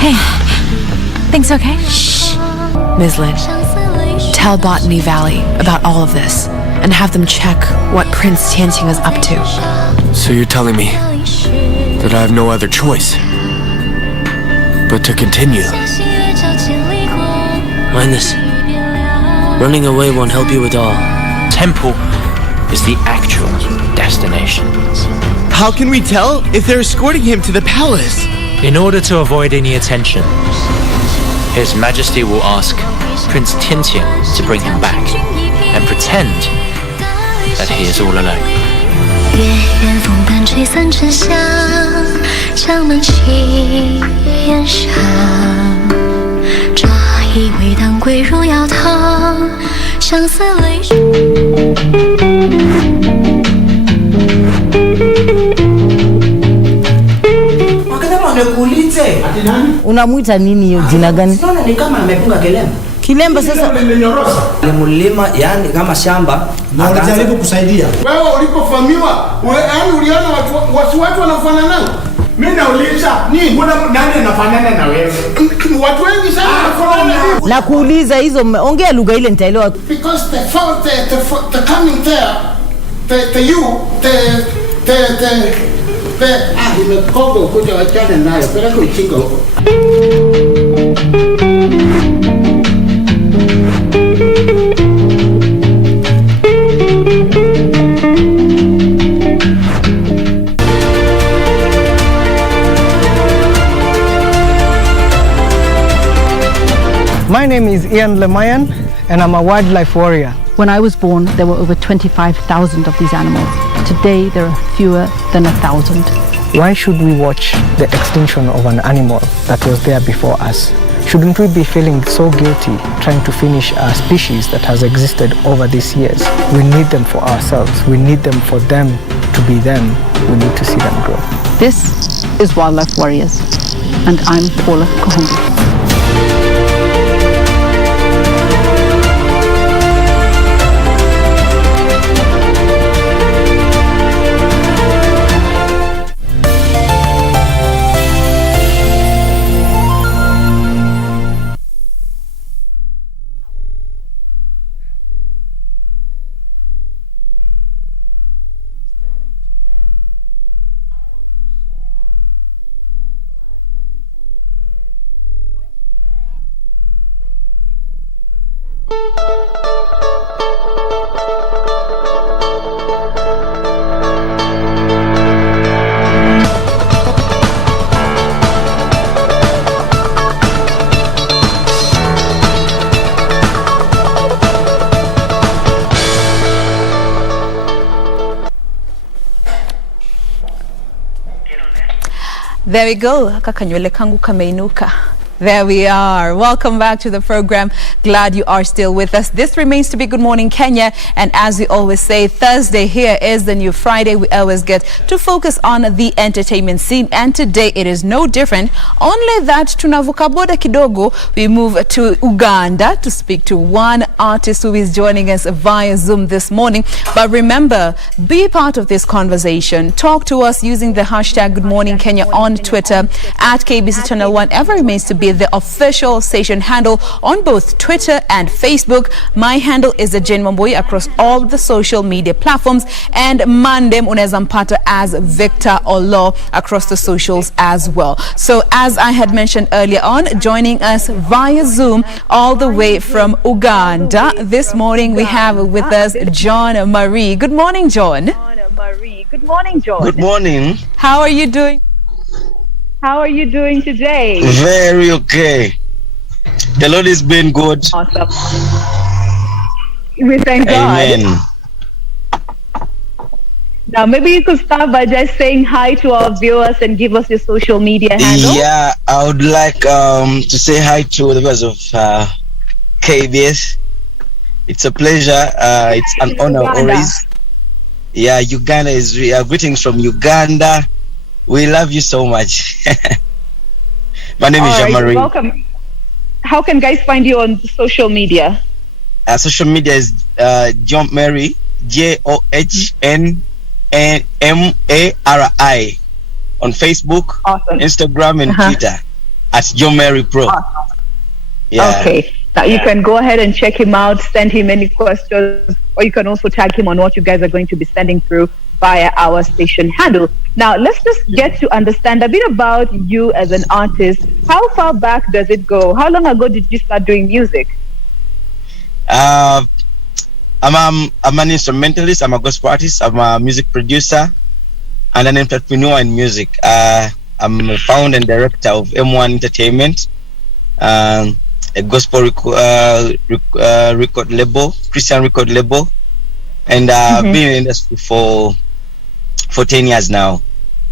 Hey, things okay? Shh. Ms. Lin, tell Botany Valley about all of this and have them check what Prince Tianqing is up to. So you're telling me that I have no other choice but to continue? Highness, running away won't help you at all. Temple is the actual destination. How can we tell if they're escorting him to the palace? In order to avoid any attention, His Majesty will ask Prince Tianqing to bring him back and pretend that he is all alone. 月圆风淡吹散沉香，香满旗檐上。这一味当归入药汤，相思泪水。 Unamwita nini hiyo jina gani? Naona ni kama amefunga kilemba. Kilemba sasa Mlima yani kama shamba anajaribu kusaidia. Wewe ulipofahamiwa, yani uliona watu wanafanana? Mimi nauliza, mbona nani anafanana na wewe? Watu wengi sana wanafanana. na kuuliza hizo ongea lugha ile nitaelewa. Because the coming there, imekogo kuja wachana nayo, peleka uchinga huko. My name is Ian Lemayan and I'm a wildlife warrior. When I was born, there were over 25,000 of these animals. Today, there are fewer than 1,000. Why should we watch the extinction of an animal that was there before us? Shouldn't we be feeling so guilty trying to finish a species that has existed over these years? We need them for ourselves. We need them for them to be them. We need to see them grow. This is Wildlife Warriors, and I'm Paula Kahungu. There we go. Kakanywele kangu kameinuka. There we are. Welcome back to the program. Glad you are still with us. This remains to be Good Morning Kenya. And as we always say, Thursday here is the new Friday. We always get to focus on the entertainment scene. And today it is no different. Only that tunavuka boda kidogo, we move to Uganda to speak to one artist who is joining us via Zoom this morning. But remember, be part of this conversation. Talk to us using the hashtag Good Morning Kenya on Twitter at KBC Channel 1. Ever remains to be the official station handle on both Twitter and Facebook. My handle is Jane Mamboy across all the social media platforms, and Mandem unaweza mpata as Victor Olo across the socials as well. So as I had mentioned earlier on, joining us via Zoom all the way from Uganda this morning, we have with us John Marie. Good morning, John. Good morning, John. Good morning. How are you doing? How are you doing today? Very okay. The Lord has been good. Awesome. We thank Amen. God. Now, maybe you could start by just saying hi to our viewers and give us your social media handle. Yeah, I would like to say hi to the viewers of KBS. It's a pleasure. It's an honor always. Yeah, Uganda is greetings from Uganda. We love you so much. My name is John Marie. Welcome. How can guys find you on social media? Social media is John Marie, JOHNMARI on Facebook, awesome. Instagram, and Twitter at John Marie Pro. Awesome. Yeah. Okay. Now you can go ahead and check him out, send him any questions, or you can also tag him on what you guys are going to be sending through via our station handle. Now let's just get to understand a bit about you as an artist. How far back does it go? How long ago did you start doing music? I'm an instrumentalist, I'm a gospel artist, I'm a music producer and an entrepreneur in music. I'm a founder and director of M1 Entertainment, a gospel record label, Christian record label, and I've been in the industry for 10 years now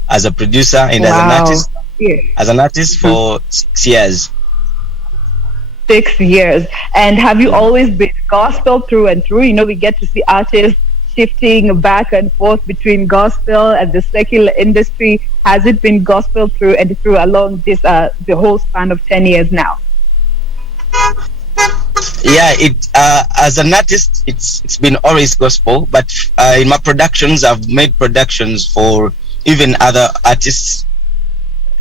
as a producer and as an artist for 6 years. 6 years. And have you always been gospel through and through? You know, we get to see artists shifting back and forth between gospel and the secular industry. Has it been gospel through and through along this the whole span of 10 years now? Yeah, as an artist, it's been always gospel, but in my productions, I've made productions for even other artists,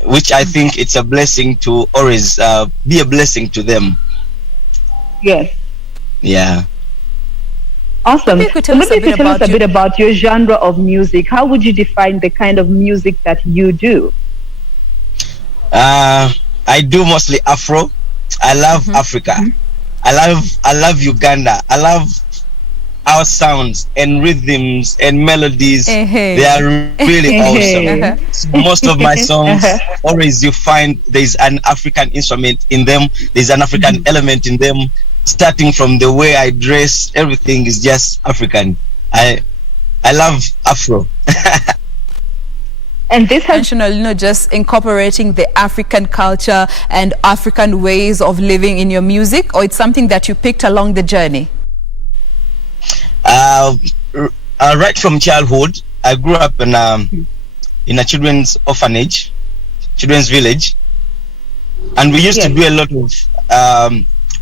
which I think it's a blessing to always be a blessing to them. Yes. Yeah. Awesome. So maybe you could tell us a bit about your genre of music. How would you define the kind of music that you do? I do mostly Afro. I love Africa. I love Uganda. I love our sounds and rhythms and melodies. They are really awesome. Most of my songs, always you find there's an African instrument in them. There's an African element in them. Starting from the way I dress, everything is just African. I love Afro. And this intentional, you know, just incorporating the African culture and African ways of living in your music, or it's something that you picked along the journey? Right from childhood, I grew up in a children's orphanage, children's village, and we used to do a lot of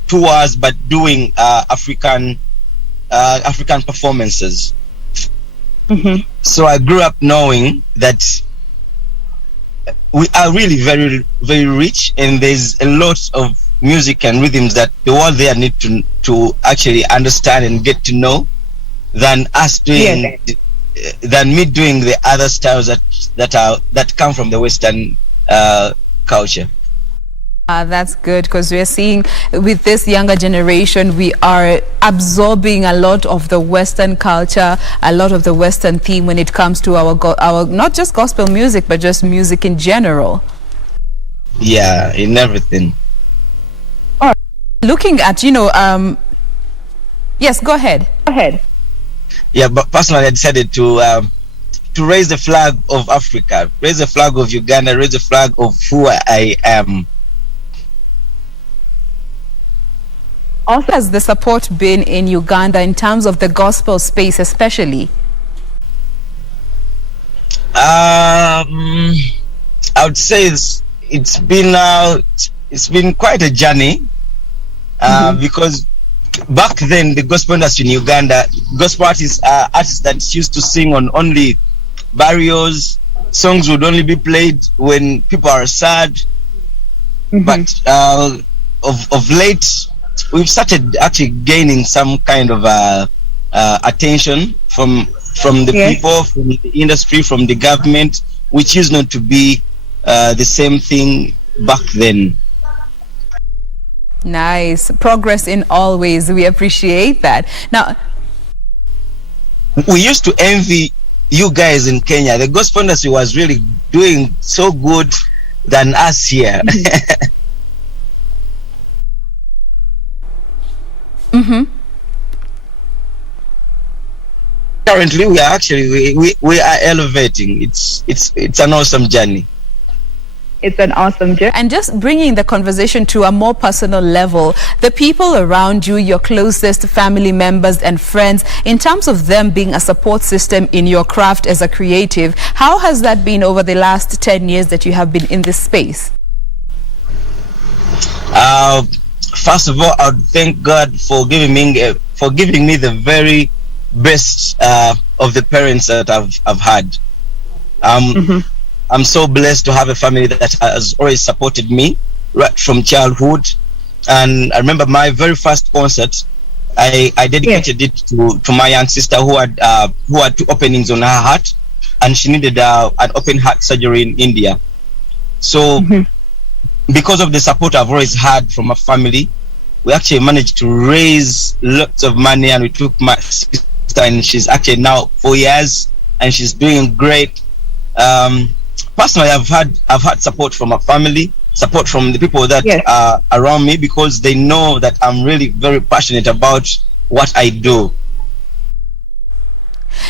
tours, but doing African performances. So I grew up knowing that we are really very, very rich, and there's a lot of music and rhythms that the world there need to actually understand and get to know than us doing than me doing the other styles that come from the Western culture. That's good, because we're seeing with this younger generation, we are absorbing a lot of the Western culture, a lot of the Western theme when it comes to our not just gospel music, but just music in general. Yeah, in everything. All right. Looking at, you know, yes, go ahead. Go ahead. Yeah, but personally, I decided to raise the flag of Africa, raise the flag of Uganda, raise the flag of who I am. Also, has the support been in Uganda in terms of the gospel space, especially? I would say it's been quite a journey, because back then the gospel industry in Uganda, gospel artists are artists that used to sing on only burials. Songs would only be played when people are sad. But of late, we've started actually gaining some kind of attention from the people, from the industry, from the government, which used not to be the same thing back then. Nice progress in all ways. We appreciate that. Now, we used to envy you guys in Kenya. The gospel industry was really doing so good than us here. Currently, we are actually we are elevating. It's an awesome journey. It's an awesome journey. And just bringing the conversation to a more personal level, the people around you, your closest family members and friends, in terms of them being a support system in your craft as a creative, how has that been over the last 10 years that you have been in this space? First of all, I would thank God for giving me the very best of the parents that I've had. I'm so blessed to have a family that has always supported me right from childhood And I remember my very first concert, I dedicated it to my young sister who had 2 openings on her heart, and she needed an open heart surgery in India. So because of the support I've always had from my family, we actually managed to raise lots of money, and we took my sister, and she's actually now 4 years and she's doing great. Personally, I've had support from my family, support from the people that are around me, because they know that I'm really very passionate about what I do.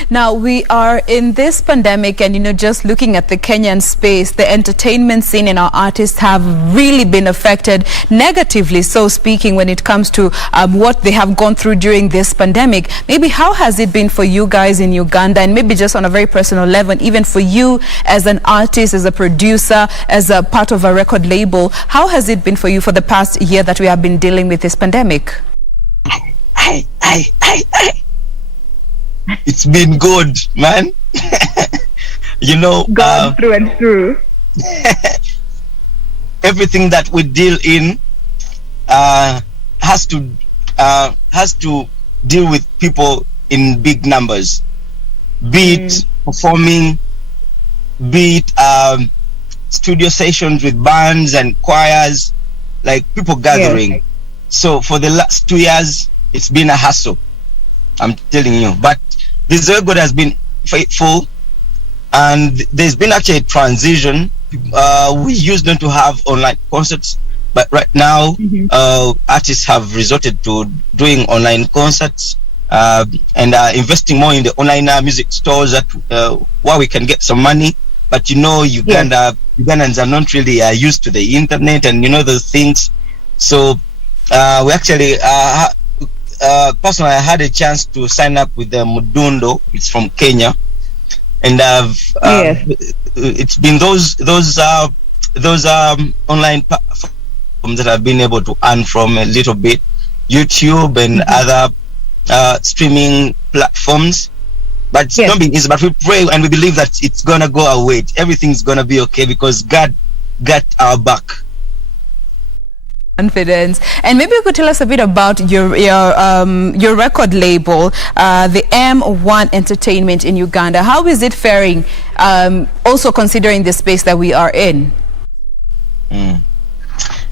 Now, we are in this pandemic, and just looking at the Kenyan space, the entertainment scene and our artists have really been affected negatively, so speaking, when it comes to what they have gone through during this pandemic. Maybe how has it been for you guys in Uganda, and maybe just on a very personal level, even for you as an artist, as a producer, as a part of a record label, how has it been for you for the past year that we have been dealing with this pandemic? It's been good, man. Gone through and through. Everything that we deal in has to deal with people in big numbers, be it performing, be it studio sessions with bands and choirs, like people gathering. So for the last 2 years, it's been a hassle, I'm telling you. But this God has been faithful, and there's been actually a transition. We used not to have online concerts, but right now artists have resorted to doing online concerts and investing more in the online music stores that where we can get some money. But Ugandans are not really used to the internet and those things. So we actually personally, I had a chance to sign up with the Mudundo. It's from Kenya, and it's been those online platforms that I've been able to earn from a little bit, YouTube and other streaming platforms. But it's not been easy. But we pray and we believe that it's gonna go away. Everything's gonna be okay, because God got our back. Confidence. And maybe you could tell us a bit about your record label, the M1 Entertainment in Uganda. How is it faring, also considering the space that we are in? M1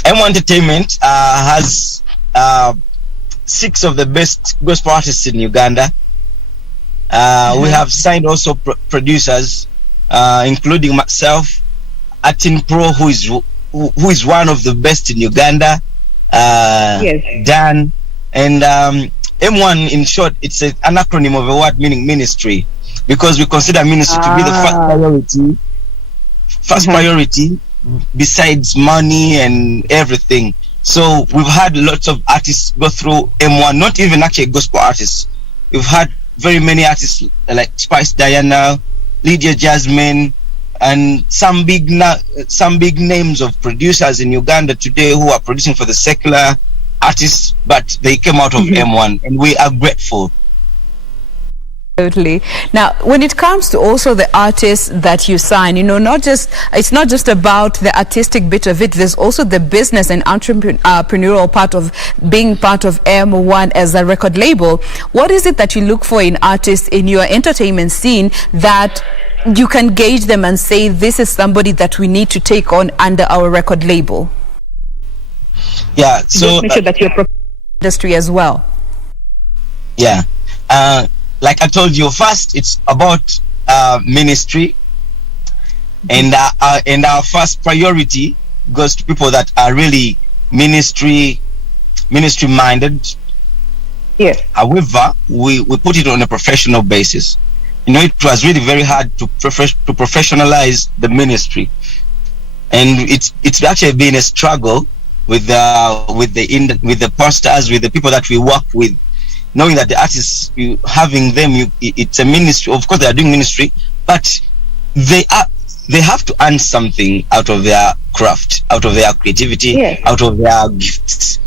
Entertainment has 6 of the best gospel artists in Uganda. We have signed also producers, including myself, Atin Pro, who is one of the best in Uganda, Dan, and M1, in short, it's an acronym of a word meaning ministry, because we consider ministry to be the first priority besides money and everything. So we've had lots of artists go through M1, not even actually gospel artists. We've had very many artists like Spice Diana, Lydia Jasmine, and some big names of producers in Uganda today who are producing for the secular artists, but they came out of M1, and we are grateful. Totally. Now, when it comes to also the artists that you sign, it's not just about the artistic bit of it. There's also the business and entrepreneurial part of being part of M1 as a record label. What is it that you look for in artists in your entertainment scene that you can gauge them and say, this is somebody that we need to take on under our record label? Yeah, so just make sure that you're industry as well. Yeah, like I told you, first it's about ministry, and our first priority goes to people that are really ministry minded. Yes. However, we put it on a professional basis. It was really very hard to professionalize the ministry, and it's actually been a struggle with the pastors, with the people that we work with, knowing that the artists, having them, it's a ministry. Of course, they are doing ministry, but they have to earn something out of their craft, out of their creativity, out of their gifts.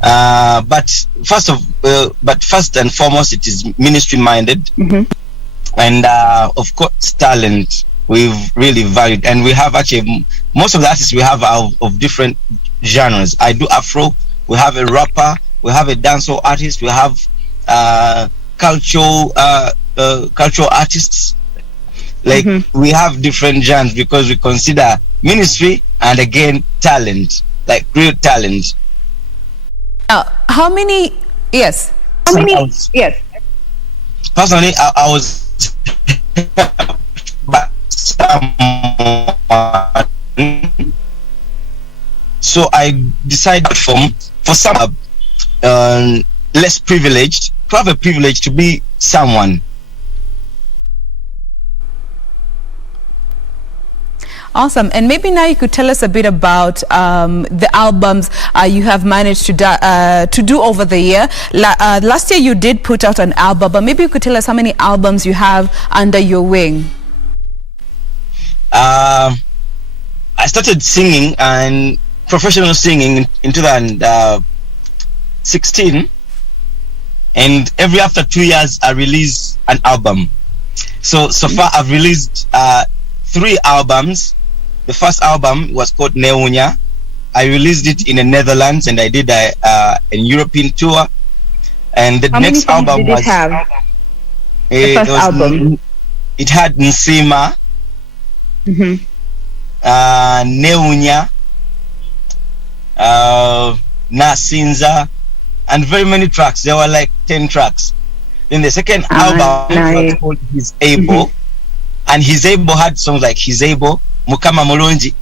But first and foremost, it is ministry minded, and of course, talent. We've really valued, and we have actually most of the artists we have are of different genres. I do Afro. We have a rapper. We have a dancehall artist. We have cultural artists. Like we have different genres because we consider ministry and again talent, like real talent. How many? Yes. Yes. Personally, I was but someone, so I decided for some less privileged to have a privilege to be someone. Awesome. And maybe now you could tell us a bit about the albums you have managed to do over the year. Last year you did put out an album, but maybe you could tell us how many albums you have under your wing. I started singing and professional singing in 2016, and every after 2 years I release an album. So far I've released 3 albums. The first album was called Neunya. I released it in the Netherlands, and I did a European tour. And the next album was the first album. It had Nsima, Neunya, Nasinza, and very many tracks. There were like 10 tracks. Then the second album was called He's Able, and He's Able had songs like He's Able, Mukama Mulungi,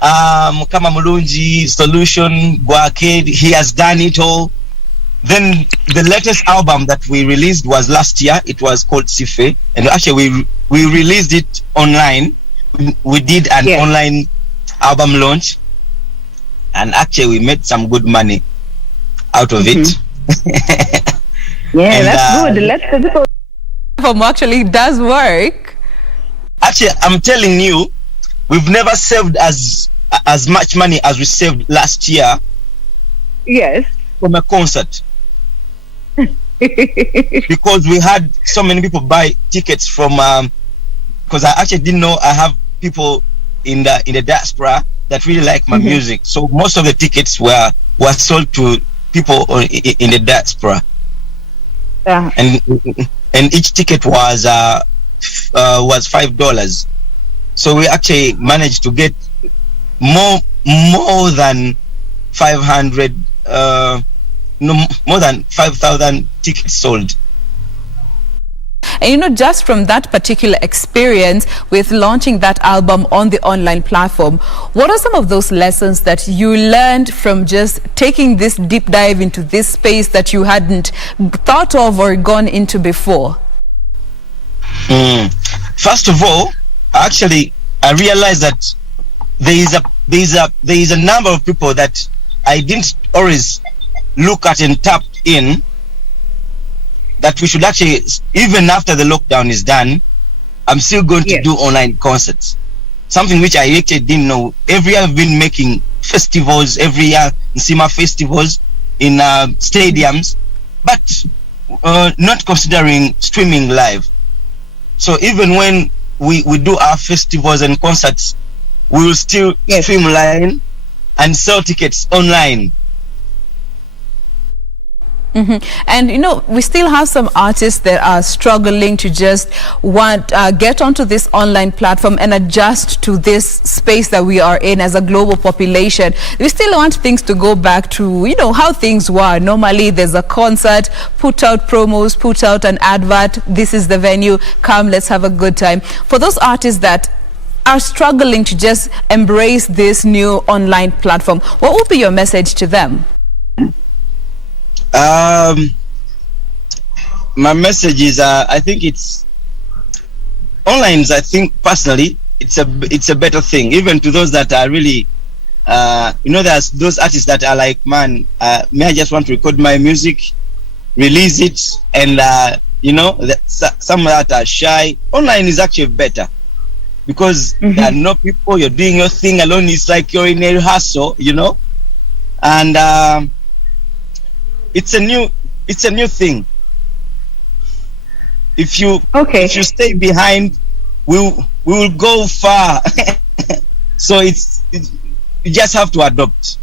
Mukama Mulungi, Solution, Guarcade, He Has Done It All. Then the latest album that we released was last year. It was called Sife, and actually we released it online. We did an online album launch, and actually we made some good money out of it. Yeah, that's good. Let's platform actually does work. Actually, I'm telling you, we've never saved as much money as we saved last year. Yes. From a concert. Because we had so many people buy tickets from because I actually didn't know I have people in the diaspora that really like my music. So most of the tickets were sold to people in the diaspora. And each ticket was $5. So we actually managed to get more than 500 more than 5,000 tickets sold. And just from that particular experience with launching that album on the online platform, what are some of those lessons that you learned from just taking this deep dive into this space that you hadn't thought of or gone into before? First of all, actually, I realized that there is a number of people that I didn't always look at and tap in, that we should actually, even after the lockdown is done, I'm still going to do online concerts. Something which I actually didn't know. Every year I've been making festivals, every year Nsima festivals in stadiums, but not considering streaming live. So even when we do our festivals and concerts, we will still streamline and sell tickets online. And we still have some artists that are struggling to just get onto this online platform and adjust to this space that we are in as a global population. We still want things to go back to how things were. Normally there's a concert, put out promos, put out an advert, this is the venue, come, let's have a good time. For those artists that are struggling to just embrace this new online platform, what would be your message to them? My message is I think it's online. I think personally it's a better thing, even to those that are really there's those artists that are like, man, may I just want to record my music, release it, and some that are shy. Online is actually better because there are no people, you're doing your thing alone. It's like you're in a rehearsal, and it's a new thing. if you stay behind, we will go far. So you just have to adopt.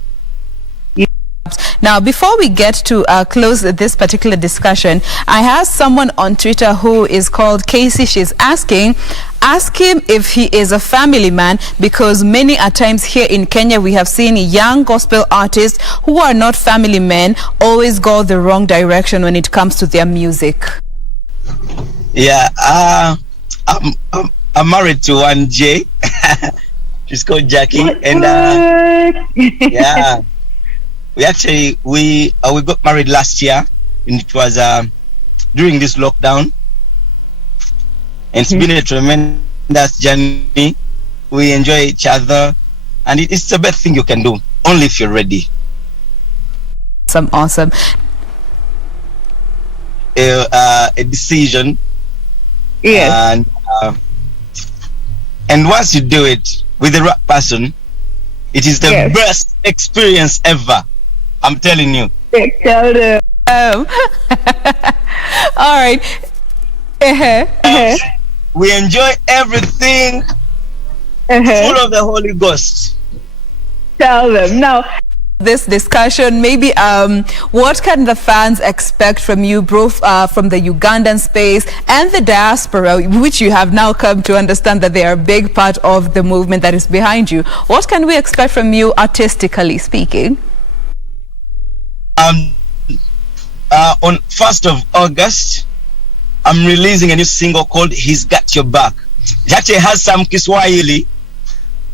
Now, before we get to close this particular discussion, I have someone on Twitter who is called Casey. She's asking, ask him if he is a family man, because many a times here in Kenya we have seen young gospel artists who are not family men always go the wrong direction when it comes to their music. Yeah, I'm married to one J. She's called Jackie, and yeah. We got married last year, and it was during this lockdown, and it's been a tremendous journey. We enjoy each other, and it's the best thing you can do, only if you're ready. Awesome. A decision. Yes. And once you do it with the right person, it is the best experience ever. I'm telling you. All right. We enjoy everything full of the Holy Ghost. Tell them. Now, this discussion, maybe what can the fans expect from you, both from the Ugandan space and the diaspora, which you have now come to understand that they are a big part of the movement that is behind you? What can we expect from you, artistically speaking? On 1st of August, I'm releasing a new single called He's Got Your Back. It actually has some Kiswahili,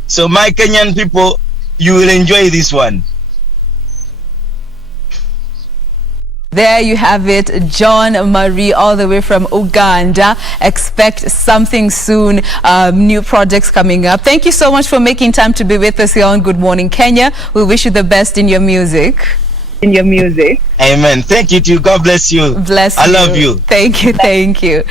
so my Kenyan people, you will enjoy this one. There you have it, John Marie, all the way from Uganda. Expect something soon, new projects coming up. Thank you so much for making time to be with us here on Good Morning Kenya. We wish you the best in your music. Amen. Thank you too. God bless you. Bless you. I love you. Thank you.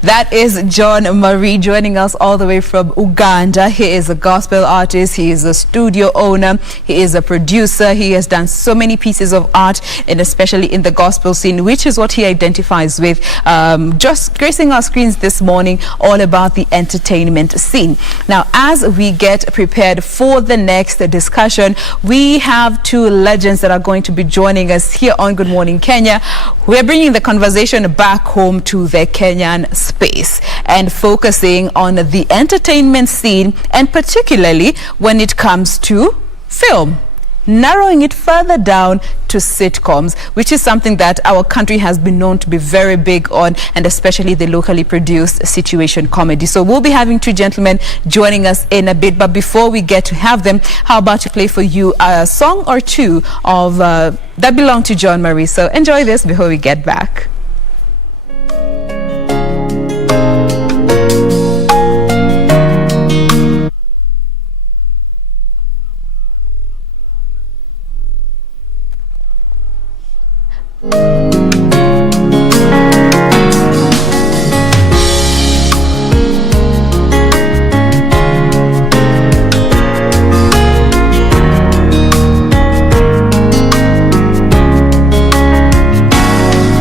That is John Marie joining us all the way from Uganda. He is a gospel artist. He is a studio owner. He is a producer. He has done so many pieces of art, and especially in the gospel scene, which is what he identifies with. Just gracing our screens this morning, all about the entertainment scene. Now, as we get prepared for the next discussion, we have two legends that are going to be joining us here on Good Morning Kenya. We're bringing the conversation back home to the Kenyan space and focusing on the entertainment scene, and particularly when it comes to film, narrowing it further down to sitcoms, which is something that our country has been known to be very big on, and especially the locally produced situation comedy. So we'll be having two gentlemen joining us in a bit, but before we get to have them, how about to play for you a song or two of that belong to John Marie. So enjoy this before we get back.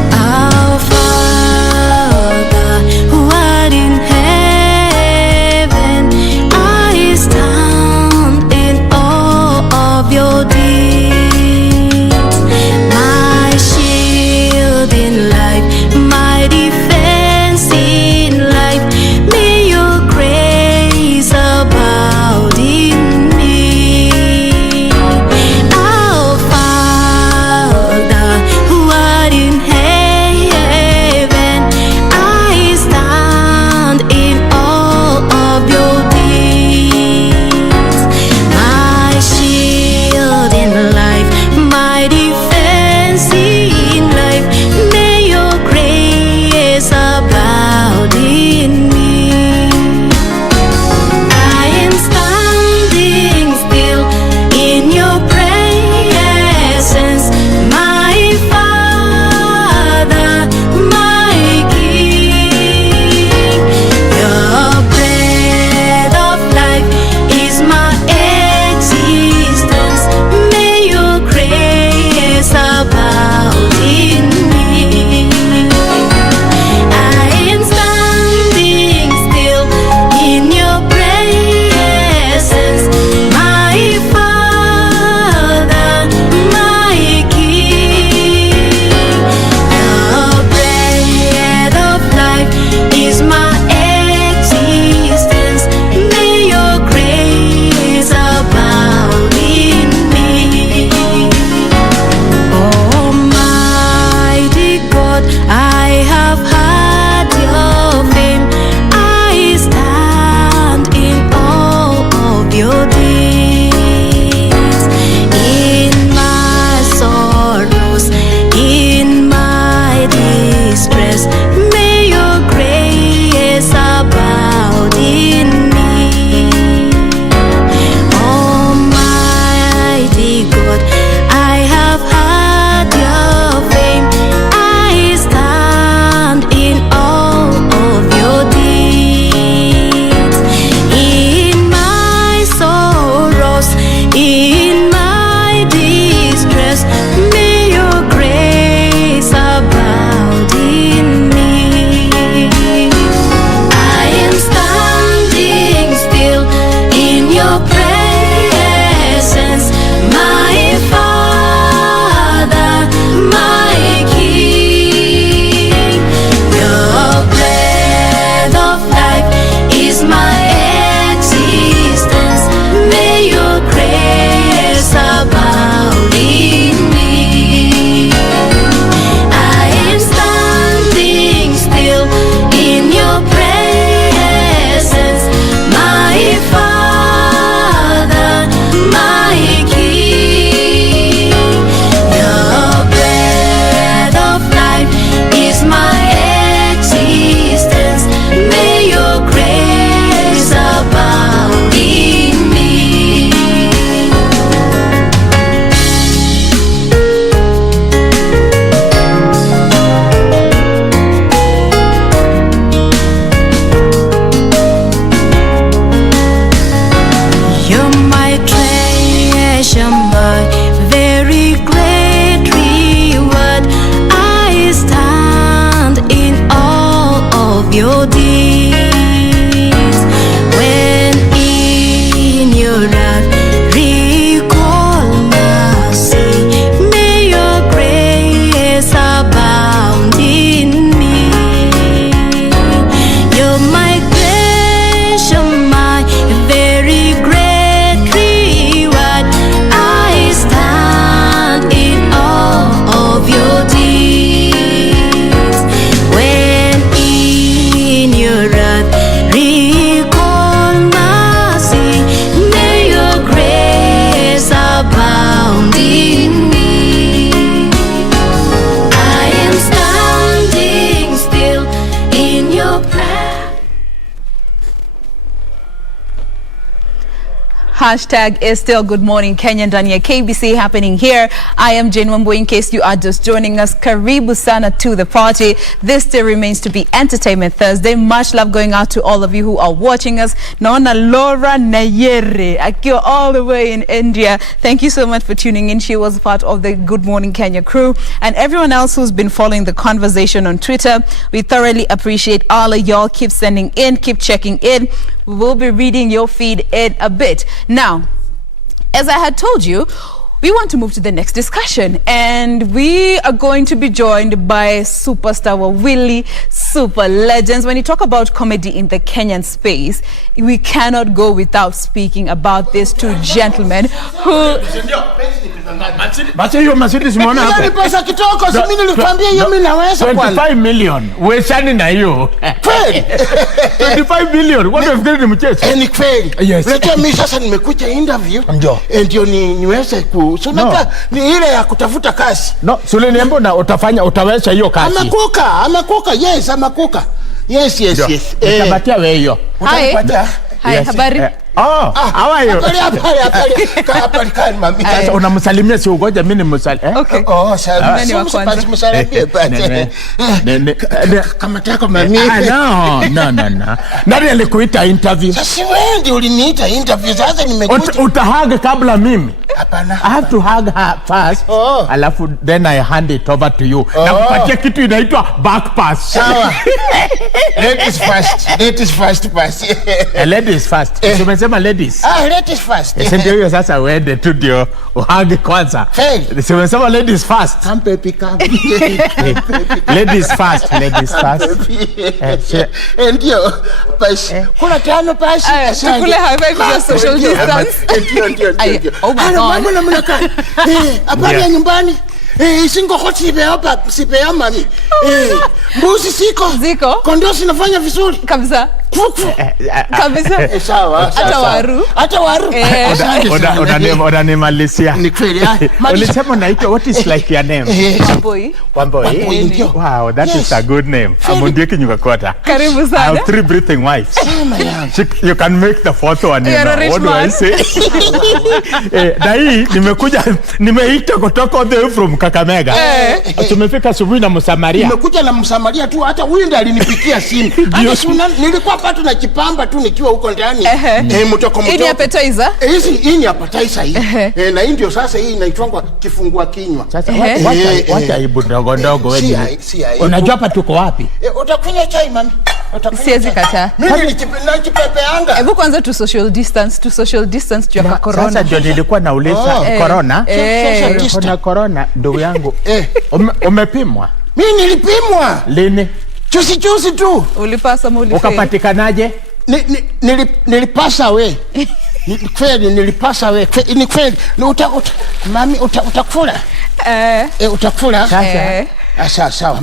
I hashtag is still Good Morning Kenya ndani ya KBC happening here. I am Jane Wambo. In case you are just joining us, karibu sana to the party. This still remains to be Entertainment Thursday. Much love going out to all of you who are watching us. Naona Laura Nayere akiwa all the way in India. Thank you so much for tuning in. She was part of the Good Morning Kenya crew, and everyone else who's been following the conversation on Twitter. We thoroughly appreciate all of y'all. Keep sending in, keep checking in. We will be reading your feed in a bit. Now, as I had told you, we want to move to the next discussion, and we are going to be joined by superstar Willie, super legends. When you talk about comedy in the Kenyan space, we cannot go without speaking about these two gentlemen who... Basi hiyo Mercedes umeona hapo. Ni pesa kitoko, si mimi nilikwambia hiyo mimi naweza kwa 25 million. Uwezani na hiyo. Kweli. 25 million. What if ni mchezo? Ni kweli. Unajua mimi sasa nimekuja interview. Ndio niweze sunaka ni ile ya kutafuta kazi. No, sule niambo na utaweza hiyo kazi. Amakuka. Yes, amakuka. Yes. Nitabatia wewe hiyo. Utanipatia? Hai, habari. How are you? Habari kani mami. Sasa unamsalimia si ugoja mimi nimsalimie. Okay. Nani wa kwanza? Msalimie kama tako mami. No. Nani alikuita interview? Sasa wewe ndio uliniita interview, sasa nimekuja. Utahaga kabla mimi. Hapana. I have to hug her first. Alafu then I hand it over to you. Na kupatia kitu inaitwa back pass. Sawa. Ladies first pass. Ladies first. Umesema ladies. Ladies first. Ndio hiyo sasa uende tu ndio uhage kwanza. Umesema ladies first. Come baby come. Ladies first. Ndio. Basi. Kuna tano basi. Tukule high kwa social distance. Ndio. Oh my God. Mama na mnaka. Habari ya nyumbani? Singo hot sipe ya mami. Mbuzi ziko. Kondoo sinafanya vizuri. Kabisa. Sawa. Hata waru. Unanimalizia. Ni kweli. Ulisema unaitwa, what is like your name? Wamboi. Wow, that is a good name. Amundie kinyuka kota. Karibu sana. I have 3 breathing wives. You can make the fourth one, you know. What do I say? Dai nimeita kutoka all the way from Kakamega. Tumefika asubuhi na Msamaria. Nimekuja na Msamaria tu, hata huyu ndiye alinipikia simu. Nilikuwa pato na kipamba tu nikiwa huko ndani. Mtoko. Hii ni appetizer? Hii ni appetizer hii. Na hii ndio sasa hii inaitwa kifungua kinywa. Sasa wacha aibu ndogo wewe. Unajua hapa tuko wapi? Utakunywa chai mami. Siwezi kataa. Mimi nikipepeanga. Hebu kwanza tu social distance juu ya corona. Sasa ndio nilikuwa nauliza corona. Kuna corona ndugu yangu. Umepimwa? Mimi nilipimwa. Lini? Juzi tu. Ulipasa muli. Ukapatikanaje? Nilipasa we. Kweli nilipasa we. Ni kweli. Mami utakula. Utakula. Sasa. Sawa.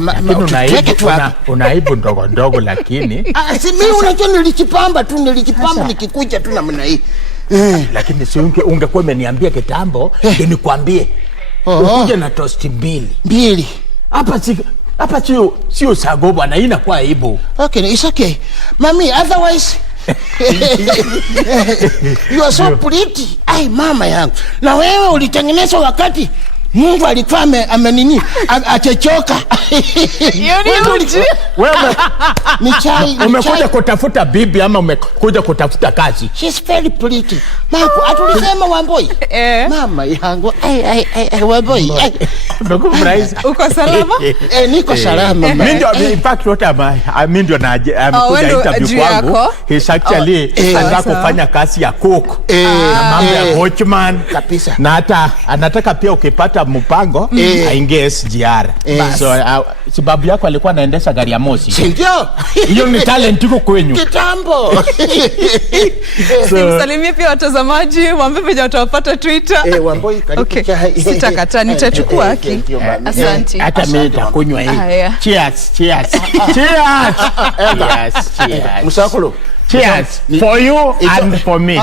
Unaibu ndogo lakini. Si mimi unajua nilijipamba nikikuja tu namna hii. Lakini si ungekuwa umeniambia kitambo ndio nikwambie. Ukuje na toast mbili. Hapa sio sago bwana, inakuwa aibu. Okay, it's okay. Mami, otherwise you are so pretty. Ai mama yangu. Na wewe ulitengenezwa wakati Mungu alikuwa amenini achechoka. Wewe ni chai. Umekuja kutafuta bibi ama umekuja kutafuta kazi? She's very pretty. Marco, atulisema Wamboi. Mama yangu. Wamboi. Uko salama? Niko salama. Mimi ndio in fact what am I mean ndio amekuja interview kwangu. He's actually anataka kufanya kazi ya cook. Na mambo ya watchman kabisa. Na hata anataka pia ukipata mpango aingie SGR. So sababu yako alikuwa anaendesha gari ya moshi. Ndio. Hiyo ni talent iko kwenyu. Kitambo. Simsalimie pia watazamaji, waambie venye watawapata Twitter. Wamboi karibu chai. Sitakata, nitachukua haki. Asante. Hata mimi nitakunywa hii. Cheers. Msakolo. Cheers for you and for me.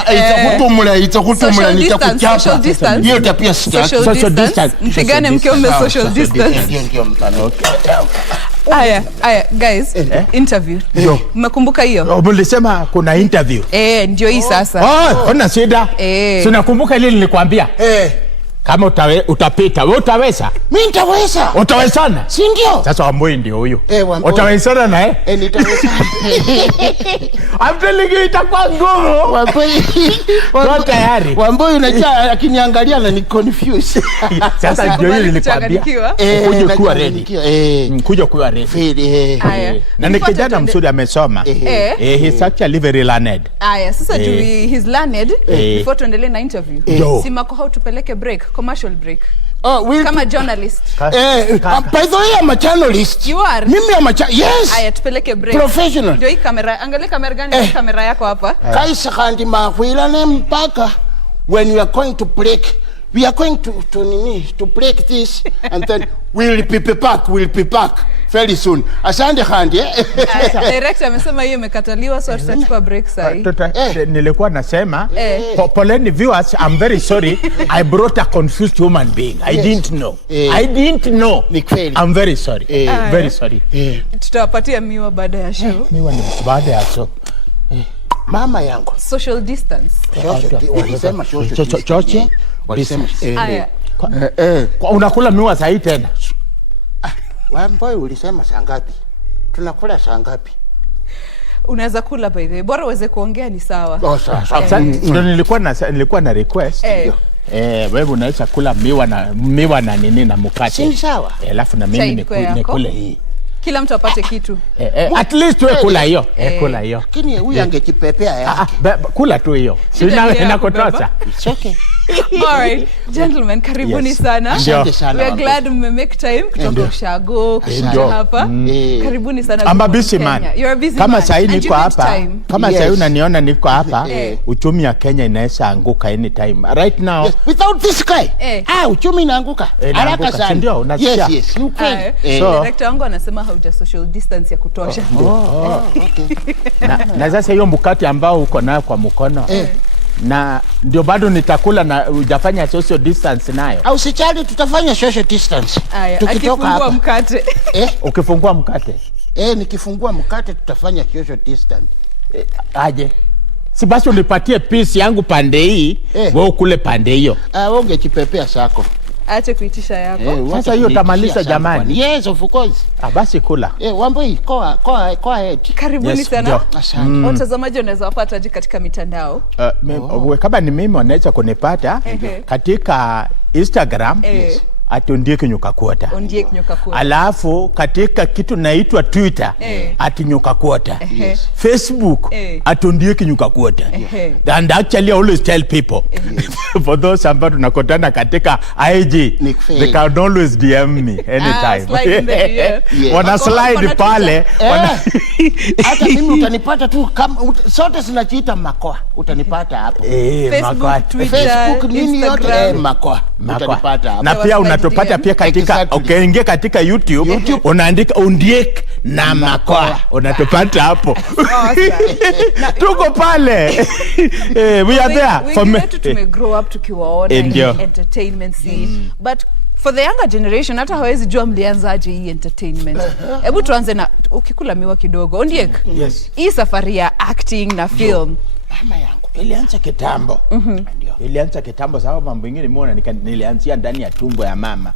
Itakutumula nitakuchapa. Hiyo tapia social distance. Mpigane mkiwa social distance. Ndio. Aya guys, interview. Mmekumbuka hiyo? Mlisema kuna interview. Ndio hii sasa. Kuna shida. Tunakumbuka ile nilikwambia. Kama utapita, wewe utaweza? Mimi nitaweza. Utawezana? Si ndio? Sasa Wamboi ndio huyo. Utawezana naye? Nitaweza. I'm telling you itakuwa ngumu. Wamboi tayari. Wamboi unajua akiniangalia na ni confused. Sasa ndio hili nilikwambia. Kuja kuwa ready. Kuja kuwa ready. Na ni kijana mzuri amesoma. He's actually very learned. Sasa he's learned. Before tuendelee na interview. Simako how tupeleke break. Commercial break. Kama journalist. By the way, I'm a journalist. You are? Mimi am a yes. Aya tupeleke break. Professional. Ndio hii kamera. Angalia kamera gani kamera yako hapa. Kaisa kandi makwila ne mpaka when we are going to break. We are going to break this and then we'll be back very soon. Asante kandi. Director amesema hiyo imekataliwa so tutachukua break sasa. Nilikuwa nasema poleni viewers, I'm very sorry. I brought a confused human being. I didn't know. I'm very sorry. Very sorry. Tutawapatia miwa baada ya show. Miwa ni baada ya show. Mama yangu. Social distance. Walisema choche. Walisema. Unakula miwa saa hii tena? Wamboi ulisema saa ngapi? Tunakula saa ngapi? Unaweza kula by the way. Bora uweze kuongea ni sawa. Sasa ndio nilikuwa na request. Wewe unaweza kula miwa na nini na mkate. Si sawa? Alafu na mimi nikule hii. Kila mtu apate kitu. At least wewe kula hiyo. Kula hiyo. Lakini huyu angekipepea yake. Kula tu hiyo. Sina inakutosha. It's okay. All right, gentlemen, karibuni sana. Asante sana. We are glad mme make time kutoka Ushago kuja hapa. Karibuni sana. I'm a busy man. You're a busy kama man. Sasa niko hapa. Kama sasa unaniona niko hapa, uchumi wa Kenya inaweza anguka anytime. Right now. Without this guy. Uchumi inaanguka. Haraka sana. Ndio, unasikia. Yes. Director wangu anasema hauja social distance ya kutosha. Okay. Na sasa hiyo mkate ambao uko nayo kwa mkono. Na ndio bado nitakula na hujafanya social distance nayo. Au sichali tutafanya social distance. Tukitoka hapa. Mkate. Ukifungua mkate. Nikifungua mkate tutafanya social distance. Aje. Si basi unipatie piece yangu pande hii, wewe ukule pande hiyo. Wewe ungechipepea sako. Acha kuitisha yako. Sasa hiyo tamaliza jamani. Yes, of course. Basi kula. Wamboi, go ahead. Karibuni sana. Asante. Watazamaji unaweza wapata aje katika mitandao? Kama ni mimi wanaweza kunipata katika Instagram. Ondiek Nyuka Quarter. Alafu katika kitu naitwa Twitter Nyuka Quarter. Facebook Ondiek Nyuka Quarter. And actually I always tell people for those ambao tunakutana katika IG, they can always DM me anytime. Wana slide pale. Hata mimi utanipata tu kama sote zinajiita Makoa. Utanipata hapo. Facebook, Twitter, Facebook nini yote Makoa. Utanipata hapo. Na pia unatupata pia katika ukiingia katika YouTube unaandika Ondiek na Makoa. Unatupata hapo. Tuko pale. We are there. For me to grow up tukiwaona entertainment scene. But for the younger generation hata hawezi jua mlianzaje hii entertainment. Hebu tuanze na ukikula miwa kidogo. Ondiek. Hii safari ya acting na film. Mama yangu ilianza kitambo. Ilianza kitambo sababu mambo mengine nimeona nilianzia ndani ya tumbo ya mama.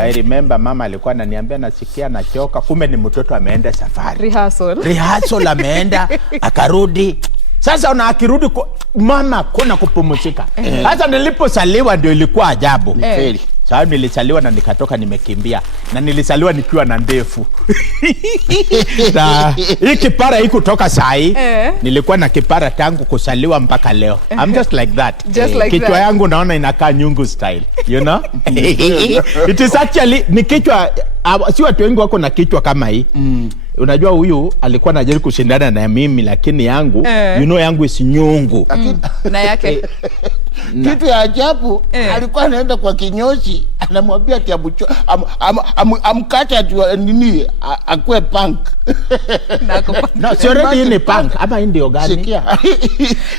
I remember mama alikuwa ananiambia nasikia nachoka, kumbe ni mtoto ameenda safari. Rehearsal ameenda akarudi. Sasa akirudi mama kuna kupumzika. Sasa nilipozaliwa ndio ilikuwa ajabu. Kweli. Sababu nilisaliwa na nikatoka nimekimbia na nilisaliwa nikiwa na ndefu. Na hii kipara hii kutoka sahi nilikuwa na kipara tangu kusaliwa mpaka leo. I'm just like that. Kichwa yangu naona inakaa nyungu style, you know? It is actually ni kichwa, si watu wengi wako na kichwa kama hii. Unajua huyu alikuwa anajaribu kushindana na mimi lakini yangu you know yangu isi nyungu. Na yake kitu ya ajabu alikuwa anaenda kwa kinyozi anamwambia ati amkate ati nini akue punk. No, sio ready ni punk ama ndio gani? Sikia.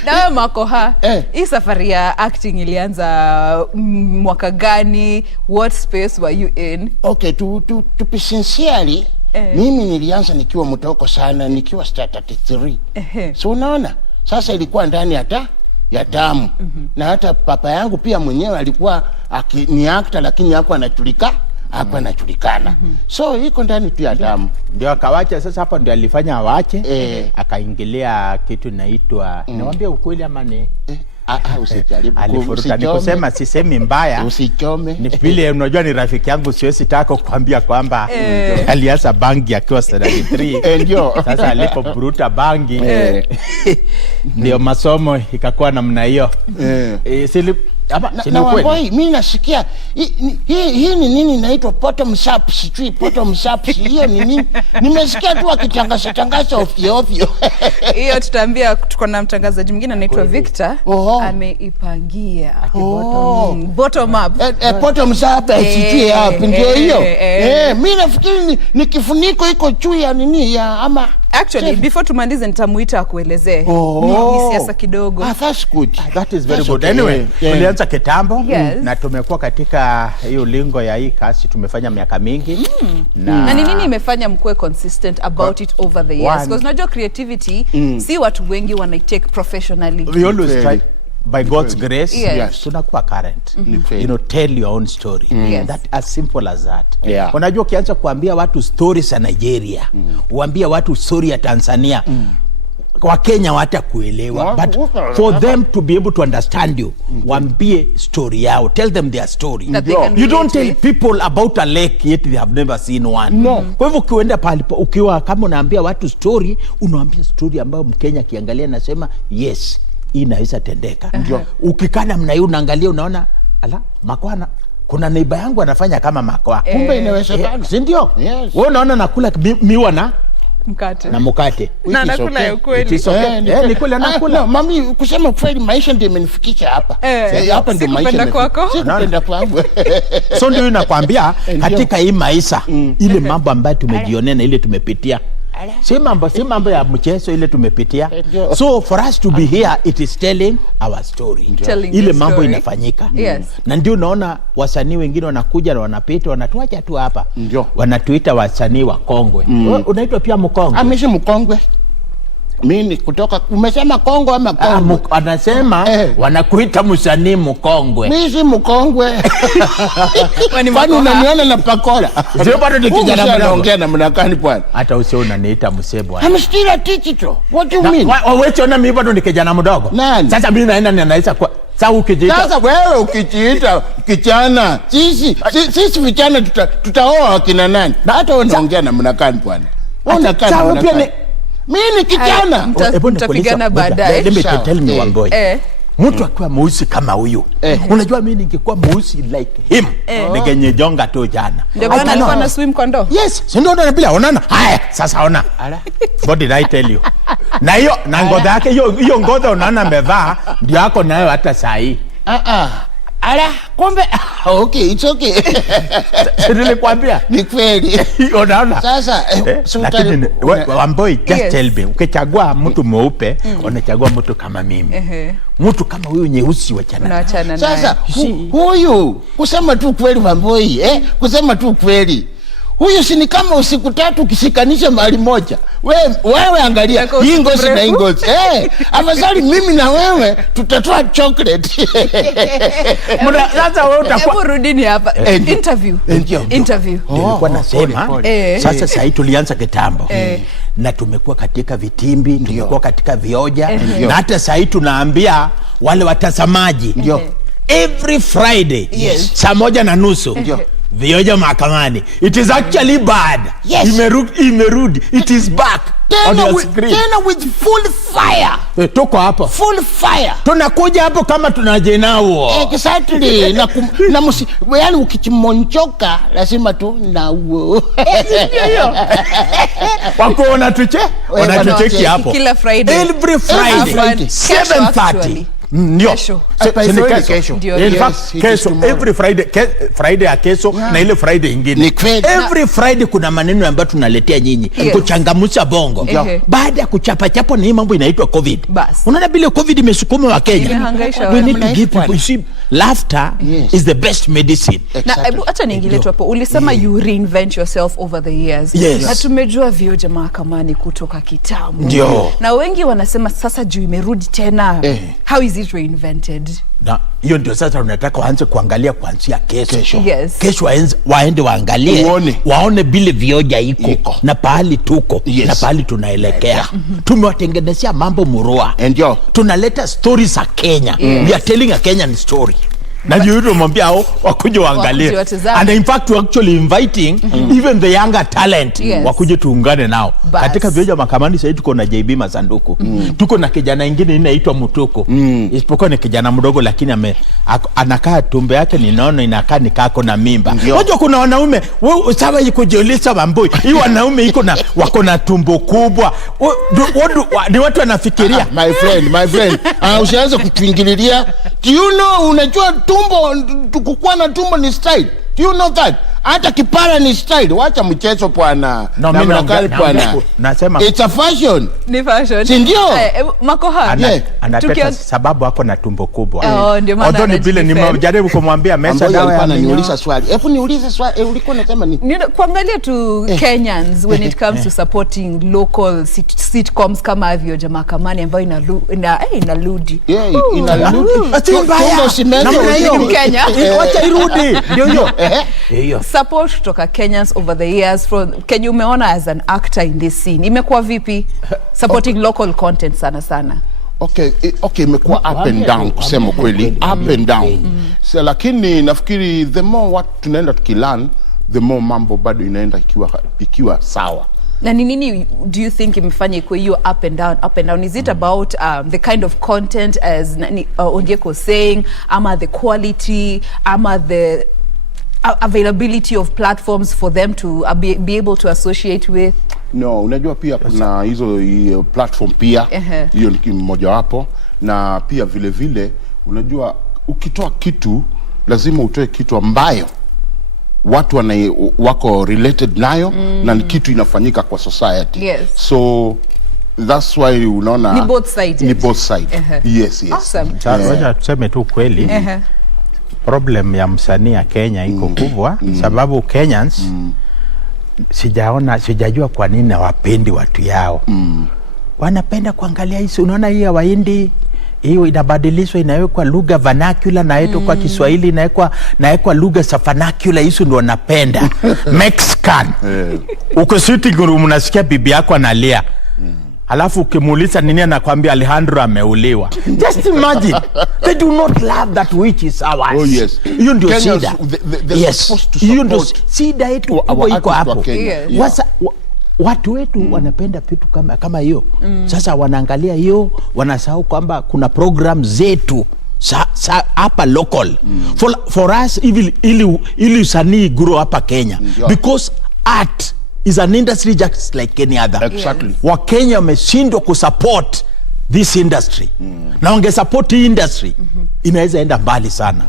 Na wewe Makoha, hii safari ya acting ilianza mwaka gani? What space were you in? Okay, to be sincerely, Mimi nilianza nikiwa mtoko sana, nikiwa start 33. So unaona? Sasa ilikuwa ndani ya damu. Na hata papa yangu pia mwenyewe alikuwa ni actor lakini hakuwa anajulikana. So iko ndani tu ya damu. Ndio akawacha sasa, hapo ndio alifanya awache. Akaingilia kitu inaitwa nawaambia ukweli ama ni usijaribu alifuruta. Nikusema sisemi mbaya, usichome. Ni vile unajua ni rafiki yangu, siwezi taka kuambia kwamba alianza bangi akiwa 33. Ndio sasa alipoburuta bangi ndio masomo ikakuwa namna hiyo. Na wamboi, mimi nasikia hii ni nini inaitwa bottom up, sijui bottom up hiyo ni nini? Nimesikia tu akitangaza ovyo. Hiyo tutaambia, tuko na mtangazaji mwingine anaitwa Victor, ameipangia bottom up. Bottom up sijui hapo ndio hiyo. Mimi nafikiri ni kifuniko iko juu ya nini ya ama actually before tumalize nitamuita akuelezee ni siasa kidogo. That's good. That is very good. Anyway, tulianza kitambo na tumekuwa katika hiyo lingo ya hii kasi tumefanya miaka mingi. Na ni nini imefanya mkue consistent about it over the years? Because unajua creativity si watu wengi wana take professionally. We always try by God's grace tunakuwa current. You know, tell your own story. That as simple as that. Unajua ukianza kuambia watu stories ya Nigeria, uambia watu story ya Tanzania, kwa Kenya watakuelewa, but for them to be able to understand you, waambie story yao, tell them their story. You don't tell people about a lake yet they have never seen one. Kwa hivyo ukienda pale ukiwa kama unaambia watu story, unaambia story ambayo Mkenya kiangalia nasema yes, inaweza tendeka. Ukikaa namna hiyo unaangalia unaona ala makwana, kuna neiba yangu anafanya kama makwa, kumbe inawezekana, si ndio? Wewe unaona nakula miwa na mkate na nakula ya kweli. Ni kweli nakula. Mami, kusema kweli maisha ndio imenifikisha hapa. Hapa ndio maisha. Sikupenda kwangu. So ndio nakwambia katika hii maisha ile mambo ambayo tumejionea na ile tumepitia, si mambo ya mchezo ile tumepitia. So for us to be here, it is telling our story. Ile mambo inafanyika. Na ndio unaona wasanii wengine wanakuja na wanapita wanatuacha tu hapa. Wanatuita wasanii wa kongwe. Unaitwa pia mkongwe? Amesha mkongwe. Mimi kutoka umesema Kongo ama Kongo? Anasema wanakuita msanii mkongwe. Mimi si mkongwe. Kwani unaniona na pakola? Sio bado ni kijana mdogo. Naongea na mnakani bwana. Hata usio unaniita msebwa. I'm still a teacher. What do you mean? Wewe unaona mimi bado ni kijana mdogo. Sasa mimi naenda ninaweza kwa sasa ukijiita. Sasa wewe ukijiita kijana, sisi vijana tutaoa akina nani? Na hata wewe unaongea na mnakani bwana. Unakaa na mnakani. Mimi ni kijana. Mtapigana baadaye. Let me tell me one boy. Mtu akiwa mweusi kama huyu, unajua mimi ningekuwa mweusi like him, ningenyonga tu jana. Ndio bwana alikuwa na swim kwa ndoo. Yes, si ndio ndio bila unaona? Haya, sasa ona. What did I tell you? Na hiyo na ngozi yake hiyo ngozi unaona amevaa ndio yako nayo hata saa hii. Ala, kumbe okay, it's okay. Nilikwambia ni kweli. Unaona? Sasa lakini Wamboi, just tell me, ukichagua mtu mweupe, unachagua mtu kama mimi. Mtu kama huyu nyeusi wachana. Sasa huyu kusema tu kweli Wamboi, kusema tu kweli. Huyu si ni kama usiku tatu ukishikanisha mahali moja. Wewe angalia hii ngozi na hii ngozi. Afadhali mimi na wewe tutatoa chocolate. Sasa wewe utakuwa hebu rudini hapa. Interview. Nilikuwa nasema sasa sasa hii tulianza kitambo. Na tumekuwa katika vitimbi, tumekuwa katika vioja, na hata sasa hii tunaambia wale watazamaji every Friday saa 1:30 vioja mahakamani. It is actually bad. Imerudi. It is back. Tena with full fire. Tuko hapo. Full fire. Tunakuja hapo kama tunajenao. Exactly. Yani ukichimonchoka lazima tu na uo. Wako wanatucheki hapo. Kila Friday. Every Friday. 7:30. Ndio. kesho. In fact, kesho, every Friday ya kesho na ile Friday ingine. Every Friday kuna maneno ambayo tunaletea nyinyi kuchangamsha bongo. Baada ya kuchapa chapo na hii mambo inaitwa COVID. Unaona bila COVID imesukuma wa Kenya. We need to give people, you see, laughter is the best medicine. Na hebu acha niingilie tu hapo. Ulisema you reinvent yourself over the years. Na tumejua vioje mahakamani kutoka kitambo. Ndio. Na wengi wanasema sasa juu imerudi tena. How is it reinvented? Na hiyo ndio sasa tunataka waanze kuangalia kuanzia kesho. Kesho waende waangalie waone bile vioja iko na pahali tuko na pahali tunaelekea. Tumewatengenezea mambo murua. Ndio. Tunaleta stories za Kenya. We are telling a Kenyan story. Na ndio mwambia hao wakuje waangalie. And in fact we actually inviting even the younger talent wakuje tuungane nao. Katika vioja mahakamani sasa tuko na JB Masanduku. Tuko na kijana mwingine inaitwa Mutuko. Isipokuwa ni kijana mdogo lakini anakaa tumbe yake ninaona inakaa nikako na mimba. Unajua kuna wanaume sawa iko jiolisa mambo. Hii wanaume iko na wako na tumbo kubwa. Ni watu wanafikiria. My friend. Usianze kutuingililia. Do you know unajua kukua na tumbo ni style. Do you know that? Hata kipara ni style. Wacha mchezo bwana. Na nasema it's a fashion. Ni fashion. Si ndio? Makoha. Anataka sababu hako na tumbo kubwa. Ndio maana. Although ni vile nimejaribu kumwambia mesa dawa ya niuliza swali. Hebu niulize swali. Ulikuwa unasema nini? Kuangalia tu Kenyans when it comes to supporting local sitcoms kama vioja mahakamani ambayo inarudi. Inarudi. Tumbo simento Kenya. Wacha irudi. Ndio hiyo. Support kutoka Kenyans over the years from Kenya umeona as an actor in this scene. Imekuwa vipi supporting local content sana? Okay, imekuwa up and down kusema kweli, up and down. So lakini nafikiri the more what tunaenda tukilearn, the more mambo bado inaenda ikiwa sawa. Na nini do you think imefanya ikuwe hiyo up and down? Is it about the kind of content as Ondieko saying, ama the quality, ama the availability of platforms for them to be able to associate with? No, unajua pia kuna hizo platform pia. Hiyo ni mmoja wapo. Na pia vile unajua ukitoa kitu lazima utoe kitu ambayo watu wako related nayo na ni kitu inafanyika kwa society. So that's why unaona ni both sides. Yes. Awesome. Wacha tuseme tu kweli. Problem ya msanii ya Kenya iko kubwa sababu Kenyans sijajua kwa nini hawapendi watu yao. Wanapenda kuangalia hizo, unaona hii ya Wahindi hiyo inabadilishwa inawekwa lugha vernacular na yetu kwa Kiswahili inawekwa lugha za vernacular, hizo ndio wanapenda. Mexican. Uko sitting room unasikia bibi yako analia. Alafu ukimuuliza nini anakuambia Alejandro ameuliwa. Just imagine. They do not love that which is ours. Oh yes. Hiyo ndio shida. Hiyo ndio shida yetu iko hapo. Watu wetu wanapenda vitu kama hiyo. Sasa wanaangalia hiyo, wanasahau kwamba kuna program zetu hapa local. For us ili usanii grow hapa Kenya. Because art is an industry just like any other. Exactly. Wakenya wameshindwa kusupport this industry. Na wange support hii industry, inaweza enda mbali sana.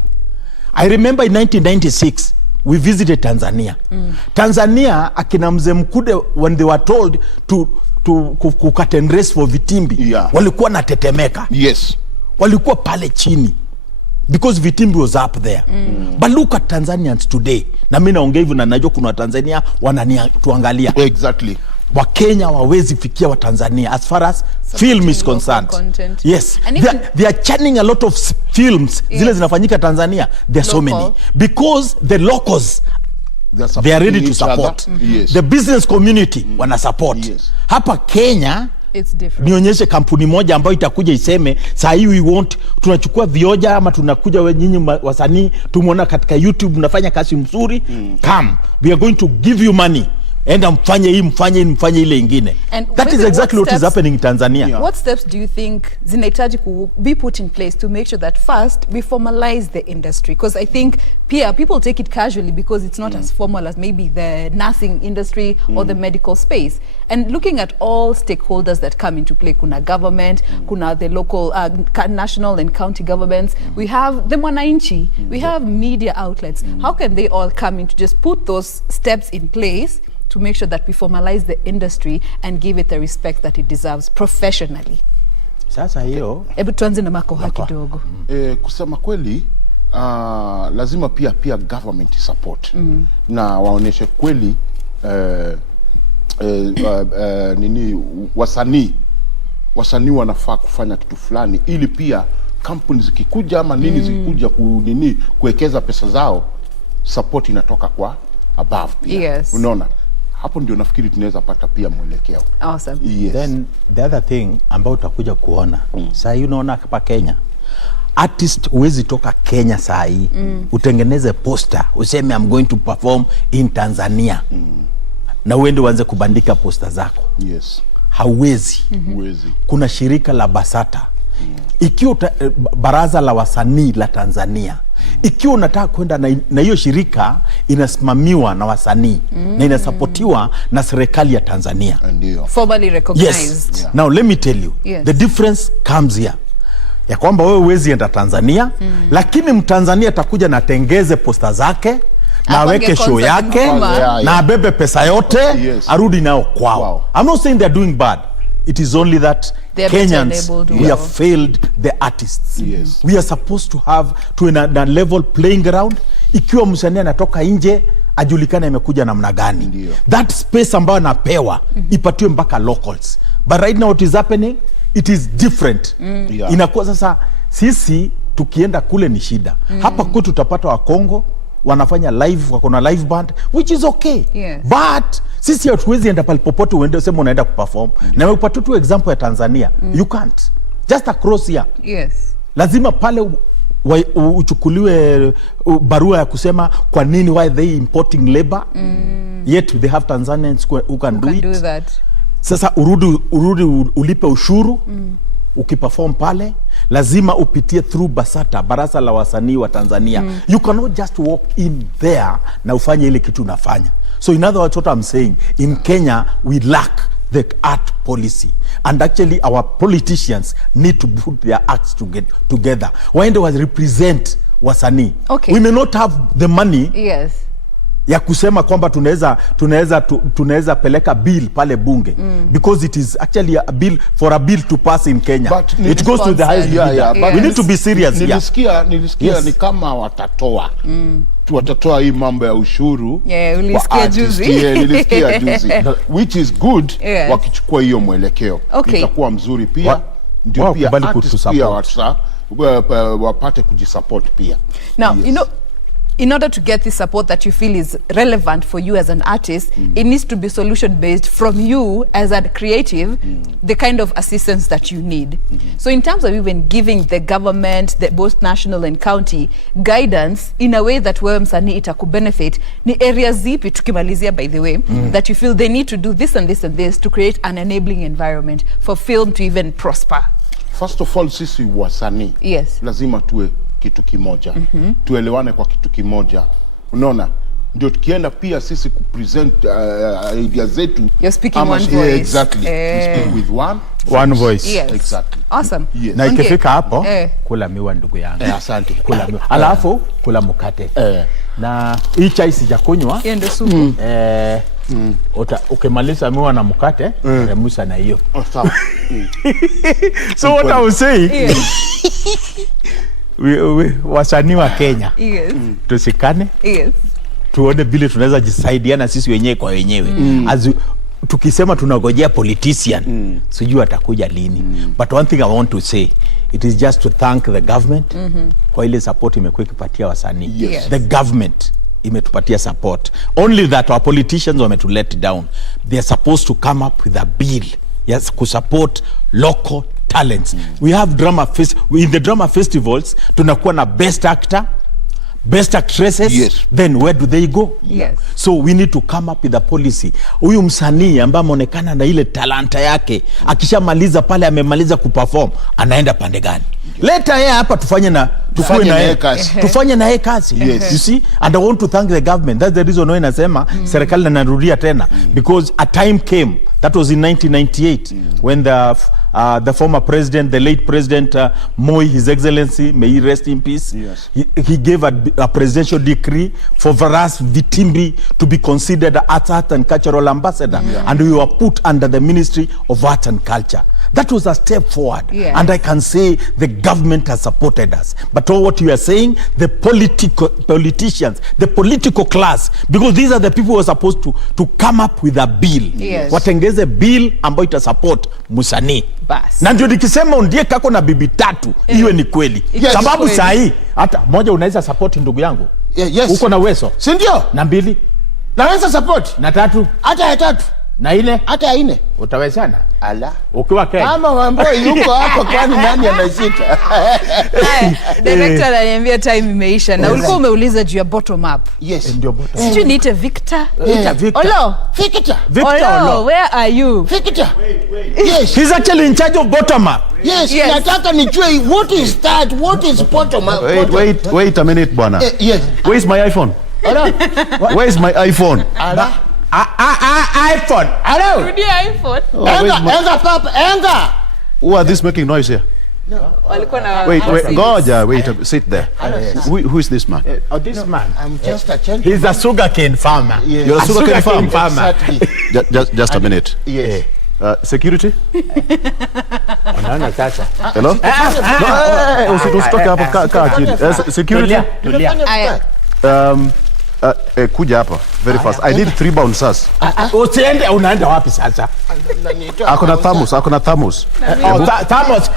I remember in 1996 we visited Tanzania. Tanzania akina Mzee Mkude when they were told to cut and race for Vitimbi, walikuwa na tetemeka. Yes. Walikuwa pale chini because Vitimbi was up there. But look at Tanzanians today. Na mimi naongea hivyo na najua kuna Tanzania wanatuangalia. Exactly. Wakenya hawawezi fikia wa Tanzania as far as film is concerned. Yes. They are churning a lot of films. Zile zinafanyika Tanzania. There are so many. Because the locals they are ready to support. The business community wana support. Hapa Kenya it's different. Nionyeshe kampuni moja ambayo itakuja iseme saa hii we want tunachukua vioja ama tunakuja nyinyi wasanii tumuona katika YouTube mnafanya kazi mzuri, come we are going to give you money enda mfanye hii, mfanye ile ingine. That is exactly what is happening in Tanzania. Yeah. What steps do you think zinahitaji be put in place to make sure that first we formalize the industry? Because I think people take it casually because it's not as formal as maybe the nursing industry or the medical space. And looking at all stakeholders that come into play, kuna government, kuna the local, national and county governments, we have the mwananchi, we have media outlets. How can they all come in to just put those steps in place to make sure that we formalize the industry and give it the respect that it deserves professionally? Sasa hiyo, hebu tuanze na Makoha kidogo. Kusema kweli, lazima pia government support na waoneshe kweli wasanii wanafaa kufanya kitu fulani, ili pia companies zikikuja ama nini zikikuja kuwekeza pesa zao, support inatoka kwa above pia. Yes. Unaona, hapo ndio nafikiri tunaweza pata pia mwelekeo. Awesome. Yes. Then the other thing ambao utakuja kuona saa hii, unaona hapa Kenya artist uwezi toka Kenya saa hii utengeneze poster useme I'm going to perform in Tanzania na uende uanze kubandika poster zako. Yes. Hauwezi. Kuna shirika la BASATA ikiwa baraza la wasanii la Tanzania, ikiwa unataka kwenda na hiyo shirika inasimamiwa na wasanii na inasapotiwa na serikali ya Tanzania. Formally recognized. Yes. Yeah. Now let me tell you, the difference comes here. Ya kwamba wewe huwezi enda Tanzania, lakini Mtanzania atakuja na tengeze posta zake na aweke show yake na abebe pesa yote arudi nao kwao. Wow. I'm not saying they're doing bad. It is only that Kenyans, we have failed the artists. Yes. We are supposed to have a level playing ground. Ikiwa msanii anatoka nje, ajulikane amekuja namna gani. That space ambayo anapewa ipatiwe mpaka locals. But right now what is happening, it is different. Inakuwa sasa sisi tukienda kule ni shida. Hapa kwetu tutapata wa Kongo wanafanya live, wako na live band, which is okay. Yes. But sisi hatuwezi enda pale popote uende sema unaenda kuperform. Na nimepata tu example ya Tanzania. You can't. Just across here. Yes. Lazima pale uchukuliwe barua ya kusema kwa nini, why they importing labor, yet they have Tanzanians who can do it. That. Sasa urudi ulipe ushuru. Ukiperform pale lazima upitie through BASATA, baraza la wasanii wa Tanzania. You cannot just walk in there na ufanye ile kitu unafanya. So in other words, what I'm saying, in Kenya we lack the art policy, and actually our politicians need to put their acts together. When they represent wasanii, we may not have the money ya kusema kwamba tunaweza peleka bill pale bunge, because it is actually a bill for a bill to pass in Kenya. But it goes to the highest leader. We need to be serious. Nilisikia ni kama watatoa hii mambo ya ushuru. Ulisikia juzi. Nilisikia juzi. Which is good. Wakichukua hiyo mwelekeo. Itakuwa mzuri pia. Ndio pia artists pia wapate kujisupport pia. Now, you know, in order to get the support that you feel is relevant for you as an artist, it needs to be solution-based from you as a creative, the kind of assistance that you need. So in terms of even giving the government, both national and county, guidance in a way that wewe msanii itakubenefit, ni areas zipi tukimalizia by the way, that you feel they need to do this and this and this to create an enabling environment for film to even prosper? First of all, sisi wasanii, lazima tuwe kitu kimoja. Tuelewane kwa kitu kimoja. Unaona? Ndio tukienda pia sisi kupresent ideas zetu. You're speaking one voice. Exactly. We speak with one voice. Yes. Exactly. Awesome. Yes. Na ikifika hapo, kula miwa ndugu yangu. Asante. Kula miwa. Alafu kula mkate. Na hii chai sijakunywa. Hiyo ndio supu. Ukimaliza miwa na mkate, remusa na hiyo. Sawa. So what I was saying, wasanii wa Kenya, tusikane, tuone vile tunaweza jisaidiana sisi wenyewe kwa wenyewe. Tukisema tunagojea politician, sijui atakuja lini. But one thing I want to say, it is just to thank the government kwa ile support imekuwa ikipatia wasanii. The government imetupatia support. Only that our politicians were to let down. They are supposed to come up with a bill, to support local talents. We have in the drama festivals tunakuwa na best actor, best actresses, then where do they go? Yes. So we need to come up with a policy. Huyu msanii ambaye ameonekana na ile talanta yake, akishamaliza pale amemaliza kuperform, anaenda pande gani? Leta yeye hapa tufanye na yeye kazi. You see? And I want to thank the government. That's the reason why nasema serikali inarudia tena, because a time came, that was in 1998 when the former president, the late president Moi, His Excellency, may he rest in peace. He gave a presidential decree for Varas Vitimbi to be considered an art and cultural ambassador, and we were put under the Ministry of Art and Culture. That was a step forward, and I can say the government has supported us. But all what you are saying, the politicians, the political class, because these are the people who are supposed to come up with a bill. Watengeze bill ambayo ita support musanii. Na ndio nikisema ndiye kako na bibi tatu, iwe ni kweli. Sababu sahi hata moja unaweza support ndugu yangu. Uko na uwezo. Si ndio? Na mbili. Naweza support. Na tatu. Hata ya tatu. Na ile? Hata ya nne. Utawezana? Ala. Ukiwa Kenya. Kama mambo yuko hapo kwani nani anashika? Director ananiambia time imeisha na ulikuwa umeuliza juu ya bottom up. Ndio bottom. Did you need a Victor? Victor. Olo. Victor. Olo, where are you? Victor. Yes. He's actually in charge of bottom up. Yes. Nataka nijue what is that? What is bottom up? Wait a minute, bwana. Yes. Where is my iPhone? Where is my iPhone? iPhone. Hello. Good iPhone. Enga, Papa, Enga. Who are these making noise here? Wait, sit there. Who is this man? This man. I'm just a gentleman. He's a sugarcane farmer. You're a sugarcane farmer? Exactly. Just a minute. Yes. Security? Unaona sasa. Hello? Usitoke hapo kaa chini. Security? Kuja hapa very fast. I need 3 bouncers. Usiende, unaenda wapi sasa? Akona thermos. Thermos.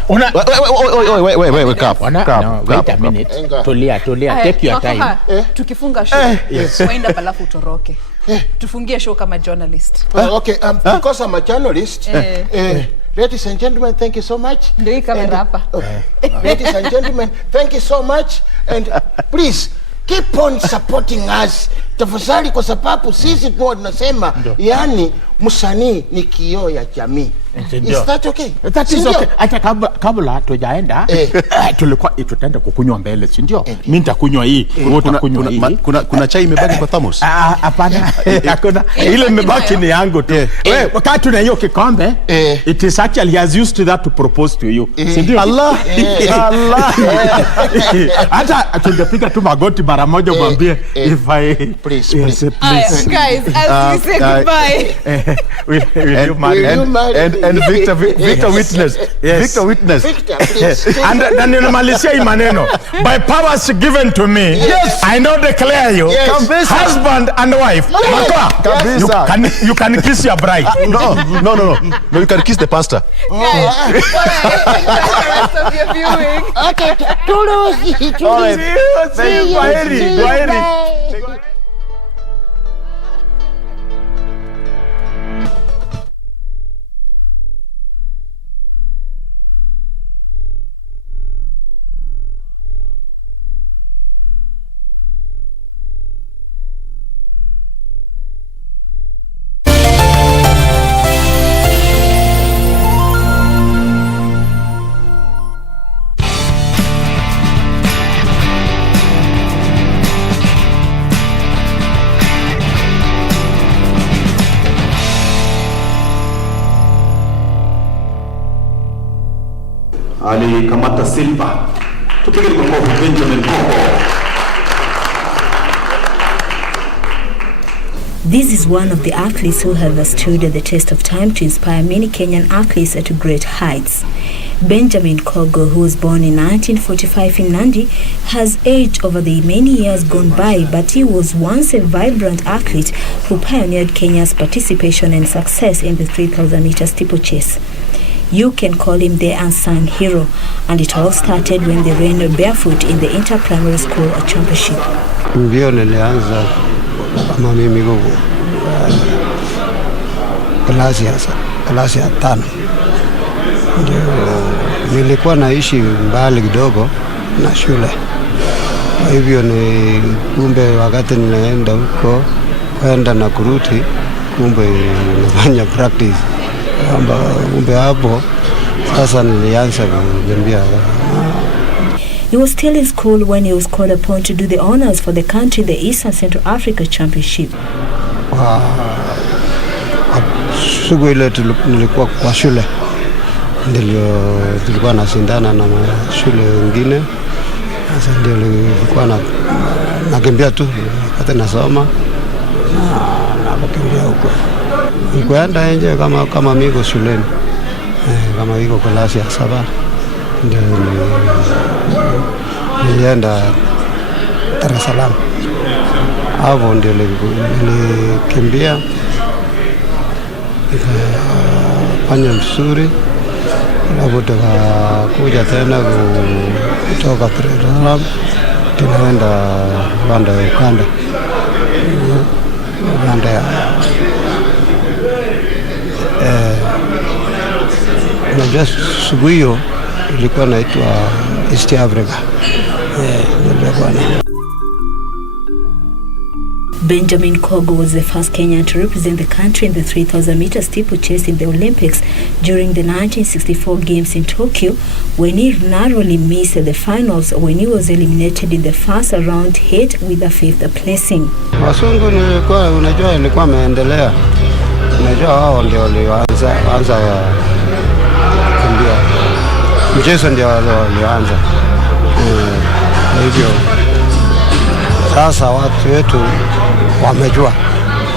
Wait, cap. Wait a minute. Tulia. Take your time. Tukifunga show. Waenda balafu utoroke. Tufungie show kama journalist. Okay, because I'm a journalist. Ladies and gentlemen, thank you so much. Ndio kamera hapa. Ladies and gentlemen, thank you so much, and please keep on supporting us. Tafadhali, kwa sababu sisi tunasema yani msanii ni kioo ya jamii. Is that okay? That is okay. Hata kabla tujaenda tulikuwa tutaenda kukunywa mbele, si ndio? Mimi nitakunywa hii, wewe utakunywa hii. Kuna chai imebaki kwa thermos? Hapana. Hakuna. Ile imebaki ni yangu tu. Wewe wakati una hiyo kikombe, it is actually he has used that to propose to you. Si ndio? Allah. Hata tungepiga tu magoti mara moja mwambie if I please. Guys, as we say goodbye. Will you marry? And Victor witness. Yes. Victor witness. Victor, please. And then ninamalizia hii maneno. By powers given to me, I now declare you husband and wife. You can kiss your bride. No, you can kiss the pastor. Guys, rest of your viewing. Okay, See you. Alikamata Silva. Tupige makofi Benjamin Koko. This is one of the athletes who have stood the test of time to inspire many Kenyan athletes to great heights. Benjamin Kogo, who was born in 1945 in Nandi, has aged over the many years gone by, but he was once a vibrant athlete who pioneered Kenya's participation and success in the 3,000-meter steeplechase. You can call him the unsung hero, and it all started when they ran barefoot in the inter-primary school championship. Mbio nilianza kama mimi gogo klasi ya 5. Ndio nilikuwa naishi mbali kidogo na shule. Hivyo ni kumbe wakati ninaenda huko kwenda na kurudi, kumbe nafanya practice. Kumbe hapo sasa nilianza kukimbia. He was still in school when he was called upon to do the honors for the country the Eastern Central Africa Championship. Siku ile nilikuwa kwa shule, tulikuwa nashindana na shule wengine. Sasa ndio nilikuwa nakimbia tu, wakati nasoma na kukimbia huko. Nikuenda nje kama miko shuleni, kama iko klasi ya 7 ndio nilienda Dar es Salaam. Hapo ndio nilikimbia, nikafanya mzuri. Hapo tukakuja tena kutoka Dar es Salaam tunaenda Rwanda ya ukanda. Rwanda ya najua siku hiyo ilikuwa naitwa East Africa. Benjamin Kogo was the first Kenyan to represent the country in the 3,000 meter steeplechase in the Olympics during the 1964 Games in Tokyo, when he narrowly missed the finals when he was eliminated in the first round hit with a 5th placing. Wasungu nilikuwa ameendelea. Unajua wao ndio walianza kukimbia. Mchezo ndio walianza. Hivyo sasa watu wetu wamejua.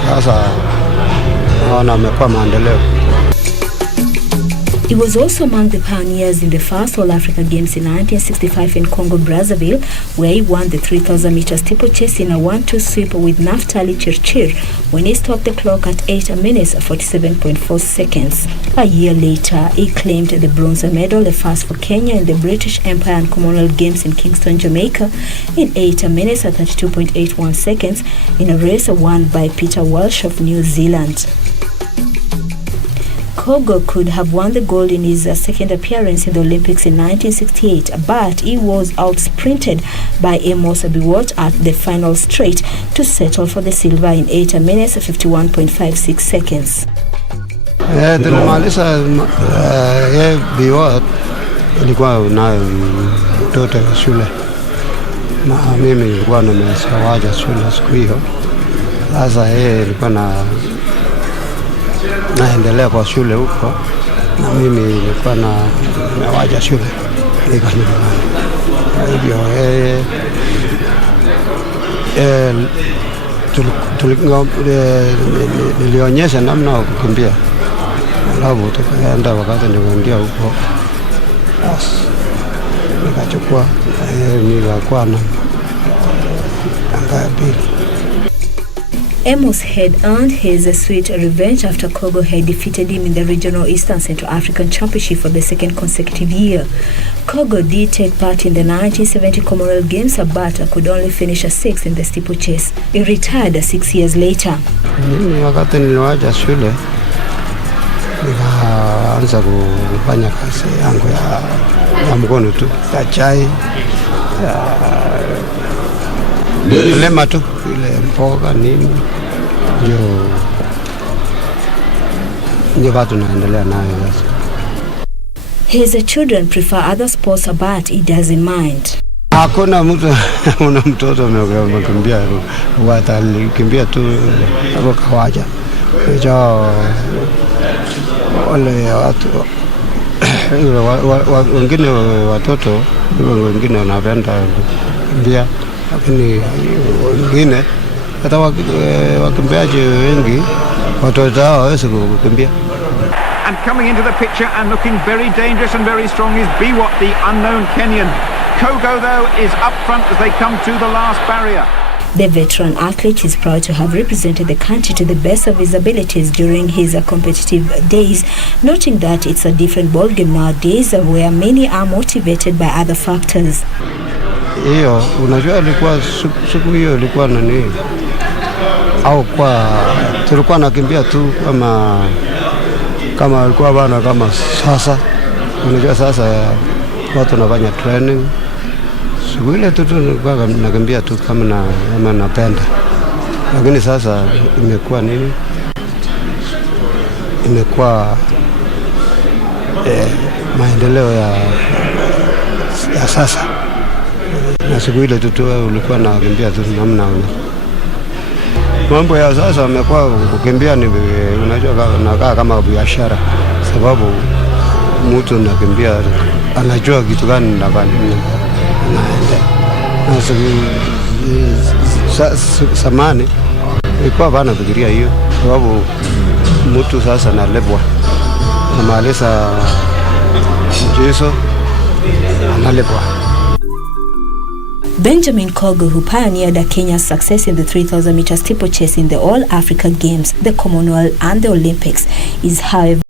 Sasa naona wamekuwa maendeleo. He was also among the pioneers in the first All Africa Games in 1965 in Congo-Brazzaville, where he won the 3,000 meter steeplechase in a 1-2 sweep with Naftali Chirchir when he stopped the clock at 8 minutes 47.4 seconds. A year later, he claimed the bronze medal, the first for Kenya in the British Empire and Commonwealth Games in Kingston, Jamaica, in 8 minutes 32.81 seconds in a race won by Peter Walsh of New Zealand. Kogo could have won the gold in his second appearance in the Olympics in 1968, but he was outsprinted by Amos Biwott at the final straight to settle for the silver in 8 minutes 51.56 seconds. Tulimaliza Biwott ilikuwa nayo mtoto wa shule, na mimi nilikuwa nimesawaja shule siku hiyo. Sasa yeye alikuwa naendelea kwa shule huko, na mimi nilikuwa nawaja shule niko nyumbani. Hivyo nilionyesha namna ya kukimbia, alafu tukaenda. Wakati nilipoingia huko, basi nikachukua nikakuwa na anga ya pili. Amos had earned his sweet revenge after Kogo had defeated him in the regional Eastern Central African Championship for the second consecutive year. Kogo did take part in the 1970 Commonwealth Games, but could only finish a 6th in the steeplechase. He retired 6 years later. Wakati niliwacha shule, nikaanza kufanya kazi yangu ya mkono tu, ya chai, lema tu, ile mboga nini, ndio watu naendelea nayo sasa. His children prefer other sports, but he doesn't mind. Hakuna mtoto amekimbia, watalikimbia tu hapo kawaja. Wale watu wengine watoto wengine wanapenda kukimbia, lakini wengine hata wakimbiaji wengi watoto hao hawezi kukimbia. And coming into the picture and looking very dangerous and very strong is Biwott, the unknown Kenyan. Kogo, though, is up front as they come to the last barrier. The veteran athlete is proud to have represented the country to the best of his abilities during his competitive days, noting that it's a different ballgame nowadays where many are motivated by other factors. Hiyo unajua ilikuwa siku hiyo ilikuwa nani, au kwa tulikuwa nakimbia tu kama alikuwa bana, kama sasa unajua sasa watu wanafanya training, Siku ile tu nilikuwa nakimbia tu kama napenda, lakini sasa imekuwa nini? Imekuwa maendeleo ya sasa, na siku ile tu ulikuwa nakimbia tu namna mambo ya sasa amekuwa kukimbia ni unajua nakaa kama biashara, sababu mtu nakimbia anajua kitu gani na samani ilikuwa bana fikiria hiyo, sababu mtu sasa analipwa namaliza mchezo analipwa. Benjamin Kogo, who pioneered Kenya's success in the 3,000 meter steeplechase in the All Africa Games, the Commonwealth and the Olympics, is however